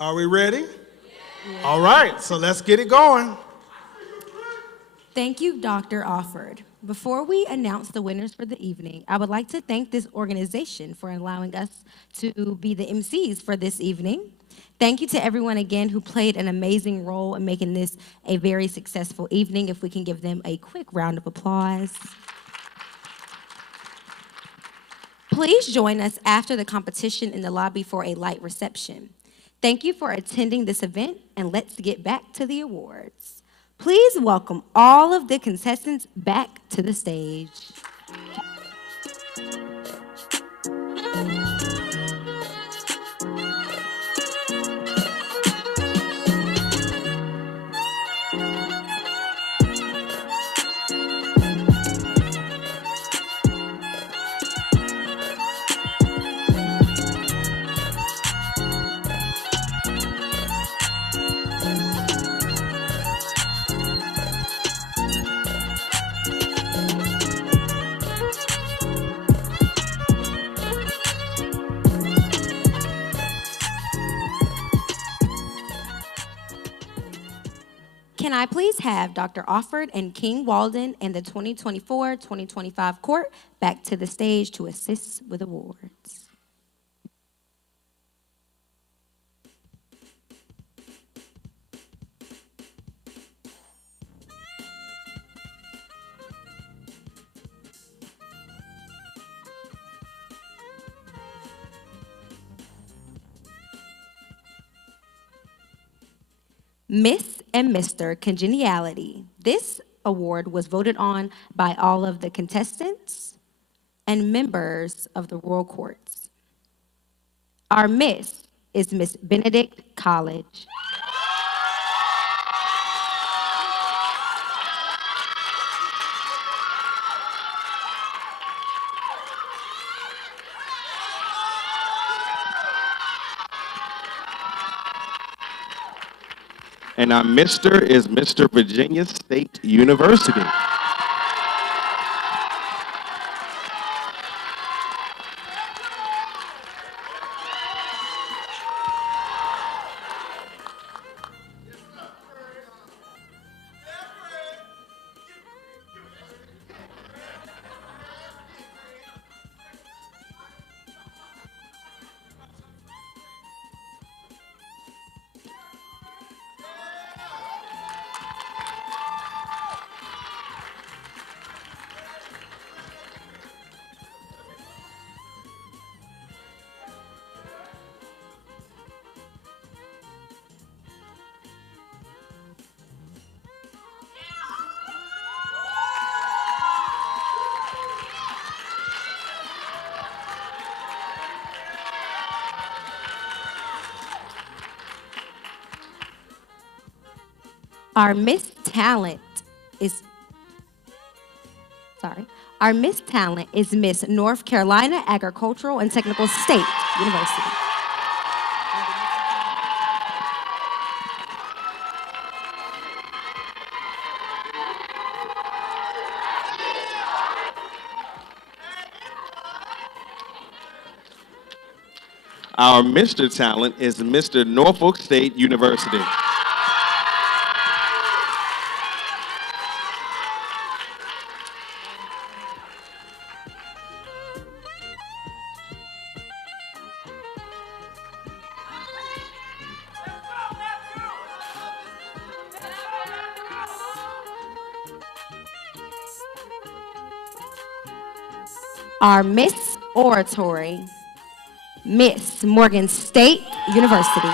Are we ready? All right. So let's get it going. Thank you, Dr. Offord. Before we announce the winners for the evening, I would like to thank this organization for allowing us to be the MCs for this evening. Thank you to everyone again who played an amazing role in making this a very successful evening. If we can give them a quick round of applause. Please join us after the competition in the lobby for a light reception. Thank you for attending this event, and let's get back to the awards. Please welcome all of the contestants back to the stage. Can I please have Dr. Offord and King Walden and the 2024-2025 court back to the stage to assist with awards? Miss and Mister Congeniality. This award was voted on by all of the contestants and members of the royal courts. Our Miss is Miss Benedict College. And our Mister is Mr. Virginia State University. Our Miss Talent is, our Miss Talent is Miss North Carolina Agricultural and Technical State University. Our Mr. Talent is Mr. Norfolk State University. Our Miss Oratory, Miss Morgan State University.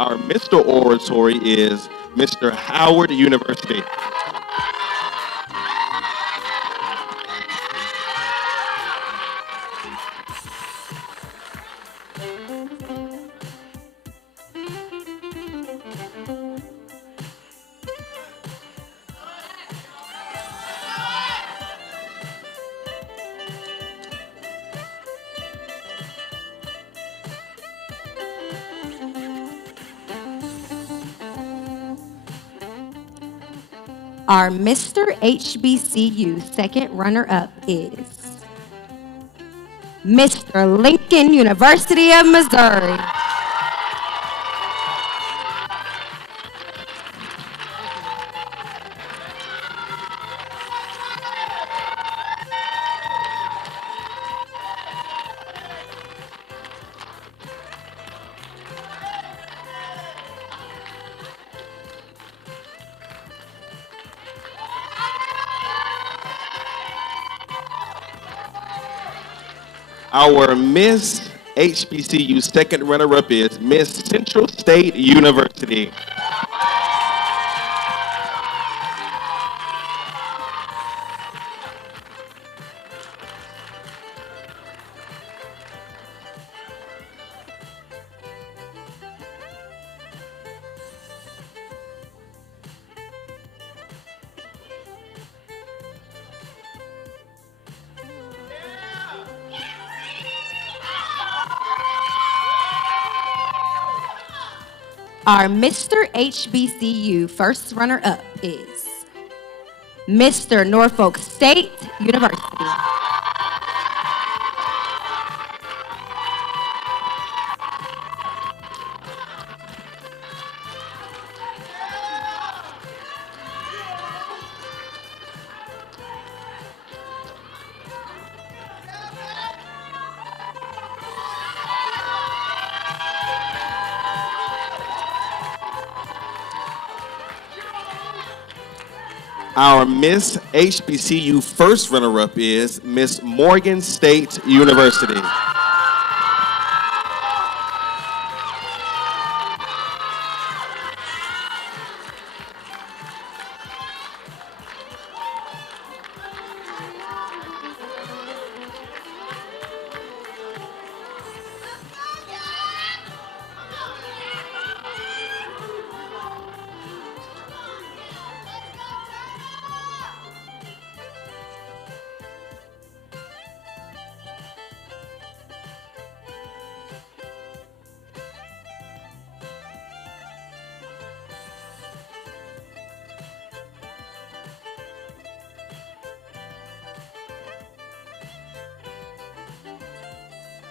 Our Mr. Oratory is Mr. Howard University. Our Mister HBCU second runner-up is Mr. Lincoln University of Missouri. Our Miss HBCU second runner-up is Miss Central State University. Our Mr. HBCU first runner-up is Mr. Norfolk State University. Our Miss HBCU first runner-up is Miss Morgan State University.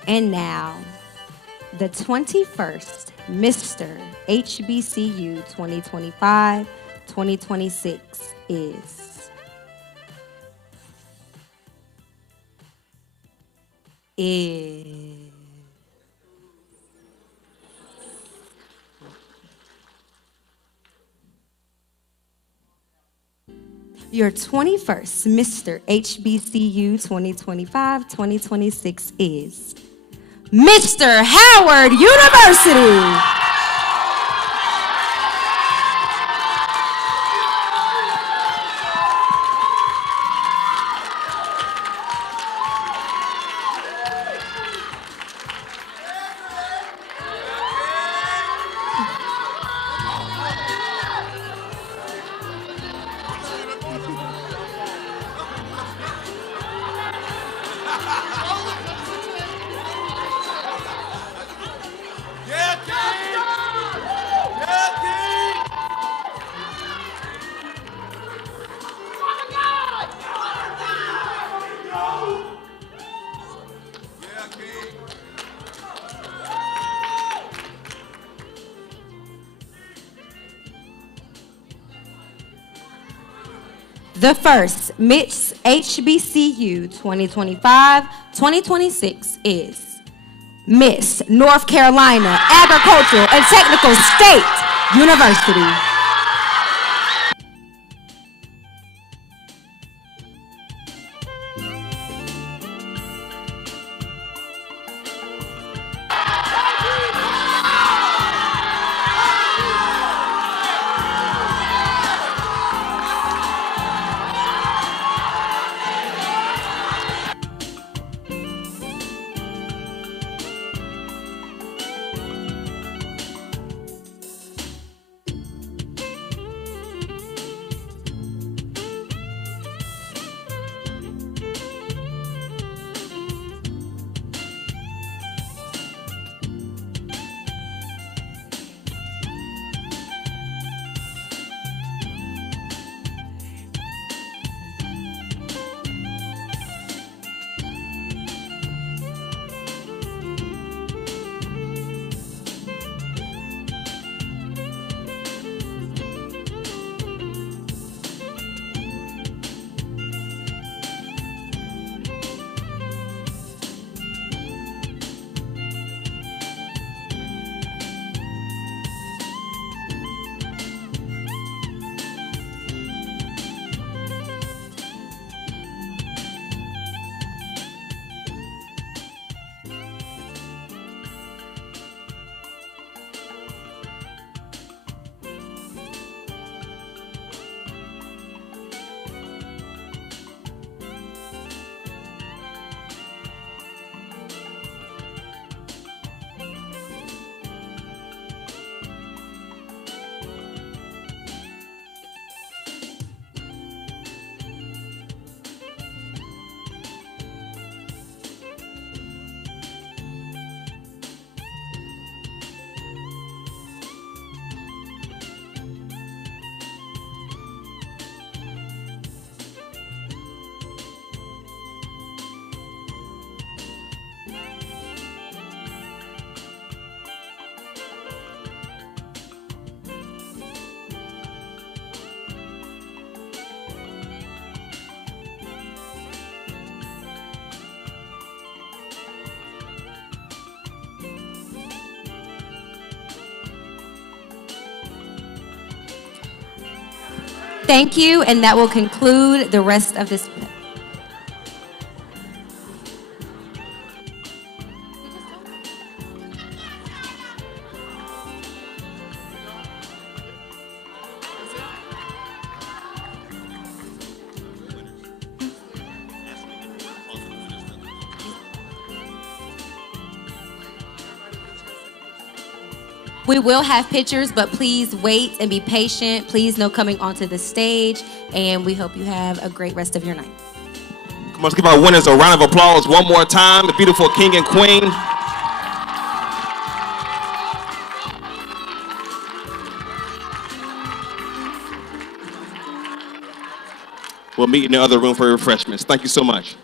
And now, the 21st Mister HBCU 2025-2026 is your 21st Mister HBCU 2025-2026 is Mr. Howard University. The first Miss HBCU 2025-2026 is Miss North Carolina Agricultural and Technical State University. Thank you, and that will conclude the rest of this. We will have pictures, but please wait and be patient. Please no coming onto the stage, and we hope you have a great rest of your night. Come on, let's give our winners a round of applause one more time. The beautiful king and queen. We'll meet in the other room for refreshments. Thank you so much.